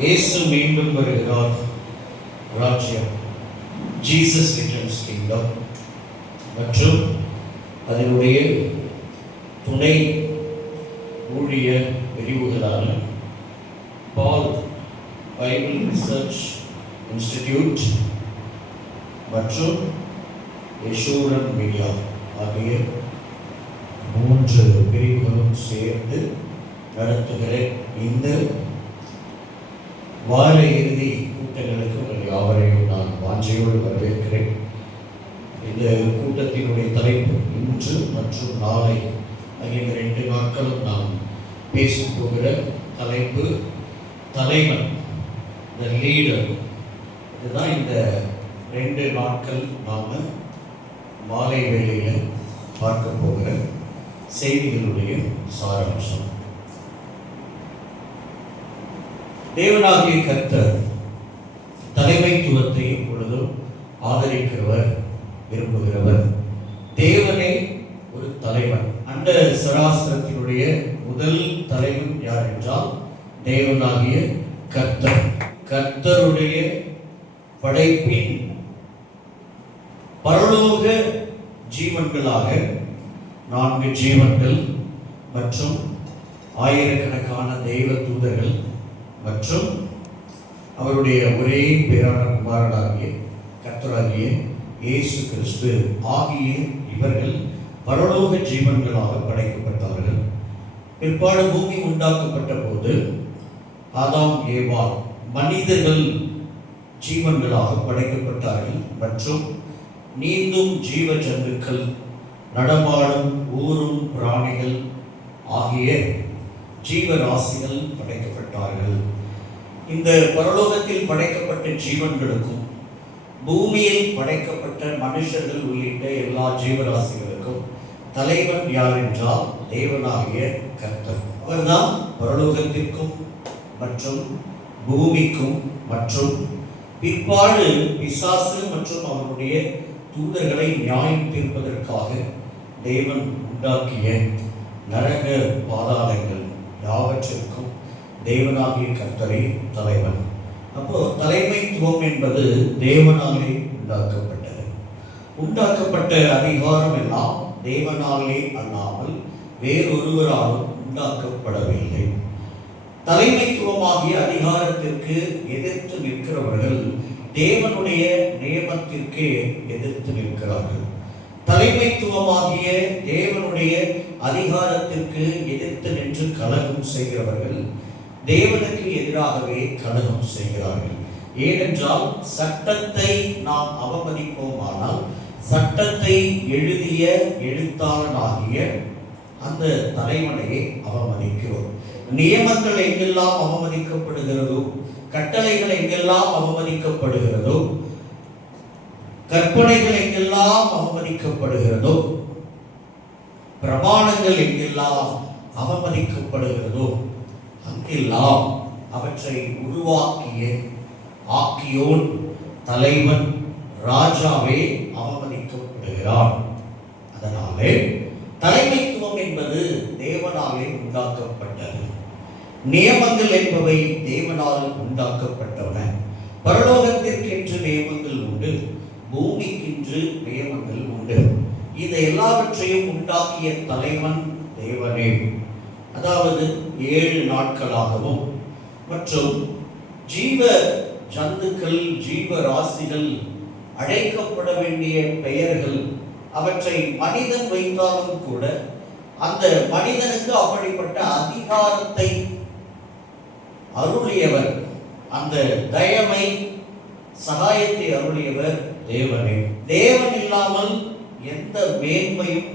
இயேசு மீண்டும் வருகிறார் ராஜ்யம், ஜீசஸ் ரிட்டர்ன்ஸ் கிங்டம் மற்றும் அதனுடைய துணை ஊழிய பிரிவுகளான பால் பைபிள் ரிசர்ச் இன்ஸ்டிடியூட் மற்றும் யசூரன் மீடியா ஆகிய 3 பிரிவுகளும் சேர்ந்து நடத்துகிற இந்த வார இறுதி கூட்டங்களுக்கு உங்கள் யாவரையும் நான் வாஞ்சையோடு வரவேற்கிறேன். இந்த கூட்டத்தினுடைய தலைப்பு இன்று மற்றும் நாளை ஆகிய 2 நாட்களும் நாம் பேச போகிற தலைப்பு தலைவன், த லீடர். இதுதான் இந்த 2 நாட்கள் நாம் மாலை வேளையில் பார்க்க போகிற செய்திகளுடைய சாராம்சம். தேவனாகிய கர்த்தர் தலைமைத்துவத்தை எப்பொழுதும் ஆதரிக்கிறவர், விரும்புகிறவர். தேவனே ஒரு தலைவன். அந்த சராசரத்தினுடைய முதல் தலைவன் யார் என்றால் தேவனாகிய கர்த்தர். கர்த்தருடைய படைப்பின் பரலோக ஜீவன்களாக 4 ஜீவன்கள் மற்றும் ஆயிரக்கணக்கான தெய்வ தூதர்கள் மற்றும் அவருடைய ஒரே பேரான குமாரனாகிய கர்த்தராகிய இயேசு கிறிஸ்து ஆகிய இவர்கள் பரலோக ஜீவன்களாக படைக்கப்பட்டார்கள். பிற்பாடு பூமி உண்டாக்கப்பட்ட போது ஆதாம் ஏவாள் மனிதர்கள் ஜீவன்களாக படைக்கப்பட்டார்கள் மற்றும் நீந்தும் ஜீவ ஜந்துக்கள், நடமாடும் ஊரும் பிராணிகள் ஆகிய ஜீவராசிகள் படைக்கப்பட்டார்கள். இந்த பரலோகத்தில் படைக்கப்பட்ட ஜீவன்களுக்கும் பூமியில் படைக்கப்பட்ட மனுஷர்கள் உள்ளிட்ட எல்லா ஜீவராசிகளுக்கும் தலைவன் யார் என்றால் தேவனாகிய கர்த்தர். அவர்தான் பரலோகத்திற்கும் மற்றும் பூமிக்கும் மற்றும் பிற்பாடு பிசாசு மற்றும் அவருடைய தூதர்களை நியாயம் தீர்ப்பதற்காக தேவன் உண்டாக்கிய நரக பாதாளங்கள் யாவற்றிற்கும் தேவனாகிய கர்த்தரே தலைவன். அப்போ தலைமைத்துவம் என்பது தேவனாலே உண்டாக்கப்பட்டது. உண்டாக்கப்பட்ட அதிகாரம் எல்லாம் தேவனாலே அல்லாமல் வேறொருவராலும் உண்டாக்கப்படவில்லை. தலைமைத்துவமாகிய அதிகாரத்திற்கு எதிர்த்து நிற்கிறவர்கள் தேவனுடைய நியமத்திற்கு எதிர்த்து நிற்கிறார்கள். தலைமைத்துவமாகிய தேவனுடைய அதிகாரத்திற்கு எதிர்த்து நின்று கலகம் செய்கிறவர்கள் தேவனுக்கு எதிராகவே கலகம் செய்கிறார்கள். ஏனென்றால் சட்டத்தை நாம் அவமதிப்போமானால் சட்டத்தை எழுதிய எழுத்தாளனாகிய அந்த தலைவனையே அவமதிக்கிறோம். நியமங்கள் எங்கெல்லாம் அவமதிக்கப்படுகிறதோ, கட்டளைகள் எங்கெல்லாம் அவமதிக்கப்படுகிறதோ, கற்பனைகள் எங்கெல்லாம் அவமதிக்கப்படுகிறதோ, பிரமாணங்கள் எங்கெல்லாம் அவமதிக்கப்படுகிறதோ அங்கெல்லாம் அவற்றை உருவாக்கிய ஆக்கியோன் தலைவன் ராஜாவே அவமதிக்கப்படுகிறான். அதனாலே தலைமைத்துவம் என்பது தேவனாலே உண்டாக்கப்பட்டது. நியமங்கள் என்பவை தேவனால் உண்டாக்கப்பட்டன. பரலோகத்திற்கென்று நியமங்கள் உண்டு, பூமிக்கென்று நியமங்கள் உண்டு. இதை எல்லாவற்றையும் உண்டாக்கிய தலைவன் தேவனே. அதாவது 7 நாட்களாகவும் மற்றும் ஜீவ ஜந்துக்கள், ஜீவ ராசிகள் அழைக்கப்பட வேண்டிய பெயர்கள் அவற்றை மனிதன் வைத்தாலும் கூட அந்த மனிதனுக்கு அப்படிப்பட்ட அதிகாரத்தை அருளியவர், அந்த தயவை சகாயத்தை அருளியவர் தேவனே. தேவன் இல்லாமல் எந்த மேன்மையும்,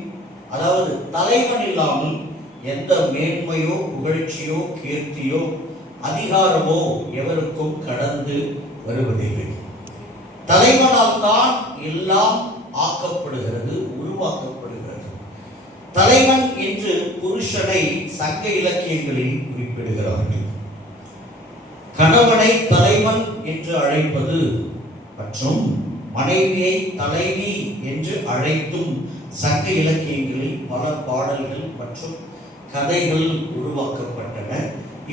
அதாவது தலைவன் இல்லாமல் எந்த மேன்மையோ புகழ்ச்சியோ கீர்த்தியோ அதிகாரமோ எவருக்கும் கடந்து வருவதில்லை. தலைவனால் தான் எல்லாம் ஆக்கப்படுகிறது, உருவாக்கப்படுகிறது. தலைவன் என்று புருஷனை சங்க இலக்கியங்களில் குறிப்பிடுகிறார்கள். கணவனை தலைவன் என்று அழைப்பது மற்றும் மனைவியை தலைவி என்று அழைத்தும் சங்க இலக்கியங்களில் பல பாடல்கள் மற்றும் கதைகள் உருவாக்கப்பட்டன.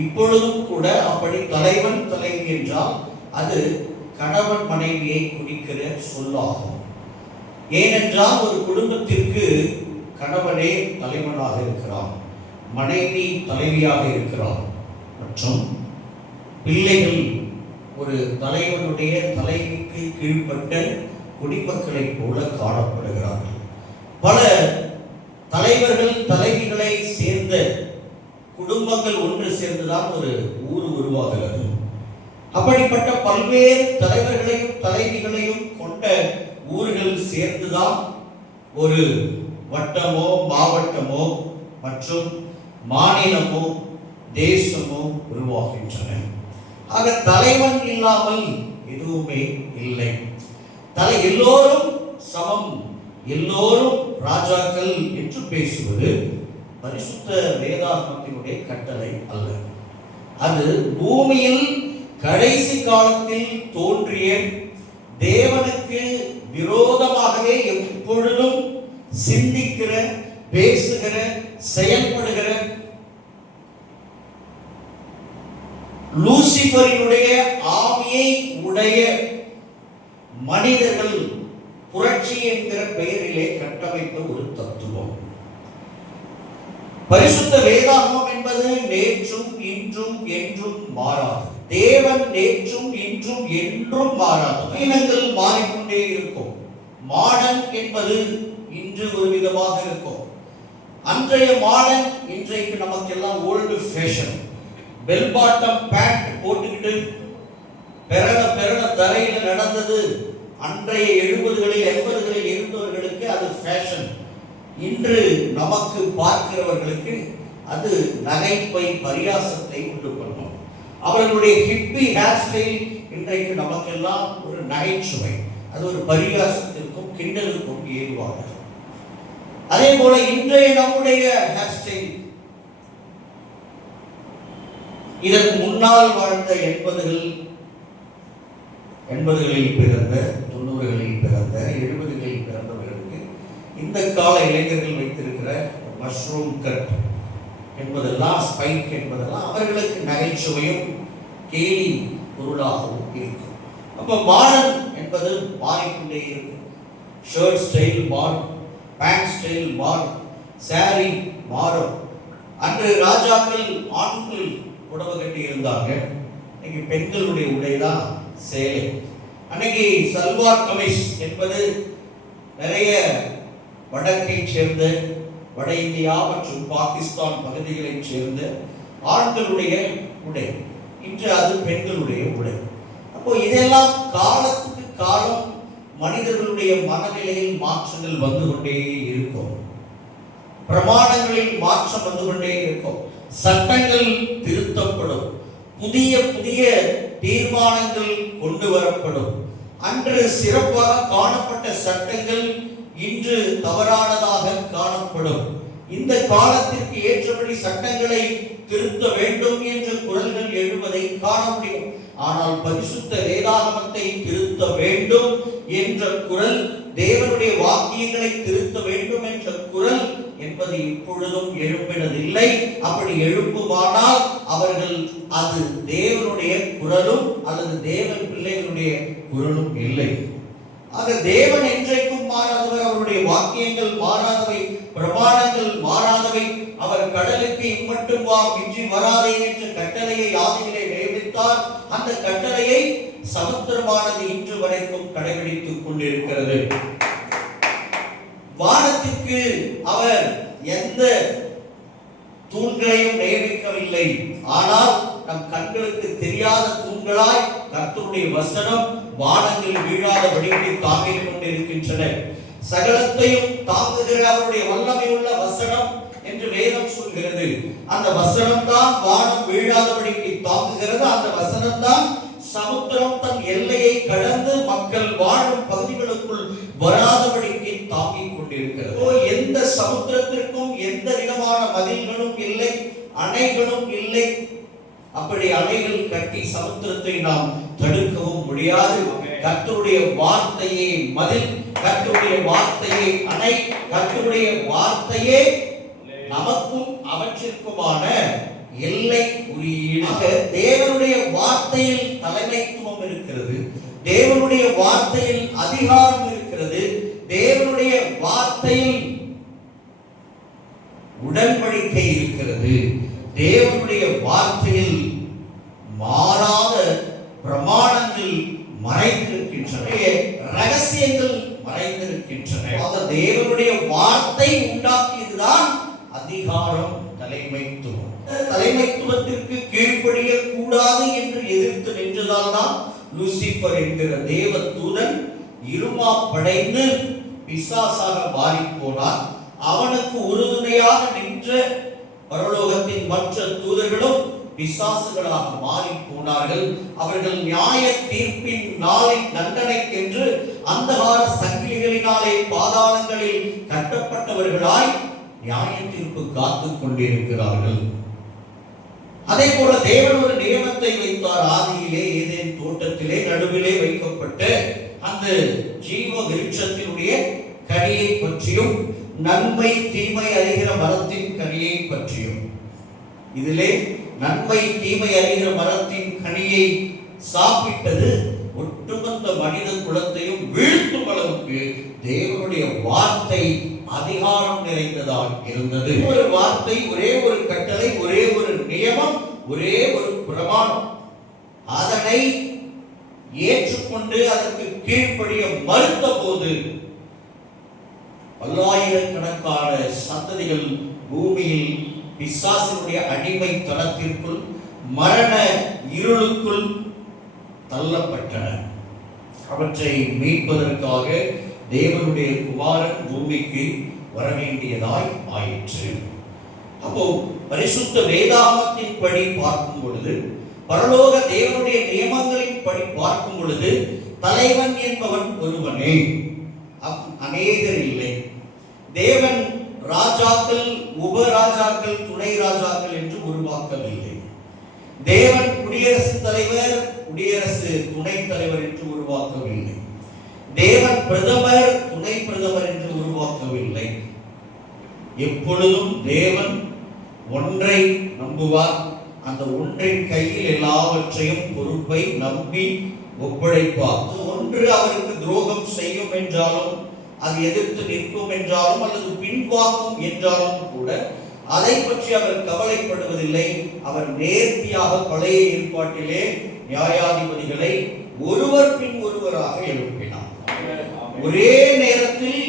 இப்பொழுதும் கூட அப்படி தலைவன் தலைவி என்றால் அது கணவன் மனைவியை குறிக்கிற சொல்லாகும். ஏனென்றால் ஒரு குடும்பத்திற்கு கணவனே தலைவனாக இருக்கிறான், மனைவி தலைவியாக இருக்கிறான், மற்றும் பிள்ளைகள் ஒரு தலைவனுடைய தலைவிக்கு கீழ்ப்பட்ட குடிமக்களைப் போல காணப்படுகிறார்கள். பல தலைவர்கள் தலைவிகளை சேர்ந்த குடும்பங்கள் ஒன்று சேர்ந்துதான் ஒரு ஊர் உருவாகிறது. அப்படிப்பட்ட பல்வேறு தலைவர்களையும் தலைவிகளையும் கொண்ட ஊர்கள் சேர்ந்துதான் ஒரு வட்டமோ மாவட்டமோ மற்றும் மாநிலமோ தேசமோ உருவாகின்றன. ஆக தலைவன் இல்லாமல் எதுவுமே இல்லை. எல்லோரும் சமம், எல்லோரும் ராஜாக்கள் என்று பேசுவது பரிசுத்த வேதாகமத்தினுடைய கட்டளை அல்ல. அது பூமியில் கடைசி காலத்தில் தோன்றிய தேவனுக்கு விரோதமாகவே எப்பொழுதும் சிந்திக்கிற, பேசுகிற, செயல்படுகிற லூசிபரினுடைய ஆவியை உடைய மனிதர்கள் புரட்சி என்கிற பெயரிலே கட்டமைத்த ஒரு தத்துவம். பரிசுத்த வேதாகமம் என்பது நேற்றும் இன்றும் என்றும் மாறாது. தேவன் நேற்றும் இன்றும் என்றும் மாறாது. இனங்கள் மாறிக்கொண்டே இருக்கும். மாடர்ன் என்பது இன்று ஒரு விதமாக இருக்கும். அன்றைய மாடர்ன் இன்றைக்கு நமக்கெல்லாம் old fashion. Bell bottom pant போட்டுக்கிட்டு பெறல தரையில நடந்தது அன்றைய 70களில் 80களில் இருந்தவர்களுக்கு அது ஃபேஷன். இன்று நமக்கு பார்க்கிறவர்களுக்கு அது நகைப்பை, பரியாசத்தை உண்டு பண்ணும். அவர்களுடைய ஹிப்பி ஹேர் ஸ்டைல் இன்றைக்கு நமக்கெல்லாம் ஒரு நகைச்சுவை, அது ஒரு பரியாசத்திற்கும் கிண்டலுக்கும் ஏதுவானது. அதே போல இன்றைய நம்முடைய ஹேர் ஸ்டைல் இதற்கு முன்னால் வாழ்ந்த 80களில் பிறந்த, 90களில் பிறந்த, 70களில் பிறந்தவர்களுக்கு இந்த கால இளைஞர்கள் வைத்திருக்கிற மஷ்ரூம் கட் என்பதெல்லாம், ஸ்பைக் என்பதெல்லாம் அவர்களுக்கு நகைச்சுவையும் கேலி பொருளாகவும் இருக்கும். அப்போ மாடர்ன் என்பது மாறிக்கொண்டே இருக்கும். ஷர்ட் ஸ்டைல் மாறும், பேண்ட் ஸ்டைல் மாறும், சாரி மாறும். அன்று ராஜாக்கள் ஆண்கள் புடவை கட்டி இருந்தாங்க. இன்னைக்கு பெண்களுடைய உடைதான் சேலை. அன்னைக்கு சல்வார் கமீஸ் என்பது நிறைய வடக்கை சேர்ந்த, வட இந்தியா மற்றும் பாகிஸ்தான் பகுதிகளைச் சேர்ந்த ஆண்களுடைய உடை. இன்று அது பெண்களுடைய உடை. அப்போ இதெல்லாம் காலத்துக்கு காலம் மனிதர்களுடைய மனநிலையில் மாற்றங்கள் வந்து கொண்டே இருக்கும். பிரமாணங்களில் மாற்றம் வந்து கொண்டே இருக்கும். சட்டங்கள் திருத்தப்படும், புதிய புதிய தீர்மானங்கள் கொண்டு வரப்படும். அன்று சிறப்பாக காணப்பட்ட சட்டங்கள் இன்று தவறானதாக காணப்படும். இந்த காலத்திற்கு ஏற்றபடி சட்டங்களை திருத்த வேண்டும் என்ற குரல்கள் எழுவதை காண முடியும். ஆனால் பரிசுத்த வேதாகமத்தை திருத்த வேண்டும் என்ற குரல், தேவனுடைய வாக்கியங்களை திருத்த வேண்டும் என்ற குரல் என்பது இப்பொழுதும் எழும்பினதில்லை. அப்படி எழுப்புமானால் அவர்கள் அது தேவனுடைய குரலும் அல்லது தேவ பிள்ளைகளுடைய குரலும் இல்லை. ஆக தேவன் என்றைக்கும் மாறாதவர், அவருடைய வாக்கியங்கள் மாறாதவை, பிரமாணங்கள் மாறாதவை. அவர் கடலுக்கு இம்மட்டும் வா, மிஞ்சி வராதே என்ற கட்டளையை ஆதியிலே நிறைவேற்றார். அந்த கட்டளையை சமுத்திரமானது இன்று வரைக்கும் கடைபிடித்துக் கொண்டிருக்கிறது. வானத்திற்கு அவர் எந்த தூண்களையும் நியமிக்கவில்லை. ஆனால் நம் கண்களுக்கு தெரியாத தூண்களாய் கர்த்தருடைய வசனம் வானங்கள் வீழாதபடிக்கு தாங்கிக் கொண்டிருக்கின்றன. சகலத்தையும் தாங்குகிற அவருடைய வல்லமை உள்ள வசனம் என்று வேதம் சொல்கிறது. அந்த வசனம் தான் வானம் வீழாதபடிக்கு தாங்குகிறது. அந்த வசனம் தான் சமுத்திரம் தன் எல்லையை கடந்து மக்கள் வாழும் பகுதிகளுக்குள் வராதபடிக்கு தாங்கிக் கொண்டிருக்கிறது. எந்த சமுத்திரத்திற்கும் எந்த விதமான மதில்களும் இல்லை, அணைகளும் இல்லை. அப்படி அணைகள் கட்டி சமுத்திரத்தை நாம் தடுக்கவும் முடியாது. கர்த்தருடைய வார்த்தையே மதில், கர்த்தருடைய வார்த்தையே அணை, கர்த்தருடைய வார்த்தையே நமக்கும் அவற்றிற்குமான எல்லை குறியீடு. தேவனுடைய வார்த்தையில் தலைமைத்துவம் இருக்கிறது, தேவனுடைய வார்த்தையில் அதிகாரம் இருக்கிறது, தேவனுடைய வார்த்தையில் உடன்படிக்கை இருக்கிறது, தேவனுடைய வார்த்தையில் மாறாத பிரமாணங்கள் மறைந்திருக்கின்றன, ரகசியங்கள் மறைந்திருக்கின்றன. அந்த தேவனுடைய வார்த்தை உண்டாக்கியதுதான் அதிகாரம், தலைமைத்துவம். தலைமைத்துவத்திற்கு கீழ்ப்படிய கூடாது என்று எதிர்த்து நின்றதால் தான் லூசிபர் என்கிற தேவ தூதன் இருமாப்படைந்து பிசாசாக மாறி போனார். அவனுக்கு உறுதுணையாக நின்ற பரலோகத்தின் மற்ற தூதர்களும் பிசாசுகளாக மாறி போனார்கள். அவர்கள் நியாய தீர்ப்பின் நாளின் தண்டனைக்கென்று அந்தகார சங்கிலிகளினாலே பாதாளங்களில் கட்டப்பட்டவர்களாய் நியாய தீர்ப்பு காத்துக் கொண்டிருக்கிறார்கள். அதே போல தேவன் ஒரு நியமத்தை வைத்தார். ஆதியிலே ஏதேன் தோட்டத்திலே நடுவிலே வைக்கப்பட்ட அந்த ஜீவ விருட்சத்தினுடைய கனியை பற்றியும் நன்மை தீமை அறிகிற மரத்தின் கனியை பற்றியும். இதிலே நன்மை தீமை அறிகிற மரத்தின் கனியை சாப்பிட்டது ஒட்டுமொத்த மனித குலத்தையும் வீழ்த்தும் அளவுக்கு தேவனுடைய வார்த்தை அதிகாரம் நிறைந்ததாக இருந்தது. ஒரு வார்த்தை, ஒரே ஒரு கட்டளை, ஒரே ஒரு நியமம், ஒரே ஒரு பிரமாணம். அதனை ஏற்றுக்கொண்டு அதற்கு கீழ்ப்படிய மறுத்த போது பல்லாயிரக்கணக்கான சந்ததிகள் பூமியில் பிசாசினுடைய அடிமை தளத்திற்குள் மரண இருளுக்குள் தள்ளப்பட்டனர். அவற்றை மீட்பதற்காக தேவனுடைய குமாரன் பூமிக்கு வரவேண்டியதாய் ஆயிற்று. அப்போ பரிசுத்த வேதாகமத்தின் படி பார்க்கும் பொழுது, பரலோக தேவனுடைய நியமங்களின் படி பார்க்கும் பொழுது, தலைவன் என்பவன் ஒருவனே, அநேகர் இல்லை. தேவன் ராஜாக்கள், உபராஜாக்கள், துணை ராஜாக்கள் என்று உருவாக்கவில்லை. தேவன் குடியரசுத் தலைவர், குடியரசு துணைத் தலைவர் என்று உருவாக்கவில்லை. தேவன் பிரதமர், துணை பிரதமர் என்று உருவாக்கவில்லை. எப்பொழுதும் தேவன் ஒன்றை நம்புவார், அந்த ஒன்றின் கையில் எல்லாவற்றையும் பொறுப்பை நம்பி ஒப்படைப்பார். ஒன்று அவருக்கு துரோகம் செய்யும் என்றாலும், அது எதிர்த்து நிற்கும் என்றாலும், அல்லது பின்வாங்கும் என்றாலும் கூட அதை பற்றி அவர் கவலைப்படுவதில்லை. அவர் நேர்த்தியாக பழைய ஏற்பாட்டிலே நியாயாதிபதிகளை ஒருவர் பின் ஒருவராக எழுப்பினார். ஒரே நேரத்தில்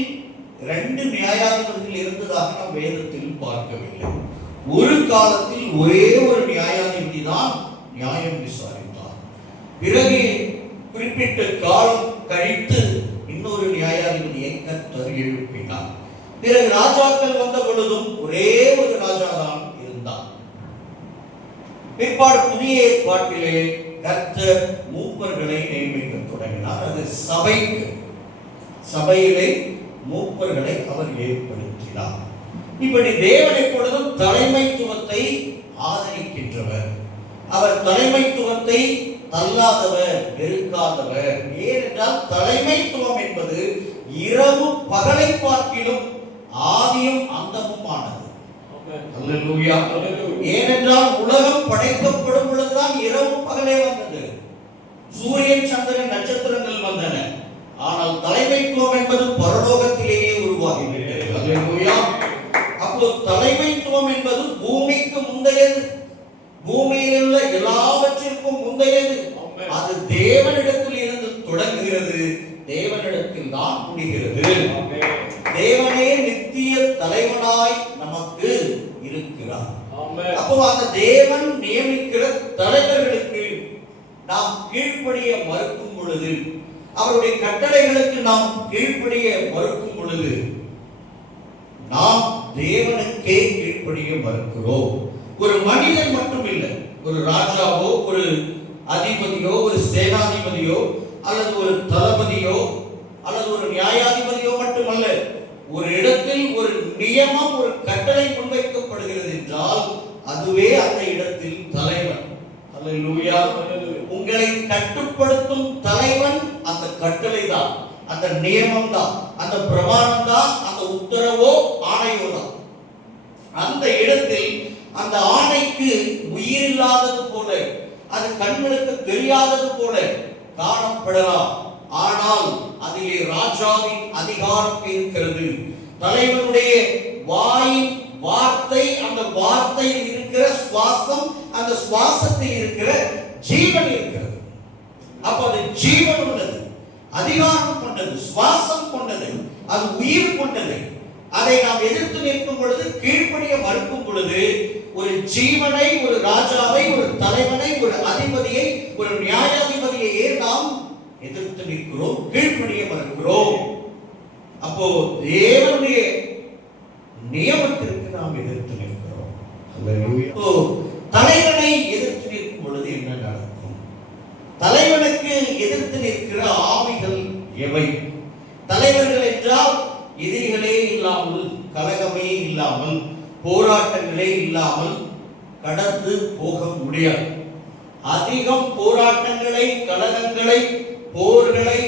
2 நியாயாதிபதிகள் இருந்ததாக நாம் வேதத்தில் பார்க்கவில்லை. ஒரு காலத்தில் ஒரே ஒரு நியாயாதிபதி தான் நியாயம் விசாரித்தார். பிறகு குறிப்பிட்ட காலம் கழித்து இன்னொரு நியாயாதிபதியை கர்த்தர் எழுப்பினார். பிறகு ராஜாக்கள் வந்த பொழுதும் ஒரே ஒரு ராஜா தான் இருந்தார். பிற்பாடு புதிய ஏற்பாட்டிலே கர்த்தர் மூப்பர்களை நியமிக்க தொடங்கினார். அது சபையிலே மூப்பர்களை அவர் ஏற்படுத்தினார். இப்படி தேவன் எப்பொழுதும் தலைமைத்துவத்தை ஆதரிக்கின்றவர். அவர் தலைமைத்துவத்தை தள்ளாதவர், வெறுக்காதவர். ஏனென்றால் தலைமைத்துவம் என்பது இரவு பகலை பார்க்கிலும் ஆதியும் அந்தமுமானது. அல்லேலூயா. ஏனென்றால் உலகம் படைக்கப்படும் பொழுதுதான் இரவு பகலே வந்தது. சூரியன், சந்திரன், நட்சத்திரங்கள் வந்தன. ஆனால் தலைமைத்துவம் என்பது பரலோகத்திலேயே உருவாகிவிட்டது. அல்லேலூயா. அப்போ தலைமைத்துவம் என்பது பூமிக்கு முந்தையது, பூமியில் உள்ள எல்லாவற்றிற்கும் முந்தையது. அது தேவனிடத்தில் இருந்து தொடங்குகிறது, தேவனிடத்தில் தான் முடிகிறது. தேவனே நித்திய தலைவனாய் நமக்கு இருக்கிறார். அப்போ அந்த தேவன் நியமிக்கிற தலைவர்களுக்கு நாம் கீழ்ப்படிய மறுக்கும் பொழுது, அவருடைய கட்டளைகளுக்கு நாம் கீழ்ப்படிய மறுக்கும் பொழுது, நாம் தேவனுக்கே கீழ்ப்படிய மறுக்கிறோம். ஒரு மனிதன் மட்டும் இல்லை, ஒரு ராஜாவோ, ஒரு அதிபதியோ, ஒரு சேனாதிபதியோ, அல்லது ஒரு தளபதியோ, அல்லது ஒரு நியாயாதிபதியோ மட்டுமல்ல. ஒரு இடத்தில் ஒரு நியமம், ஒரு கட்டளை முன்வைக்கப்படுகிறது என்றால் அதுவே அந்த இடத்தில் தலைவன். அல்லேலூயா. உங்களை கட்டுப்படுத்தும் தலைவன் அந்த கட்டளை தான், அந்த நியமம் தான், அந்த பிரமாணம் தான், அந்த உத்தரவோ ஆணையோ தான். அந்த இடத்தில் அந்த ஆணைக்கு உயிர் இல்லாதது போல, அது கண்களுக்கு தெரியாதது போல காணப்படலாம். ஆனால் அதிலே ராஜாவின் அதிகாரம் இருக்கிறது. தலைவனுடைய வாயின் வார்த்தை, அந்த வார்த்தையில் இருக்கிற சுவாசம், அந்த சுவாசத்தில் இருக்கிற ஜீவன் இருக்கிறது. அப்ப அது ஜீவன் உள்ளது, அதிகாரம் கொண்டது, சுவாசம் கொண்டது, அது உயிர் கொண்டது. அதை நாம் எதிர்த்து நிற்கும் பொழுது, கீழ்ப்படிய மறுக்கும் பொழுது, ஒரு ஜீவனை, ஒரு ராஜாவை, ஒரு தலைவனை, ஒரு அதிபதியை, ஒரு நியாயாதிபதியையே நாம் எதிர்த்து நிற்கிறோம், கீழ்ப்படிய மறுக்கிறோம். அப்போ தேவனுடைய நியமத்திற்கு நாம் எதிர்த்து நிற்கிறோம். தலைவனை எதிர்த்து நிற்கும் பொழுது என்ன நடக்கும்? தலைவனுக்கு எதிர்த்து நிற்கிற ஆவிகள் எவை? தலைவர்கள் என்றால் எதிரிகளே இல்லாமல், கலகமே இல்லாமல், போராட்டங்களே இல்லாமல் கடந்து போக முடியாது. அதிகம் போராட்டங்களை, கலகங்களை, போர்களை,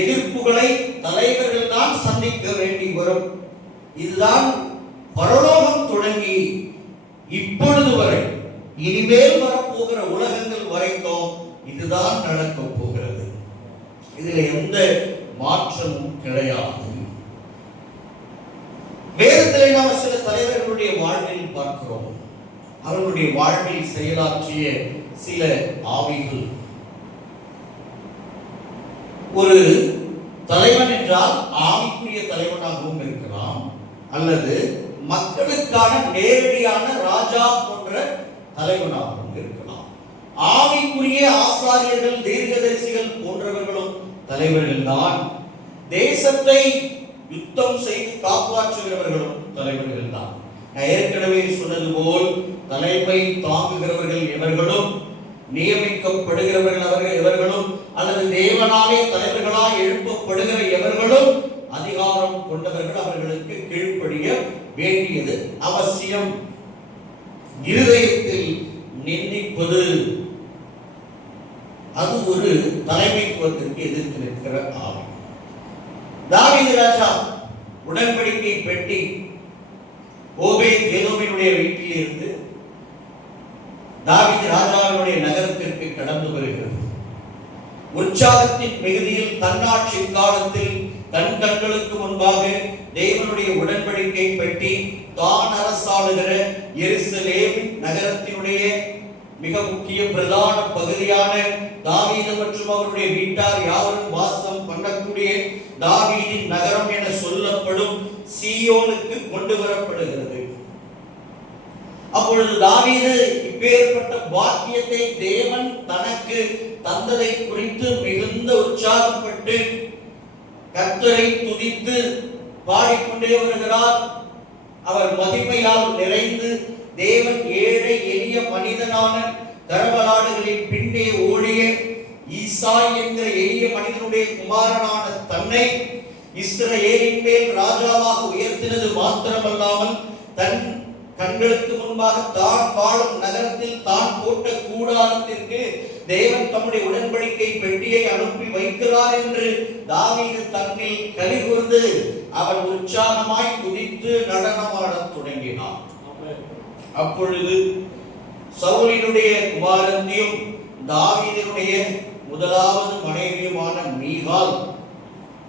எதிர்ப்புகளை தலைவர்கள் தான் சந்திக்க வேண்டி வரும். இதுதான் பரலோகம் தொடங்கி இப்பொழுது வரை, இனிமேல் வரப்போகிற உலகங்கள் வரைக்கும் இதுதான் நடக்க போகிறது. இதுல எந்த மாற்றமும் கிடையாது. வேதத்திலே நாம் சில தலைவர்களுடைய வாழ்வில் பார்க்கிறோம். அவர்களுடைய வாழ்வில் செயலாற்றிய சில ஆவிகள். ஒரு தலைவன் என்றால் ஆவிக்குரிய தலைவனாகவும் இருக்கலாம், அல்லது மக்களுக்கான நேரடியான ராஜா போன்ற தலைவனாகவும் இருக்கலாம். ஆவிக்குரிய ஆசாரியர்கள், தீர்க்கதரிசிகள் போன்றவர்களும் தலைவர்கள் தான். தேசத்தை யுத்தம் செய்து காப்பாற்றுகிறவர்களும் தலைவர்கள் தான். நான் ஏற்கனவே சொன்னது போல், தலைமை தாங்குகிறவர்கள் எவர்களும், நியமிக்கப்படுகிறவர்கள் அவர்கள் எவர்களும், அல்லது தேவனாலே தலைவர்களாய் எழுப்பப்படுகிற எவர்களும் அதிகாரம் கொண்டவர்கள். அவர்களுக்கு கீழ்ப்படிய வேண்டியது அவசியம். இருதயத்தில் நிந்திப்பது, அது ஒரு தலைமைத்துவத்திற்கு எதிர்த்து நிற்கிற ஆவி. தாவீது ராஜா உடன்படிக்கை பெட்டி ஓபேத் ஏதோமினுடைய வீட்டில் இருந்து தாவீது ராஜாவினுடைய நகரத்திற்கு கடந்து வருகிறது. உற்சாகத்தின் மிகுதியில், தன்னாட்சி காலத்தில் தன் கண்களுக்கு முன்பாக தேவனுடைய உடன்படிக்கை பெட்டி தான் அரசாளுகிற எருசலேம் நகரத்தினுடைய மிக முக்கிய பிரதான பகுதியான தாவீது மற்றும் அவருடைய வீட்டார் யாவரும் வாசம் பண்ணக்கூடிய தாவீதின் நகரம் என சொல்லப்படும் சீயோனுக்கு கொண்டு வரப்படுகிறது. அப்பொழுது தாவீது இப்பேற்பட்ட பாக்கியத்தை தேவன் தனக்கு தந்ததை குறித்து மிகுந்த உற்சாகப்பட்டு கர்த்தரை துதித்து பாடிக்கொண்டே வருகிறார். அவர் மகிமையால் நிறைந்து தேவன் ஏழை எளிய மனிதனான கரவலாடுகளின் பின்னே ஓடிய ஈசாய் என்கிற எளிய மனிதனுடைய குமாரனான தன்னை இஸ்ரவேலின் மேல் ராஜாவாக உயர்த்தினது மாத்திரமல்லாமல், தன் கண்களுக்கு முன்பாக தான் வாழும் நகரத்தில் தான் போட்ட கூடாரத்திற்கு தேவன் தம்முடைய உடன்படிக்கை பெட்டியை அனுப்பி வைக்கிறார் என்று தாவீது தன்னில் கலிகூர்ந்து அவன் உற்சாகமாய் குதித்து நடனமாடத் தொடங்கினான். அப்பொழுது சவுலினுடைய குமாரத்தியும் தாவீதினுடைய முதலாவது மனைவியுமான மீகாள்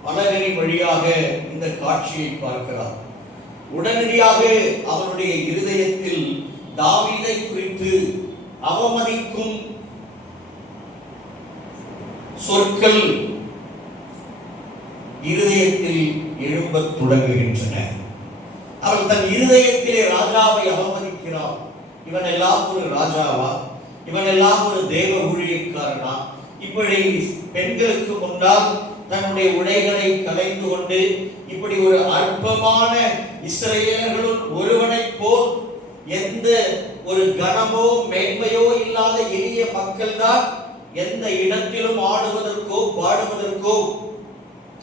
பலகனி வழியாக இந்த காட்சியை பார்க்கிறார். உடனடியாக அவனுடைய இருதயத்தில் தாவீதை குறித்து அவமதிக்கும் சொற்கள் இருதயத்தில் எழும்பத் தொடங்குகின்றன. அவள் தன் இருதயத்திலே ராஜாவை அவமதிக்கிறாள். இவன் எல்லாம் ஒரு ராஜாவா? இவன் எல்லாம் ஒரு தேவ ஊழியக்காரனா? இப்படி பெண்களுக்கு முன்னால் தன்னுடைய உடைகளை கலைந்து கொண்டு இப்படி ஒரு அற்பமான இஸ்ரவேலர்களுள் ஒருவனை போல் எந்த ஒரு கனமோ மேன்மையோ இல்லாத எளிய மக்கள் தான் எந்த இடத்திலும் ஆடுவதற்கோ பாடுவதற்கோ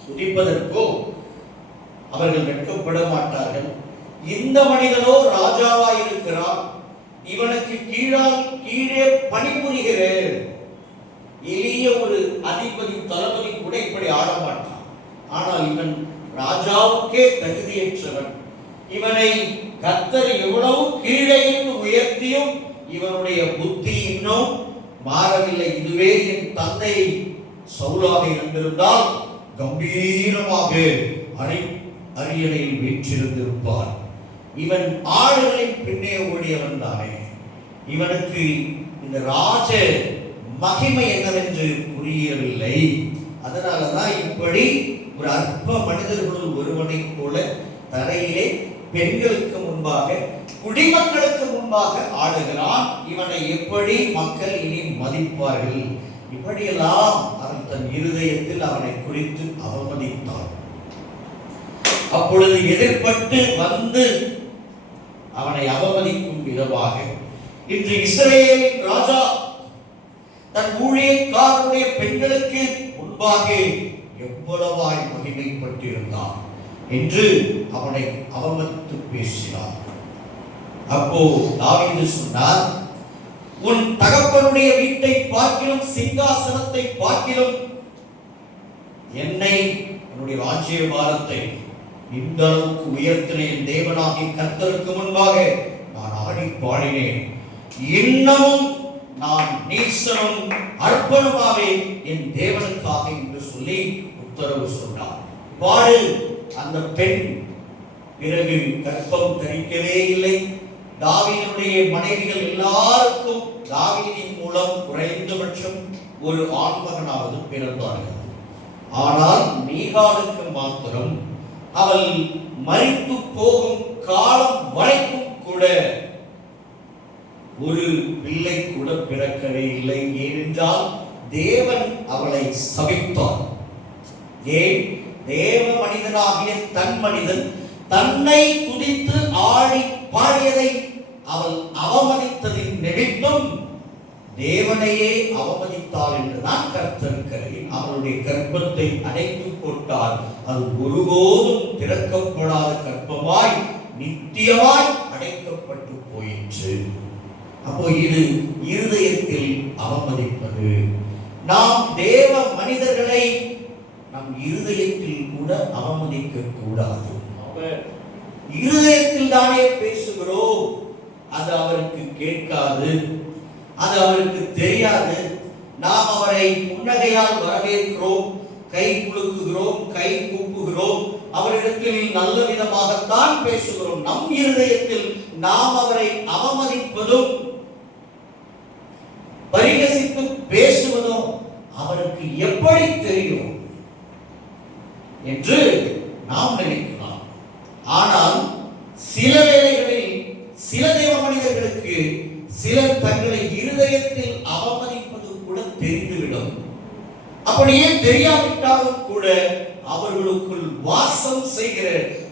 துதிப்பதற்கோ அவர்கள் வெட்கப்பட மாட்டார்கள். இந்த மனிதனோ ராஜாவாய் இருக்கிறான், இவனுக்கு கீழே பணிபுரிகிற எளிய ஒரு அதிபதி தளபதி கூட இப்படி ஆட மாட்டான். ஆனால் இவன் ராஜாவுக்கே தகுதியற்றவன். இவனை கர்த்தர் எவ்வளவு கீழே இருந்து உயர்த்தியும் இவனுடைய புத்தி இன்னும் மாறவில்லை. இதுவே என் தந்தை சவுலாக இருந்திருந்தால் கம்பீரமாக அரியணையில் வீற்றிருந்திருப்பார். இவன் ஆடுகளின் பின்னே ஓடியவன் தானே. இவனுக்கு இந்த ராஜ மகிமை என்னவென்று புரியவில்லை. அதனாலதான் இப்படி ஒரு அற்ப மனிதர்களுள் ஒருவனை போல தரையிலே பெண்களுக்கு முன்பாக குடிமக்களுக்கு முன்பாக ஆடுகிறான். இவனை எப்படி மக்கள் இனி மதிப்பார்கள்? இப்படியெல்லாம் அவன் தன் இருதயத்தில் அவனை குறித்து அவமதித்தான். அப்பொழுது எதிர்பட்டு வந்து அவனை அவமதிக்கும் விதமாக இன்று இஸ்ரவேலின் ராஜா தன் ஊழியக்காரருடைய பெண்களுக்கு முன்பாக எவ்வளவாய் மகிமைப்பட்டிருந்தான் என்று அவனை அவமதித்து பேசினார். அப்போ தாவீது சொன்னார், உன் தகப்பனுடைய வீட்டை பார்க்கிலும் சிங்காசனத்தை பார்க்கிலும் என்னை என்னுடைய ராஜ்யபாரத்தை இந்த அளவுக்கு உயர்த்தின என் தேவனாகிய கர்த்தருக்கு முன்பாக நான் ஆடி பாடினேன். இன்னமும் நான் நீசனும் அர்ப்பணமாவே என் தேவனுக்காக என்று சொல்லி உத்தரவு சொன்னார். பாடு. அந்த பெண் பிறகு கர்ப்பம் தரிக்கவே இல்லை. தாவீதுடைய மனைவிகள் எல்லாருக்கும் தாவீதின் மூலம் குறைந்தபட்சம் ஒரு ஆண்மகனாவது பிறந்தார்கள். ஆனால் மீகாலுக்கு மாத்திரம் அவள் மரித்து போகும் காலம் வரைக்கும் கூட ஒரு பிள்ளை கூட பிறக்கவே இல்லை. ஏனென்றால் தேவன் அவளை சபித்தார். ஏன்? தேவ மனிதனாகிய தன் மனிதன் தன்னை துதித்து ஆடி பாடியதை அவள் அவமதித்ததின் நிமித்தம் தேவனையே அவமதித்தாள் என்றுதான் கர்த்தருக்கிறேன். அவளுடைய கர்ப்பத்தை அடைத்துக் கொண்டால் அது ஒருபோதும் திறக்கப்படாத கர்ப்பமாய் நித்தியமாய் அடைக்கப்பட்டு போயிற்று. அப்போ இது இருதயத்தில் அவமதிப்பது. நாம் தேவ மனிதர்களை நம் இருதயத்தில் கூட அவமதிக்க கூடாது. இருதயத்தில் தானே பேசுகிறோம், அது அவருக்கு கேட்காது, அது அவருக்கு தெரியாது. நாம் அவரை புன்னகையால் வரவேற்கிறோம், கை குலுக்குகிறோம், கை கூப்புகிறோம், அவரிடத்தில் நல்ல விதமாகத்தான் பேசுகிறோம். நம் இருதயத்தில் நாம் அவரை அவமதிப்பதும் பரிகசித்து பேசுவதும் அவருக்கு எப்படி தெரியும் என்று நாம் நினைக்கலாம். ஆனால் சில வேளைகளில் சில தேவ மனிதர்களுக்கு சிலர் தங்களை இருதயத்தில் அவமதிப்பது கூட தெரிந்துவிடும். அப்படியே தெரியாவிட்டாலும் கூட அவர்களுக்குள் வாசம் செய்கிற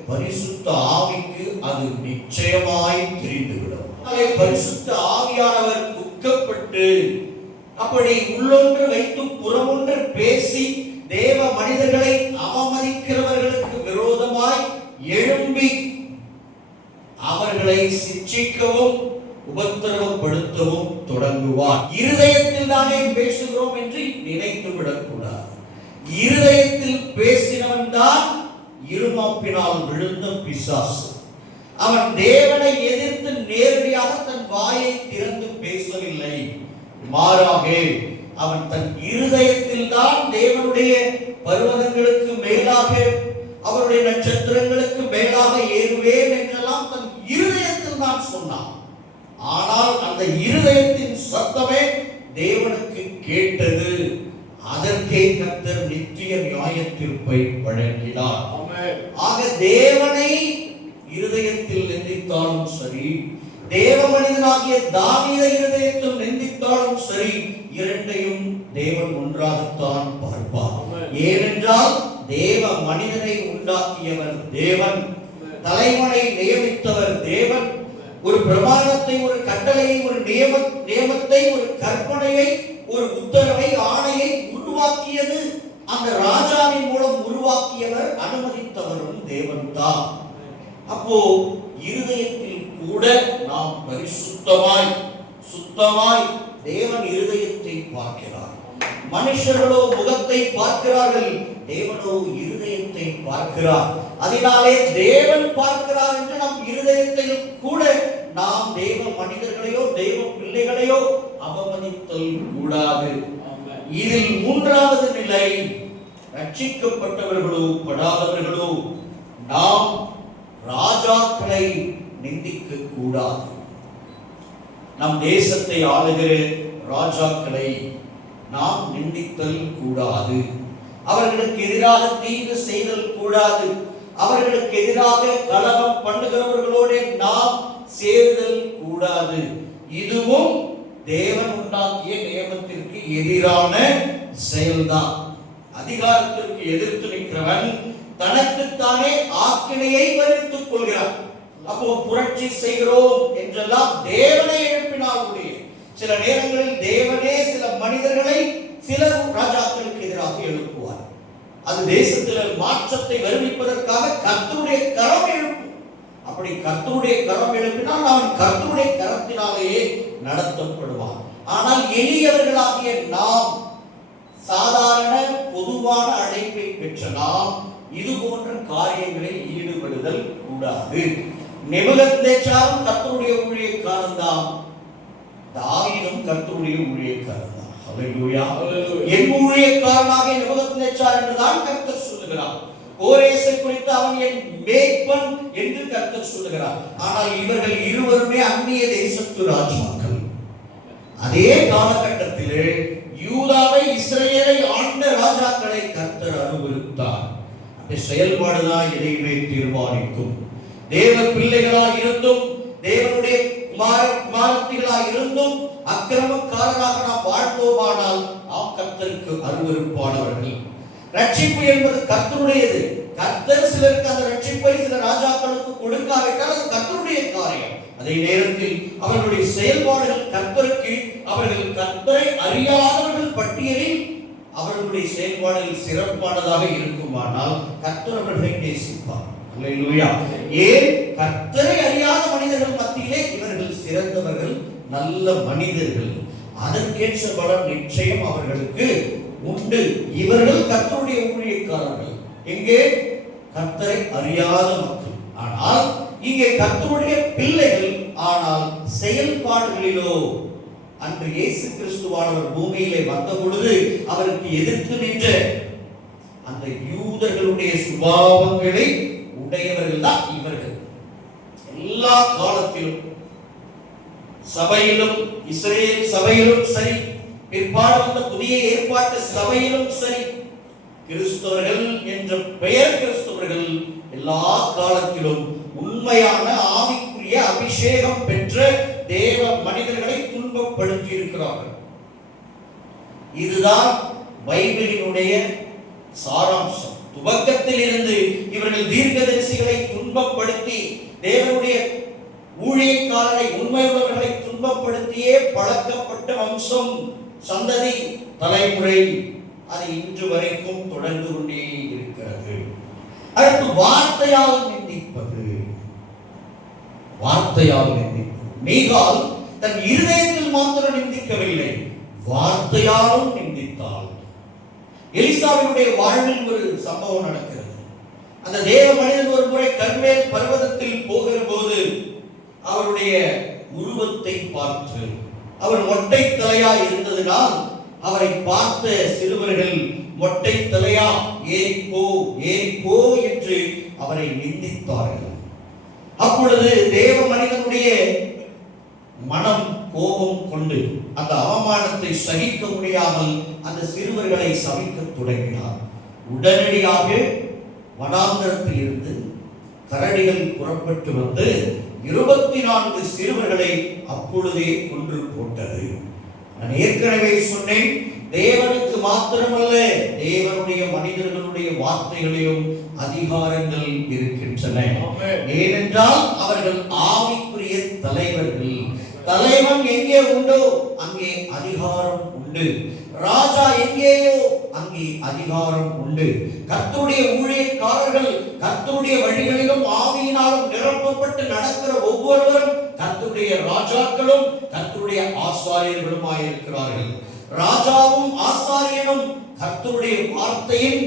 பரிசுத்த ஆவிக்கு அது நிச்சயமாய் தெரிந்துவிடும். பரிசுத்த ஆவியானவர் துக்கப்பட்டு அப்படி உள்ளொன்று வைத்து புறமொன்று பேசி தேவ மனிதர்களை அவமதிக்கிறவர்களுக்கு விரோதமாய் எழும்பி அவர்களை சிட்சிக்கவும் உபத்திரவப்படுத்தவும் தொடங்குவார். இருதயத்தில் தானே பேசுகிறோம் என்று நினைத்து விடக்கூடாது. இருதயத்தில் பேசினவன் தான் இருமாப்பினால் விழுந்த பிசாசு. அவன் தேவனை எதிர்த்து நேரடியாக தன் வாயை திறந்து பேசவில்லை. மாறாக அவன் தன் இருதயத்தில் தான் தேவனுடைய பர்வதங்களுக்கு மேலாக அவருடைய நட்சத்திரங்களுக்கு மேலாக ஏறுவேன் என்றெல்லாம் தன் இருதயத்தில் தான் சொன்னான். ஆனால் அந்த இருதயத்தின் சத்தமே தேவனுக்கு கேட்டது. அதற்கே கர்த்தர் நித்திய நியாய தீர்ப்பை வழங்கினார். ஆக தேவனை இருதயத்தில் நிந்தித்தாலும் சரி, தேவ மனிதனாகிய தாவீதை இருதயத்தில் நிந்தித்தாலும் சரி, இரண்டையும் தேவன் ஒன்றாகத்தான் பார்ப்பார். ஏனென்றால் தேவ மனிதனை உண்டாக்கியவர் தேவன், தலைவனை நியமித்தவர் தேவன். ஒரு பிரமாணத்தை, ஒரு கட்டளையை, ஒரு நியமத்தை, ஒரு கற்பனையை, ஒரு உத்தரவை, ஆணையை உருவாக்கியது அந்த ராஜாவின் மூலம் உருவாக்கியவர், அனுமதித்தவரும் தேவன் தான். அப்போ இருதயத்தில் கூட நாம் பரிசுத்தமாய் சுத்தமாய் தேவன் இருதயத்தை பார்க்கிறார். மனுஷர்களோ முகத்தை பார்க்கிறார்கள், தேவனோ இருதயத்தை பார்க்கிறார். அதனாலே தேவன் பார்க்கிறார் என்று நம் இருதயத்தையும் கூட நாம் தேவ மனிதர்களையோ தேவ பிள்ளைகளையோ அவமதித்தல் கூடாது. இதில் மூன்றாவது நிலை, ரட்சிக்கப்பட்டவர்களோ படாதவர்களோ நாம் ராஜாக்களை நிந்திக்க கூடாது. நம் தேசத்தை ஆளுகிற ராஜாக்களை நாம் நிந்தித்தல் கூடாது. அவர்களுக்கு எதிராக தீங்கு செய்தல் கூடாது. அவர்களுக்கு எதிராக கலகம் பண்ணுகிறவர்களோடு நாம் சேருதல் கூடாது. இதுவும் தேவன் உண்டாக்கிய நியமத்திற்கு எதிரான செயல்தான். அதிகாரத்திற்கு எதிர்த்து நிற்கிறவன் தனக்குத்தானே ஆக்கினையை வருவித்துக் கொள்கிறான். அப்போ புரட்சி செய்கிறோம் என்றெல்லாம் தேவனை எழுப்பினால் உடைய சில நேரங்களில் தேவனே சில மனிதர்களை சில ராஜாக்களுக்கு எதிராக எழுப்புவார். அது தேசத்தில் மாற்றத்தை வருவிப்பதற்காக கர்த்தருடைய கரம் எழுப்பும். அப்படி கர்த்தருடைய கரம் எழுப்பினால் அவன் கர்த்தருடைய கரத்தினாலேயே நடத்தப்படுவான். ஆனால் எளியவர்களாகிய நாம், சாதாரண பொதுவான அழைப்பை பெற்ற நாம் இது போன்ற காரியங்களில் ஈடுபடுதல் கூடாது. நேபுகத்நேச்சாரும் கர்த்தருடைய ஊழியக்காரன் தான், தாவீதும் கர்த்தருடைய ஊழியக்காரன் தான். ஹல்லேலூயா. என் ஊழியக்காரனாக நேபுகத்நேச்சார் என்றுதான் கர்த்தர் சொல்லுகிறார். கோரேசை குறித்து அவன் என் மேய்ப்பன் என்று கர்த்தர் சொல்லுகிறார். ஆனால் இவர்கள் இருவருமே அந்நிய தேசத்து ராஜாக்கள். அதே காலகட்டத்திலே யூதாவை இஸ்ரவேலை ஆண்ட ராஜாக்களை கர்த்தர் அனுபவித்தார். அந்த செயல்பாடுதான் எதையுமே தீர்மானிக்கும். தேவ பிள்ளைகளாய் இருந்தும் தேவனுடைய குமாரத்திகளாய் இருந்தும் அக்கிரமக்காரராக நாம் வாழ்ந்தோமானால் நாம் கர்த்தருக்கு அருவருப்பானவர்கள். ரட்சிப்பு என்பது கர்த்தருடையது. கர்த்தர் சிலருக்கு அந்த ரட்சிப்பை சில ராஜாக்களுக்கு கொடுக்காவிட்டால் அது கர்த்தருடைய காரியம். அதே நேரத்தில் அவர்களுடைய செயல்பாடுகள் கர்த்தருக்கு, அவர்கள் கர்த்தரை அறியாதவர்கள் பட்டியலில் அவர்களுடைய செயல்பாடுகள் சிறப்பானதாக இருக்குமானால் கர்த்தர் அவர்களை நேசிப்பார். அல்லேலூயா. ஏன்? கர்த்தரை அறியாத மனிதர்கள் மத்தியிலே இவர்கள் சிறந்தவர்கள், நல்ல மனிதர்கள். அதற்கேற்ற பலன் நிச்சயம் அவர்களுக்கு உண்டு. இவர்கள் கர்த்தருடைய ஊழியக்காரர்கள். எங்கே? கர்த்தரை அறியாத மக்கள். ஆனால் இங்கே கர்த்தருடைய பிள்ளைகள். ஆனால் செயல்பாடுகளிலோ அன்று இயேசு கிறிஸ்துவானவர் பூமியிலே வந்த பொழுது அவருக்கு எதிர்த்து நின்ற அந்த யூதர்களுடைய சுபாவங்களை உடையவர்கள் தான் இவர்கள். எல்லா காலத்திலும் சபையிலும், இஸ்ரவேல் சபையிலும் சரி, பிற்பாடு வந்த புதிய ஏற்பாட்டு சபையிலும் சரி, கிறிஸ்தவர்கள் என்ற பெயர் கிறிஸ்தவர்கள் எல்லா காலத்திலும் உண்மையான ஆவிக்குரிய அபிஷேகம் பெற்ற தேவ மனிதர்களை துன்பப்படுத்தி இருக்கிறார்கள். இதுதான் பைபிளினுடைய சாராம்சம். துவக்கத்தில் இருந்து இவர்கள் தீர்க்கதரிசிகளை துன்பப்படுத்தி, தேவனுடைய ஊழியக்காரரை, உண்மையுள்ளவர்களை துன்பப்படுத்தியே பழக்கப்பட்ட வம்சம், சந்ததி, தலைமுறை. அது இன்று வரைக்கும் தொடர்ந்து கொண்டே இருக்கிறது. அடுத்து வார்த்தையால் நிந்திப்பது. வார்த்தையால் நிந்திப்பது. மீகாள் தன் இருதயத்தில் மாத்திரம் நிந்திக்கவில்லை, வார்த்தையாலும் நிந்தித்தாள். எலிசாவினுடைய வாழ்வில் ஒரு சம்பவம் நடக்கிறது. அந்த தேவ மனிதன் ஒரு முறை கர்மேல் பர்வதத்தில் போகிற போது அவருடைய உருவத்தை பார்த்து, அவர் மொட்டை தலையா இருந்ததினால் அவரை பார்த்த சிறுவர்கள் மொட்டை தலையா, ஏறிப்போ ஏறிப்போ என்று அவரை நிந்தித்தார்கள். அப்பொழுது தேவ மனிதனுடைய மனம் கோபம் கொண்டு அந்த அவமானத்தை சகிக்க முடியாமல் அந்த சிறுவர்களை சபிக்க தொடங்கினார். உடனடியாக வனாந்தரத்தில் இருந்து கரடிகள் புறப்பட்டு வந்து 24 சிறுவர்களை அப்பொழுதே கொன்று போட்டது. நான் ஏற்கனவே சொன்னேன், தேவனுக்கு மாத்திரமல்ல, தேவனுடைய மனிதர்களுடைய வார்த்தைகளிலும் அதிகாரங்கள் இருக்கின்றன. ஏனென்றால் அவர்கள் ஆவிக்குரிய தலைவர்கள். தலைவன் எங்கே உண்டோ அங்கே அதிகாரம் உண்டு. ராஜா எங்கேயோ அங்கே அதிகாரம் உண்டு. கர்த்தருடைய ஊழியக்காரர்கள் கர்த்தருடைய வழிகளிலும் ஆவியினாலும் நிரப்பப்பட்டு நடக்கிற ஒவ்வொருவரும் கர்த்தருடைய ராஜாக்களும் கர்த்தருடைய ஆசாரியர்களுமாய் இருக்கிறார்கள். ராஜாவும் ஆசாரியனும் கர்த்தருடைய வார்த்தையின்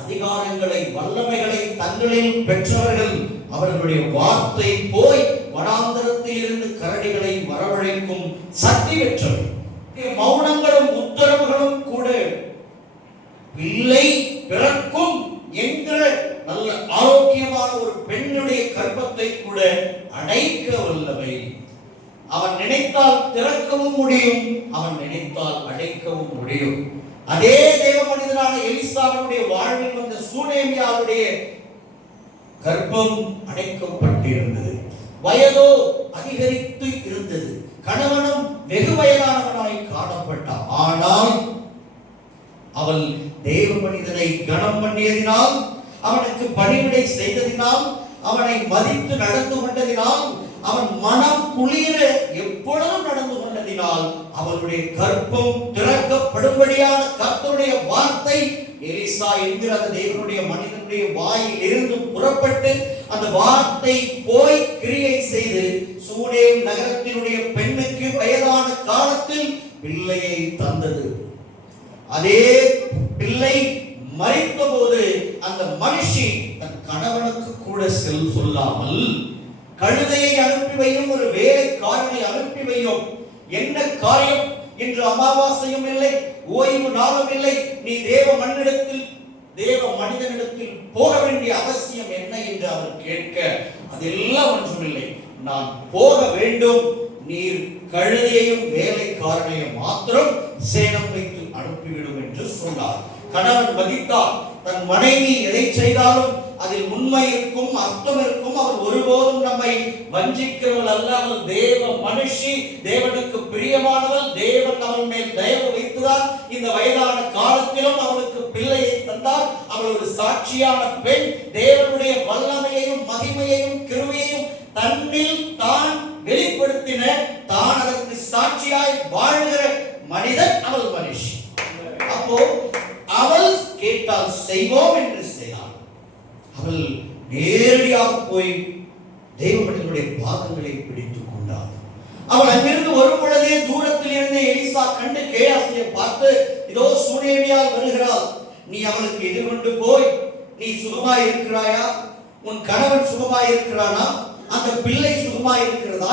அதிகாரங்களை வல்லமைகளை தங்களில் பெற்றவர்கள். அவர்களுடைய வார்த்தை போய் வனாந்தரத்தில் இருந்து கரடிகளை வரவழைக்கும் சக்தி பெற்றவர்கள். மௌனங்களும் உத்தரவுகளும் கூட பிள்ளை பிறக்கும் என்கிற நல்ல ஆரோக்கியமான ஒரு பெண்ணுடைய கர்ப்பத்தை கூட அடைக்க வல்லவை. அவன் நினைத்தால் திறக்கவும் முடியும், அவன் நினைத்தால் அடைக்கவும் முடியும். அதே தேவ மனிதனான எலிசாவினுடைய வாழ்வில் வந்த சூனேமியாவுடைய கர்ப்பம் அடைக்கப்பட்டிருந்தது. வயதோ அதிகரித்து இருந்தது. கணவனும் வெகு வயதானவனாய் காணப்பட்டான். ஆனால் அவள் தேவ மனிதனை கனம் பண்ணியதினால், அவனுக்கு பணிவிடை செய்ததினால், அவனை மதித்து நடந்து கொண்டதினால், அவன் மனம் குளிர எப்பொழுதும் நடந்து கொண்டதினால் அவளுடைய கர்ப்பம் திறக்கப்படும்படியான கர்த்தருடைய வார்த்தை எலிசா என்கிற அந்த தேவனுடைய மனிதனுடைய வாயில் இருந்து புறப்பட்டு அந்த வார்த்தை போய் கிரியை செய்து சூனேம் நகரத்தினுடைய பெண்ணுக்கு வயதான காலத்தில் பிள்ளையை தந்தது. அதே பிள்ளை மரித்த போது அந்த மனுஷி தன் கணவனுக்கு கூட சொல்லாமல் கழுதையை அனுப்பி வையும், ஒரு வேலைக்காரனை அனுப்பி வையும். என்ன காரியம்? இன்று அமாவாசையும் இல்லை, ஓய்வு நாளும் இல்லை, நீ தேவ மண்ணிடத்தில் தேவ மனிதனிடத்தில் போக வேண்டிய அவசியம் என்ன என்று அவர் கேட்க, அதெல்லாம் ஒன்றுமில்லை, நான் போக வேண்டும், நீர் கழுதையையும் வேலைக்காரனையும் மாத்திரம் சேனம் வைத்து அனுப்பிவிடும் என்று சொன்னார். கணவன் மதித்தார். தன் மனைவி எதை செய்தாலும் அதில் உண்மை இருக்கும், அர்த்தம் இருக்கும். அவர் ஒருபோதும் நம்மை வஞ்சிக்கிறவள் அல்ல. அவள் தேவ மனுஷி, தேவனுக்கு பிரியமானவள். தேவன் அவள் மேல் தயவு வைத்துதான் இந்த வயதான காலத்திலும் அவளுக்கு பிள்ளையை தந்தார். அவள் ஒரு சாட்சியான பெண். தேவனுடைய வல்லமையையும் மகிமையையும் கிருபையையும் தன்னில் தான் வெளிப்படுத்தின, தான் அதற்கு சாட்சியாய் வாழ்கிற மனிதன் அவள் மனுஷி. அப்போ அவள் கேட்டால் செய்வோம் என்று செய்தாள். அவள் நேரடியாக போய் தேவனுடைய பாதங்களை பிடித்துக் கொண்டாள். அவள் அங்கிருந்து வரும் பொழுதே தூரத்தில் இருந்து எலிசா கண்டு கேயாசியை பார்த்து, இதோ சூனேமியால் வருகிறாள், நீ அவளுக்கு எதிர்கொண்டு போய், நீ சுகமாய் இருக்கிறாயா, உன் கணவன் சுகமாய் இருக்கிறானா, அந்த பிள்ளை சுகமாய் இருக்கிறதா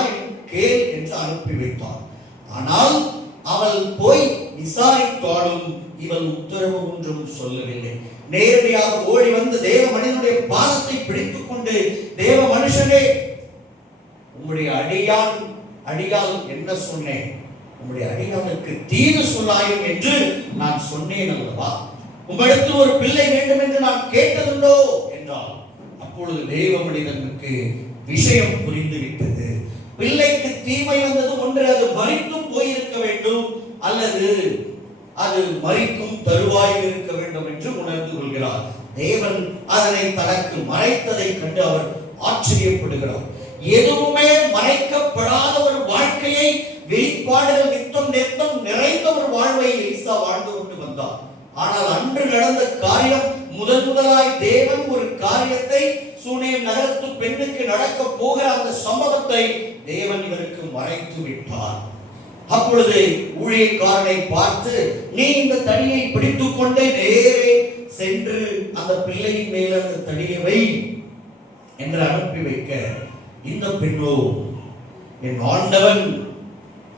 கேள் என்று அனுப்பி வைத்தாள். ஆனால் அவள் போய் விசாரித்தாலும் இவள் உத்தரவு ஒன்றும் சொல்லவில்லை. நேரடியாக ஓடி வந்து தேவ மனிதனுடைய பாதத்தை பிடித்துக் கொண்டு, தேவ மனுஷனே, உம்முடைய அடியால் என்ன சொன்னேன்? உம்முடைய அடியாளுக்கு தீது சொல்லாயும் என்று நான் சொன்னேன் அல்லவா? உம்மிடத்தில் ஒரு பிள்ளை வேண்டும் என்று நான் கேட்டதுண்டோ என்றால், அப்பொழுது தேவ மனிதனுக்கு விஷயம் புரிந்துவிட்டது. பிள்ளைக்கு தீமை வந்தது ஒன்று, அது மரித்து போயிருக்க வேண்டும், அல்லது அது மரிக்கும் தருவாயில் இருக்க வேண்டும் என்று உணர்ந்து கொள்கிறார். தேவன் அதனை தனக்கு மறைத்ததை கண்டு அவர் ஆச்சரியப்படுகிறார். எதுவுமே மறைக்கப்படாத ஒரு வாழ்க்கையை, வெளிப்பாடுகள் நித்தம் நித்தம் நிறைந்த ஒரு வாழ்வை எலிசா வாழ்ந்து கொண்டு வந்தார். ஆனால் அன்று நடந்த காரியம், முதலாய் தேவன் ஒரு காரியத்தை, சூனேம் நகரத்து பெண்ணுக்கு நடக்க போகிற அந்த சம்பவத்தை தேவன் இவருக்கு மறைத்து விட்டார். அப்பொழுது ஊழியக்காரனை பார்த்து, நீ இந்த தடியை பிடித்துக் கொண்டே நேரே சென்று அந்த பிள்ளையின் மேல அந்த தடியை வை என்று அனுப்பி வைக்க, இந்த பெண்ணோ, என் ஆண்டவன்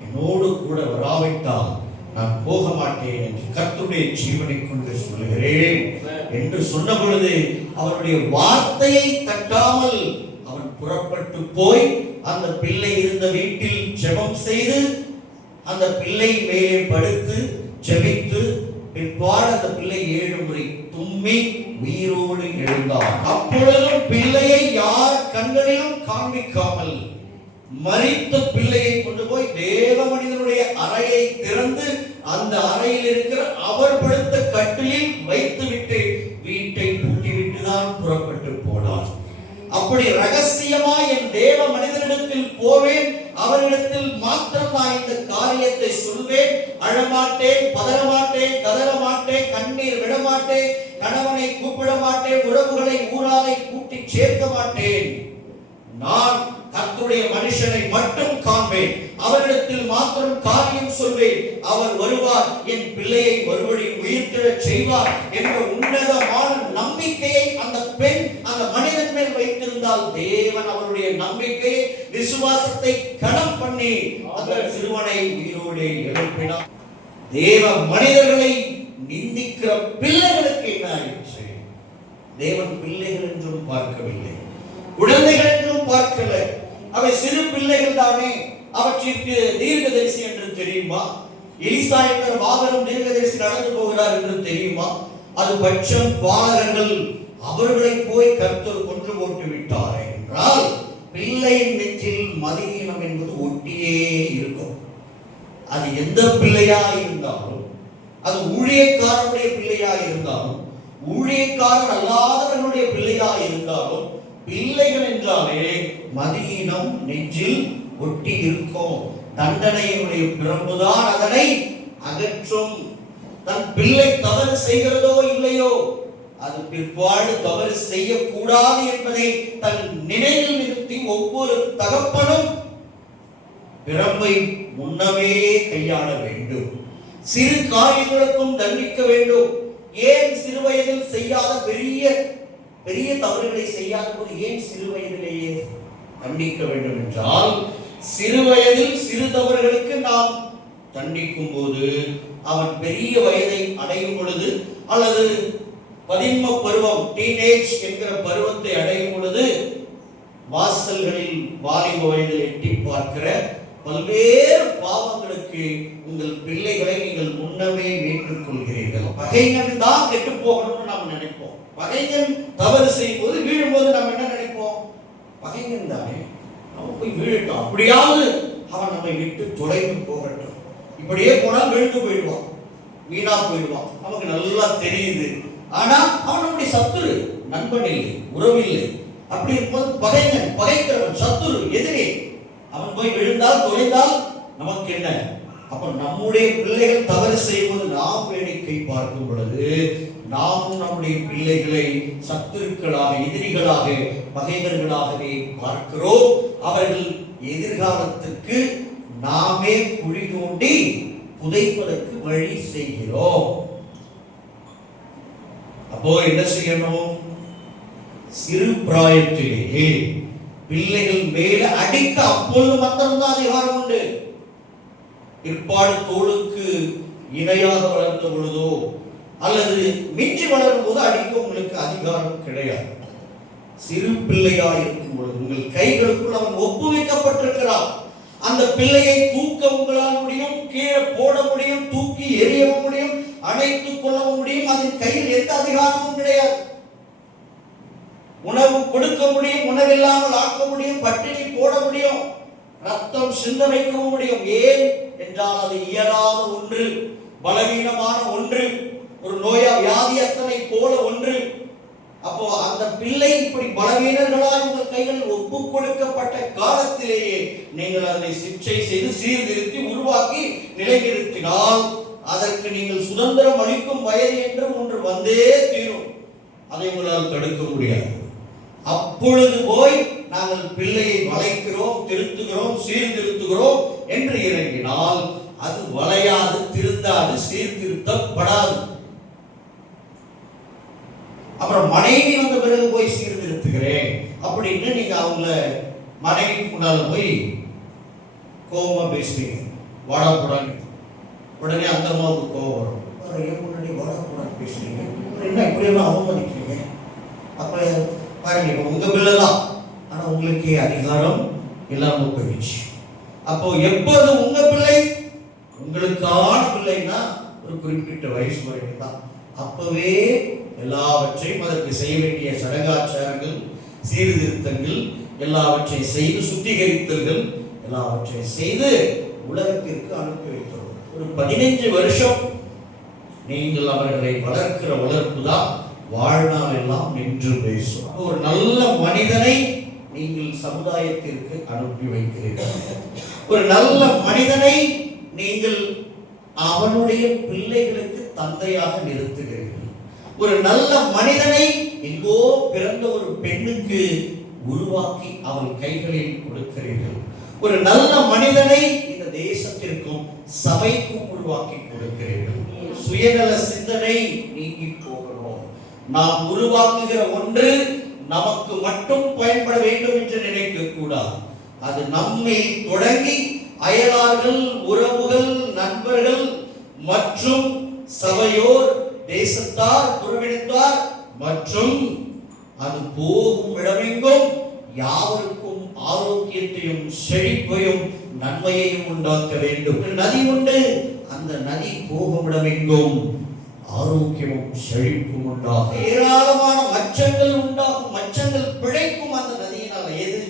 என்னோடு கூட வராவிட்டால் நான் போக மாட்டேன் என்று கர்த்தருடைய ஜீவனை கொண்டு சொல்கிறேன் என்று சொன்ன பொழுது அவருடைய வார்த்தையை தட்டாமல் அவன் புறப்பட்டு போய் அந்த பிள்ளை இருந்த வீட்டில் ஜெபம் செய்து, அந்த பிள்ளை மேலே படுத்து ஜெபித்து, பிற்பாடு அந்த பிள்ளை 7 முறை தும்மி உயிரோடு எழுந்தார். அப்பொழுதும் பிள்ளையை யார் கண்களிலும் காண்பிக்காமல் மரித்த பிள்ளையை கொண்டு போய் தேவ மனிதனுடைய அறையை திறந்து அந்த அறையில் இருக்கிற அவர் படுத்த கட்டிலில் வைத்துவிட்டு வீட்டை பூட்டிவிட்டு தான் புறப்பட்டு போனார். அப்படி ரகசியமாய் என் தேவ மனிதனிடத்தில் போவேன், அவரிடத்தில் மாத்திரம் நான் இந்த காரியத்தை சொல்வேன், அழமாட்டேன், பதறமாட்டேன், கதறமாட்டேன், கண்ணீர் விடமாட்டேன், கணவனை கூப்பிட மாட்டேன், உறவுகளை ஊராரை கூட்டி சேர்க்க மாட்டேன். நான் கர்த்தருடைய மனுஷனை மட்டும் காண்பேன், அவரிடத்தில் மாத்திரம் காரியம் சொல்வேன், அவர் வருவார், என் பிள்ளையை மறுபடியும் உயிர்த்தெழச் செய்வார் என்ற உன்னதமான நம்பிக்கையை அந்த பெண் அந்த மனிதன் மேல் வைத்திருந்தால் தேவன் அவருடைய நம்பிக்கையை விசுவாசத்தை கணம் பண்ணி அந்த சிறுவனை உயிரோடு எழுப்பினார். தேவ மனிதர்களை நிந்திக்கிற பிள்ளைகளுக்கு என்ன ஆயிற்று? தேவன் பிள்ளைகள் என்றும் பார்க்கவில்லை, குழந்தைகள் என்றும் பார்க்கல. அவை சிறு பிள்ளைகள் தானே. அவற்றிற்கு தீர்க்கதரிசி என்று தெரியுமா? எலிசா என்ற மாபெரும் தீர்க்கதரிசி நடந்து போகிறார் என்று தெரியுமா? அது பட்சம் பாலகர்கள், அவர்களை போய் கர்த்தர் கொன்று போட்டு விட்டார் என்றால் பிள்ளையின் நெஞ்சில் மதியீனம் என்பது ஒட்டியே இருக்கும். அது எந்த பிள்ளையா இருந்தாலும், அது ஊழியக்காரனுடைய பிள்ளையா இருந்தாலும், ஊழியக்காரன் அல்லாதவர்களுடைய பிள்ளையா இருந்தாலும், பிள்ளைகள் என்றாலே மதியீனம் நெஞ்சில் ஒட்டி இருக்கும். தண்டனையினுடைய பிரம்புதான் அதனை அகற்றும். தன் பிள்ளை தவறு செய்கிறதோ இல்லையோ, அது பிற்பாடு தவறு செய்யக்கூடாது என்பதை தன் நினைவில் நிறுத்தி ஒவ்வொரு தகப்பனும் பிரம்பை முன்னமே கையாள வேண்டும். சிறு காரியங்களுக்கும் தண்டிக்க வேண்டும். ஏன் சிறு வயதில் செய்யாத பெரிய பெரிய தவறுகளை செய்யாத போது ஏன் சிறு வயதிலேயே தண்டிக்க வேண்டும் என்றால், சிறு வயதில் சிறு தவறுகளுக்கு நாம் தண்டிக்கும் போது அவன் பெரிய வயதை அடையும் பொழுது அல்லது பதின்ம பருவம் டீனேஜ் என்கிற பருவத்தை அடையும் பொழுது வாசல்களில் வாலிப வயதில் எட்டி பார்க்கிற பல்வேறு பாவங்களுக்கு உங்கள் பிள்ளைகளை நீங்கள் முன்னமே ஏற்றுக் கொள்கிறீர்கள். பகைஞன் தான் கெட்டு போகணும்னு நாம் நினைப்போம். பகைஞன் தவறு செய்யும் போது வீழும் போது நாம் என்ன நினைப்போம்? பகைஞன் தானே, அவன் போய் வீழட்டும், அப்படியாவது அவன் நம்மை விட்டு தொலைந்து போகட்டும். இப்படியே போனால் விழுந்து போயிடுவான், வீணா போயிடுவான், நமக்கு நல்லா தெரியுது. ஆனா அவன் நம்முடைய சத்துரு, நண்பன் இல்லை, உறவில்லை. அப்படி இருக்கும்போது பகைஞன், பகைக்கிறவன், சத்துரு, எதிரே, அவன் போய் விழுந்தால் தொலைந்தால் நமக்கு என்ன? அப்ப நம்முடைய பிள்ளைகள் தவறு செய்வது நாம் வேடிக்கை பார்க்கும் பொழுது நாமும் நம்முடைய பிள்ளைகளை சத்துருக்களாக, எதிரிகளாக, பகைவர்களாகவே பார்க்கிறோம். அவர்கள் எதிர்காலத்திற்கு நாமே குழி தோண்டி புதைப்பதற்கு வழி செய்கிறோம். அப்போ என்ன செய்யணும்? சிறு பிராயத்திலேயே பிள்ளைகள் மேல அடிக்க அப்பொழுது மாத்திரம்தான் அதிகாரம் உண்டு. பிற்பாடு தோளுக்கு இணையாக வளர்ந்த பொழுதோ அல்லது மிஞ்சி வளரும் போது அடிக்க உங்களுக்கு அதிகாரம் கிடையாது. சிறு பிள்ளையாக இருக்கும் பொழுது உங்கள் கைகளுக்குள் அவன் ஒப்புவிக்கப்பட்டிருக்கிறான். அந்த பிள்ளையை தூக்க உங்களால் முடியும், கீழே போட முடியும், தூக்கி எறியவும் முடியும், அணைத்துக் கொள்ளவும் முடியும். அதன் கையில் எந்த அதிகாரமும் கிடையாது. உணவு கொடுக்க முடியும், உணவில்லாமல் ஆக்க முடியும், பட்டினி போட முடியும், ரத்தம் சிந்த வைக்கவும் முடியும். ஏன் என்றால் அது இயலாத ஒன்று, பலவீனமான ஒன்று, ஒரு நோயா வியாதியஸ்தனை போல ஒன்று. அப்போ அந்த பிள்ளை இப்படி பலவீனர்களாய் உங்கள் கைகளில் ஒப்பு கொடுக்கப்பட்ட காலத்திலேயே நீங்கள் அதனை சிகிச்சை செய்து சீர்திருத்தி உருவாக்கி நிலைநிறுத்தினால் அதற்கு நீங்கள் சுதந்திரம் அளிக்கும் வயது என்று ஒன்று வந்தே தீரும். அதை உங்களால் தடுக்க முடியாது. அப்பொழுது போய் நாங்கள் பிள்ளையை வளைக்கிறோம், திருத்துகிறோம், சீர்திருத்துகிறோம் என்று இறங்கினால் அது வளையாது, திருந்தாது, சீர்திருத்தப்படாது. அப்புறம் மனைவி வந்த பிறகு போய் சீர்திருத்துகிறேன் அப்படின்னு நீங்க அவங்கள மனைவிக்கு முன்னால போய் கோபமா பேசுவீங்க, வாடா போடான்னு. உடனே அந்த அம்மாவுக்கு கோபம் வரும். ஏன் முன்னாடி வாடா போடான்னு பேசுறீங்க, என்ன இப்படி எல்லாம் அவமதிக்கிறீங்க? அப்ப பாருங்க, இப்ப உங்க பிள்ளை தான், ஆனா உங்களுக்கே அதிகாரம் இல்லாம போயிடுச்சு. அப்போ எப்போது உங்க பிள்ளை உங்களுக்கான பிள்ளைன்னா ஒரு குறிப்பிட்ட வயசு வரைக்கும் தான். அப்பவே எல்லாவற்றையும் அதற்கு செய்ய வேண்டிய சடங்காச்சாரங்கள், சீர்திருத்தங்கள் எல்லாவற்றையும் செய்து சுத்திகரித்தல்கள் எல்லாவற்றையும் செய்து உலகத்திற்கு அனுப்பி வைக்கிறோம். ஒரு 15 வருஷம் நீங்கள் அவர்களை வளர்க்கிற வளர்ப்பு தான் வாழ்நாள் எல்லாம் நின்று பேசும். ஒரு நல்ல மனிதனை நீங்கள் சமுதாயத்திற்கு அனுப்பி வைக்கிறீர்கள். ஒரு நல்ல மனிதனை நீங்கள் அவனுடைய பிள்ளைகளுக்கு தந்தையாக நிறுத்துகிறீர்கள். ஒரு நல்ல மனிதனை எங்கோ பிறந்த ஒரு பெண்ணுக்கு உருவாக்கி அவள் கைகளில் கொடுக்கிறீர்கள். ஒரு நல்ல மனிதனை இந்த தேசத்திற்கும் சபைக்கும் உருவாக்கி கொடுக்கிறீர்கள். சுயநல சிந்தனை நீங்கி போகணும். நாம் உருவாக்குகிற ஒன்று நமக்கு மட்டும் பயன்பட வேண்டும் என்று நினைக்க கூடாது. அது நம்மை தொடங்கி அயலார்கள், உறவுகள், நண்பர்கள் மற்றும் சபையோர், தேசத்தார், உறவினத்தார் மற்றும் அது போகும் இடமெங்கும் யாவருக்கும் ஆரோக்கியத்தையும் செழிப்பையும் நன்மையையும் உண்டாக்க வேண்டும். நதி உண்டு, அந்த நதி போகும் இடமெங்கும் ஆரோக்கியமும் செழிப்பும் உண்டாகும். ஏராளமான மச்சங்கள் உண்டாகும், மச்சங்கள் பிழைக்கும் அந்த நதியினால். எது?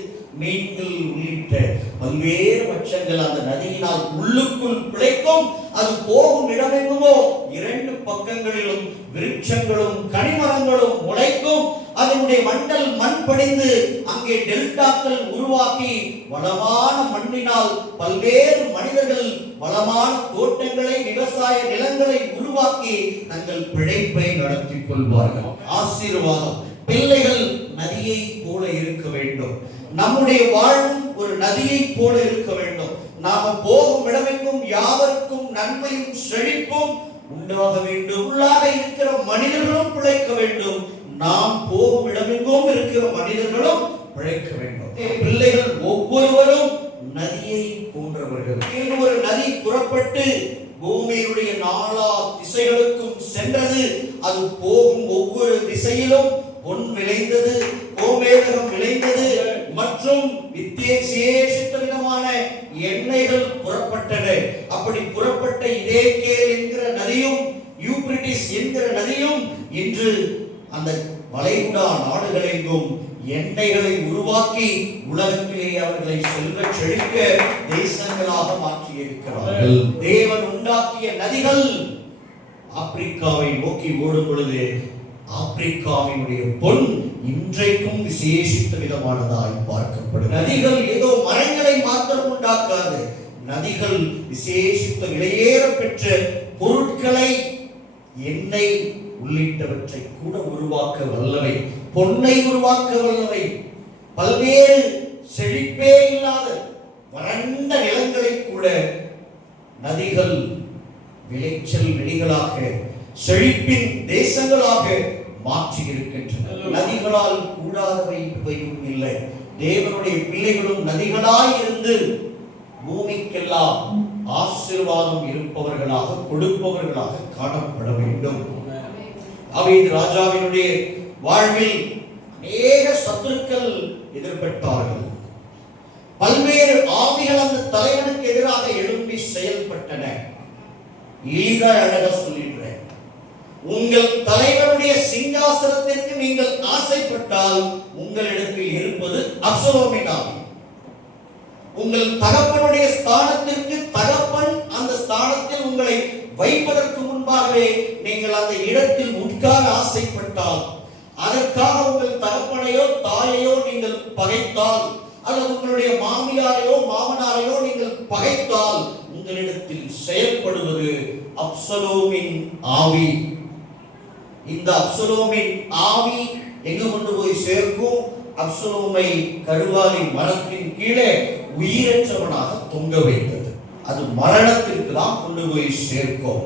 மீன்கள் உள்ளிட்ட பல்வேறு மச்சங்கள் அந்த நதியினால் உள்ளுக்குள் பிழைக்கும். அது போகும் இடமெங்குமோ இரண்டு பக்கங்களிலும் விருட்சங்களும் கனிமரங்களும் முளைக்கும். அதனுடைய மண்டல் மண் படிந்து அங்கே டெல்டாக்கள் உருவாக்கி வளமான மண்ணினால் பல்வேறு மனிதர்கள் வளமான தோட்டங்களை, விவசாய நிலங்களை உருவாக்கி தங்கள் பிழைப்பை நடத்தி கொள்வார்கள். ஆசீர்வாதம். பிள்ளைகள் நதியை போல இருக்க வேண்டும். நம்முடைய வாழ்வும் ஒரு நதியை போல இருக்க வேண்டும். நாம போகும் இடமெங்கும் யாவருக்கும் நன்மையும் செழிப்பும் உண்டாக வேண்டும். உள்ளாக இருக்கிற மனிதர்களும் பிழைக்க வேண்டும். நாம் போகும் இடமெங்கும் இருக்கிற மனிதர்களும் பிழைக்க வேண்டும். பிள்ளைகள் ஒவ்வொருவரும் நதியை போன்றவர்கள். ஒரு நதி புறப்பட்டு பூமியுடைய நாலா திசைகளுக்கும் சென்றது. அது போகும் ஒவ்வொரு திசையிலும் பொன் விளைந்தது, கோமேதகம் விளைந்தது மற்றும் விசேஷித்த விதமான எண்ணெய்கள் புறப்பட்டன. அப்படி புறப்பட்ட இதேகேல் என்கிற நதியும் யூப்ரிட்டிஸ் என்கிற நதியும் இன்று அந்த வளைகுடா நாடுகளெங்கும் எண்ணெய்களை உருவாக்கி உலகத்திலே அவர்களை செல்வ செழிக்க தேசங்களாக மாற்றி இருக்கிறார்கள். தேவன் உண்டாக்கிய நதிகள் ஆப்பிரிக்காவை நோக்கி ஓடும் பொழுது ஆப்பிரிக்காவினுடைய பொன் இன்றைக்கும் விசேஷித்த விதமானதாய் பார்க்கப்படும். நதிகள் ஏதோ மரங்களை மாத்திரம் உண்டாக்காது. நதிகள் விசேஷித்த விலையேற பெற்ற பொருட்களை, எண்ணெய் உள்ளிட்டவற்றை கூட உருவாக்க வல்லவை, பொன்னை உருவாக்க வல்லவை. பல்வேறு செழிப்பே இல்லாத வறண்ட நிலங்களை கூட நதிகள் விளைச்சல் வெளிகளாக, செழிப்பின் தேசங்களாக மாற்றி இருக்கின்றன. நதிகளால் கூடாதவை எதுவும் இல்லை. தேவனுடைய பிள்ளைகளும் நதிகளாய் இருந்து பூமிக்கெல்லாம் ஆசீர்வாதம் இருப்பவர்களாக, கொடுப்பவர்களாக காணப்பட வேண்டும். தாவீது ராஜாவினுடைய வாழ்வில் அநேக சத்துருக்கள் எதிர்பட்டார்கள். பல்வேறு ஆவிகள் அந்த தலைவனுக்கு எதிராக எழும்பி செயல்பட்டன. எளிதா அழகா சொல்லிடுறேன், உங்கள் தலைவனுடைய சிங்காசனத்திற்கு நீங்கள் ஆசைப்பட்டால் உங்களிடத்தில் இருப்பது அப்சலோமின் ஆவி. உங்கள் தகப்பனுடைய ஸ்தானத்திற்கு தகப்பன் அந்த ஸ்தானத்தில் உங்களை வைப்பதற்கு முன்பாகவே நீங்கள் அந்த இடத்தில் உட்கார ஆசைப்பட்டால், அதற்காக உங்கள் தகப்பனையோ தாயையோ நீங்கள் பகைத்தால், அல்லது உங்களுடைய மாமியாரையோ மாமனாரையோ நீங்கள் பகைத்தால், உங்களிடத்தில் செயல்படுவது அப்சலோமின் ஆவி. இந்த அப்சலோமின் ஆவி எங்கு கொண்டு போய் சேர்க்கும்? அப்சலோமை கருவாலி மரத்தின் கீழே உயிரற்றவனாக தொங்க வைத்தது. அது மரணத்திற்கு தான் கொண்டு போய் சேர்க்கும்.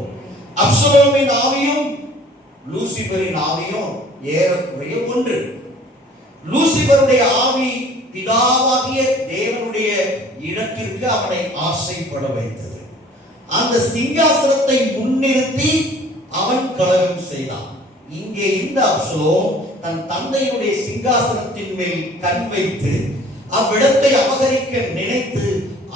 அப்சலோமின் ஆவியும் லூசிபரின் ஆவியும் ஏறக்குறைய ஒன்று. லூசிபருடைய ஆவி பிதாவாகிய தேவனுடைய இடத்திற்கு அவனை ஆசைப்பட வைத்தது. அந்த சிங்காசனத்தை முன்னிறுத்தி அவன் கலகம் செய்தான். இங்கே இந்த அப்சலோம் தன் தந்தையுடைய சிங்காசனத்தின் மேல் கண் வைத்து அவ்விடத்தை அபகரிக்க நினைத்து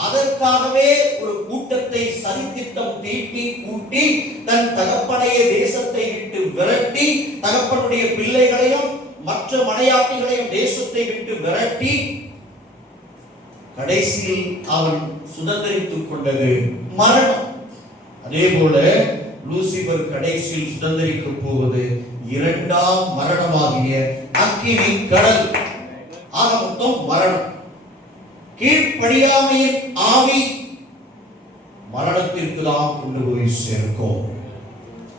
அதற்காகவே ஒரு கூட்டத்தை சதித்திட்டம் தீட்டி கூட்டி தன் தகப்பனைய தேசத்தை விட்டு விரட்டி, தகப்பனுடைய பிள்ளைகளையும் மற்ற மனையாட்டிகளையும் தேசத்தை விட்டு விரட்டி கடைசியில் அவன் சுதந்திரித்துக் கொண்டது மரணம். அதே போல லூசிபர் கடைசியில் சுதந்திரிக்க போவது இரண்டாம் மரணமாகிய அக்கினி கடல். ஆக மொத்தம் மரணம். கீழ்ப்படியாமையின் ஆவி மரணத்திற்கு தான் கொண்டு போய் சேர்க்கும்.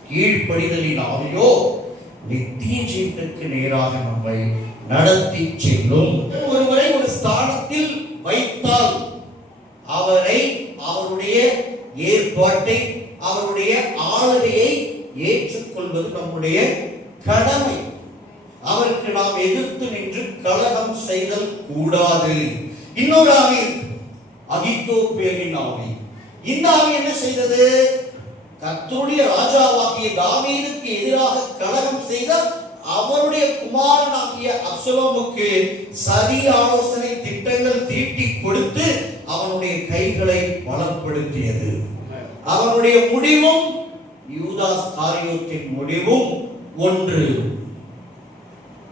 கீழ்ப்படிதலின் ஆவியோ நித்திய ஜீவனுக்கு நேராக நம்மை நடத்தி செல்லும். ஒருவரை ஒரு ஸ்தானத்தில் வைத்தால் அவரை, அவருடைய ஏற்பாட்டை, அவருடைய ஆளுகையை ஏற்றுக்கொள்வது நம்முடைய கடமை. அவருக்கு நாம் எதிர்த்து நின்று கலகம் செய்தல் கூடாது. இன்னொரு ஆவி, அகித்தோப்பேலின் ஆவி. இந்த ஆவி என்ன செய்தது? கர்த்தருடைய ராஜாவாகிய தாவீதுக்கு எதிராக கலகம் செய்த அவருடைய குமாரனாகிய அப்சலோமுக்கு சதி ஆலோசனை திட்டங்கள் தீட்டி கொடுத்து அவனுடைய கைகளை பலப்படுத்தியது. அவனுடைய முடிவும் யூதாஸ் காரியோத்தின் முடிவும் ஒன்று.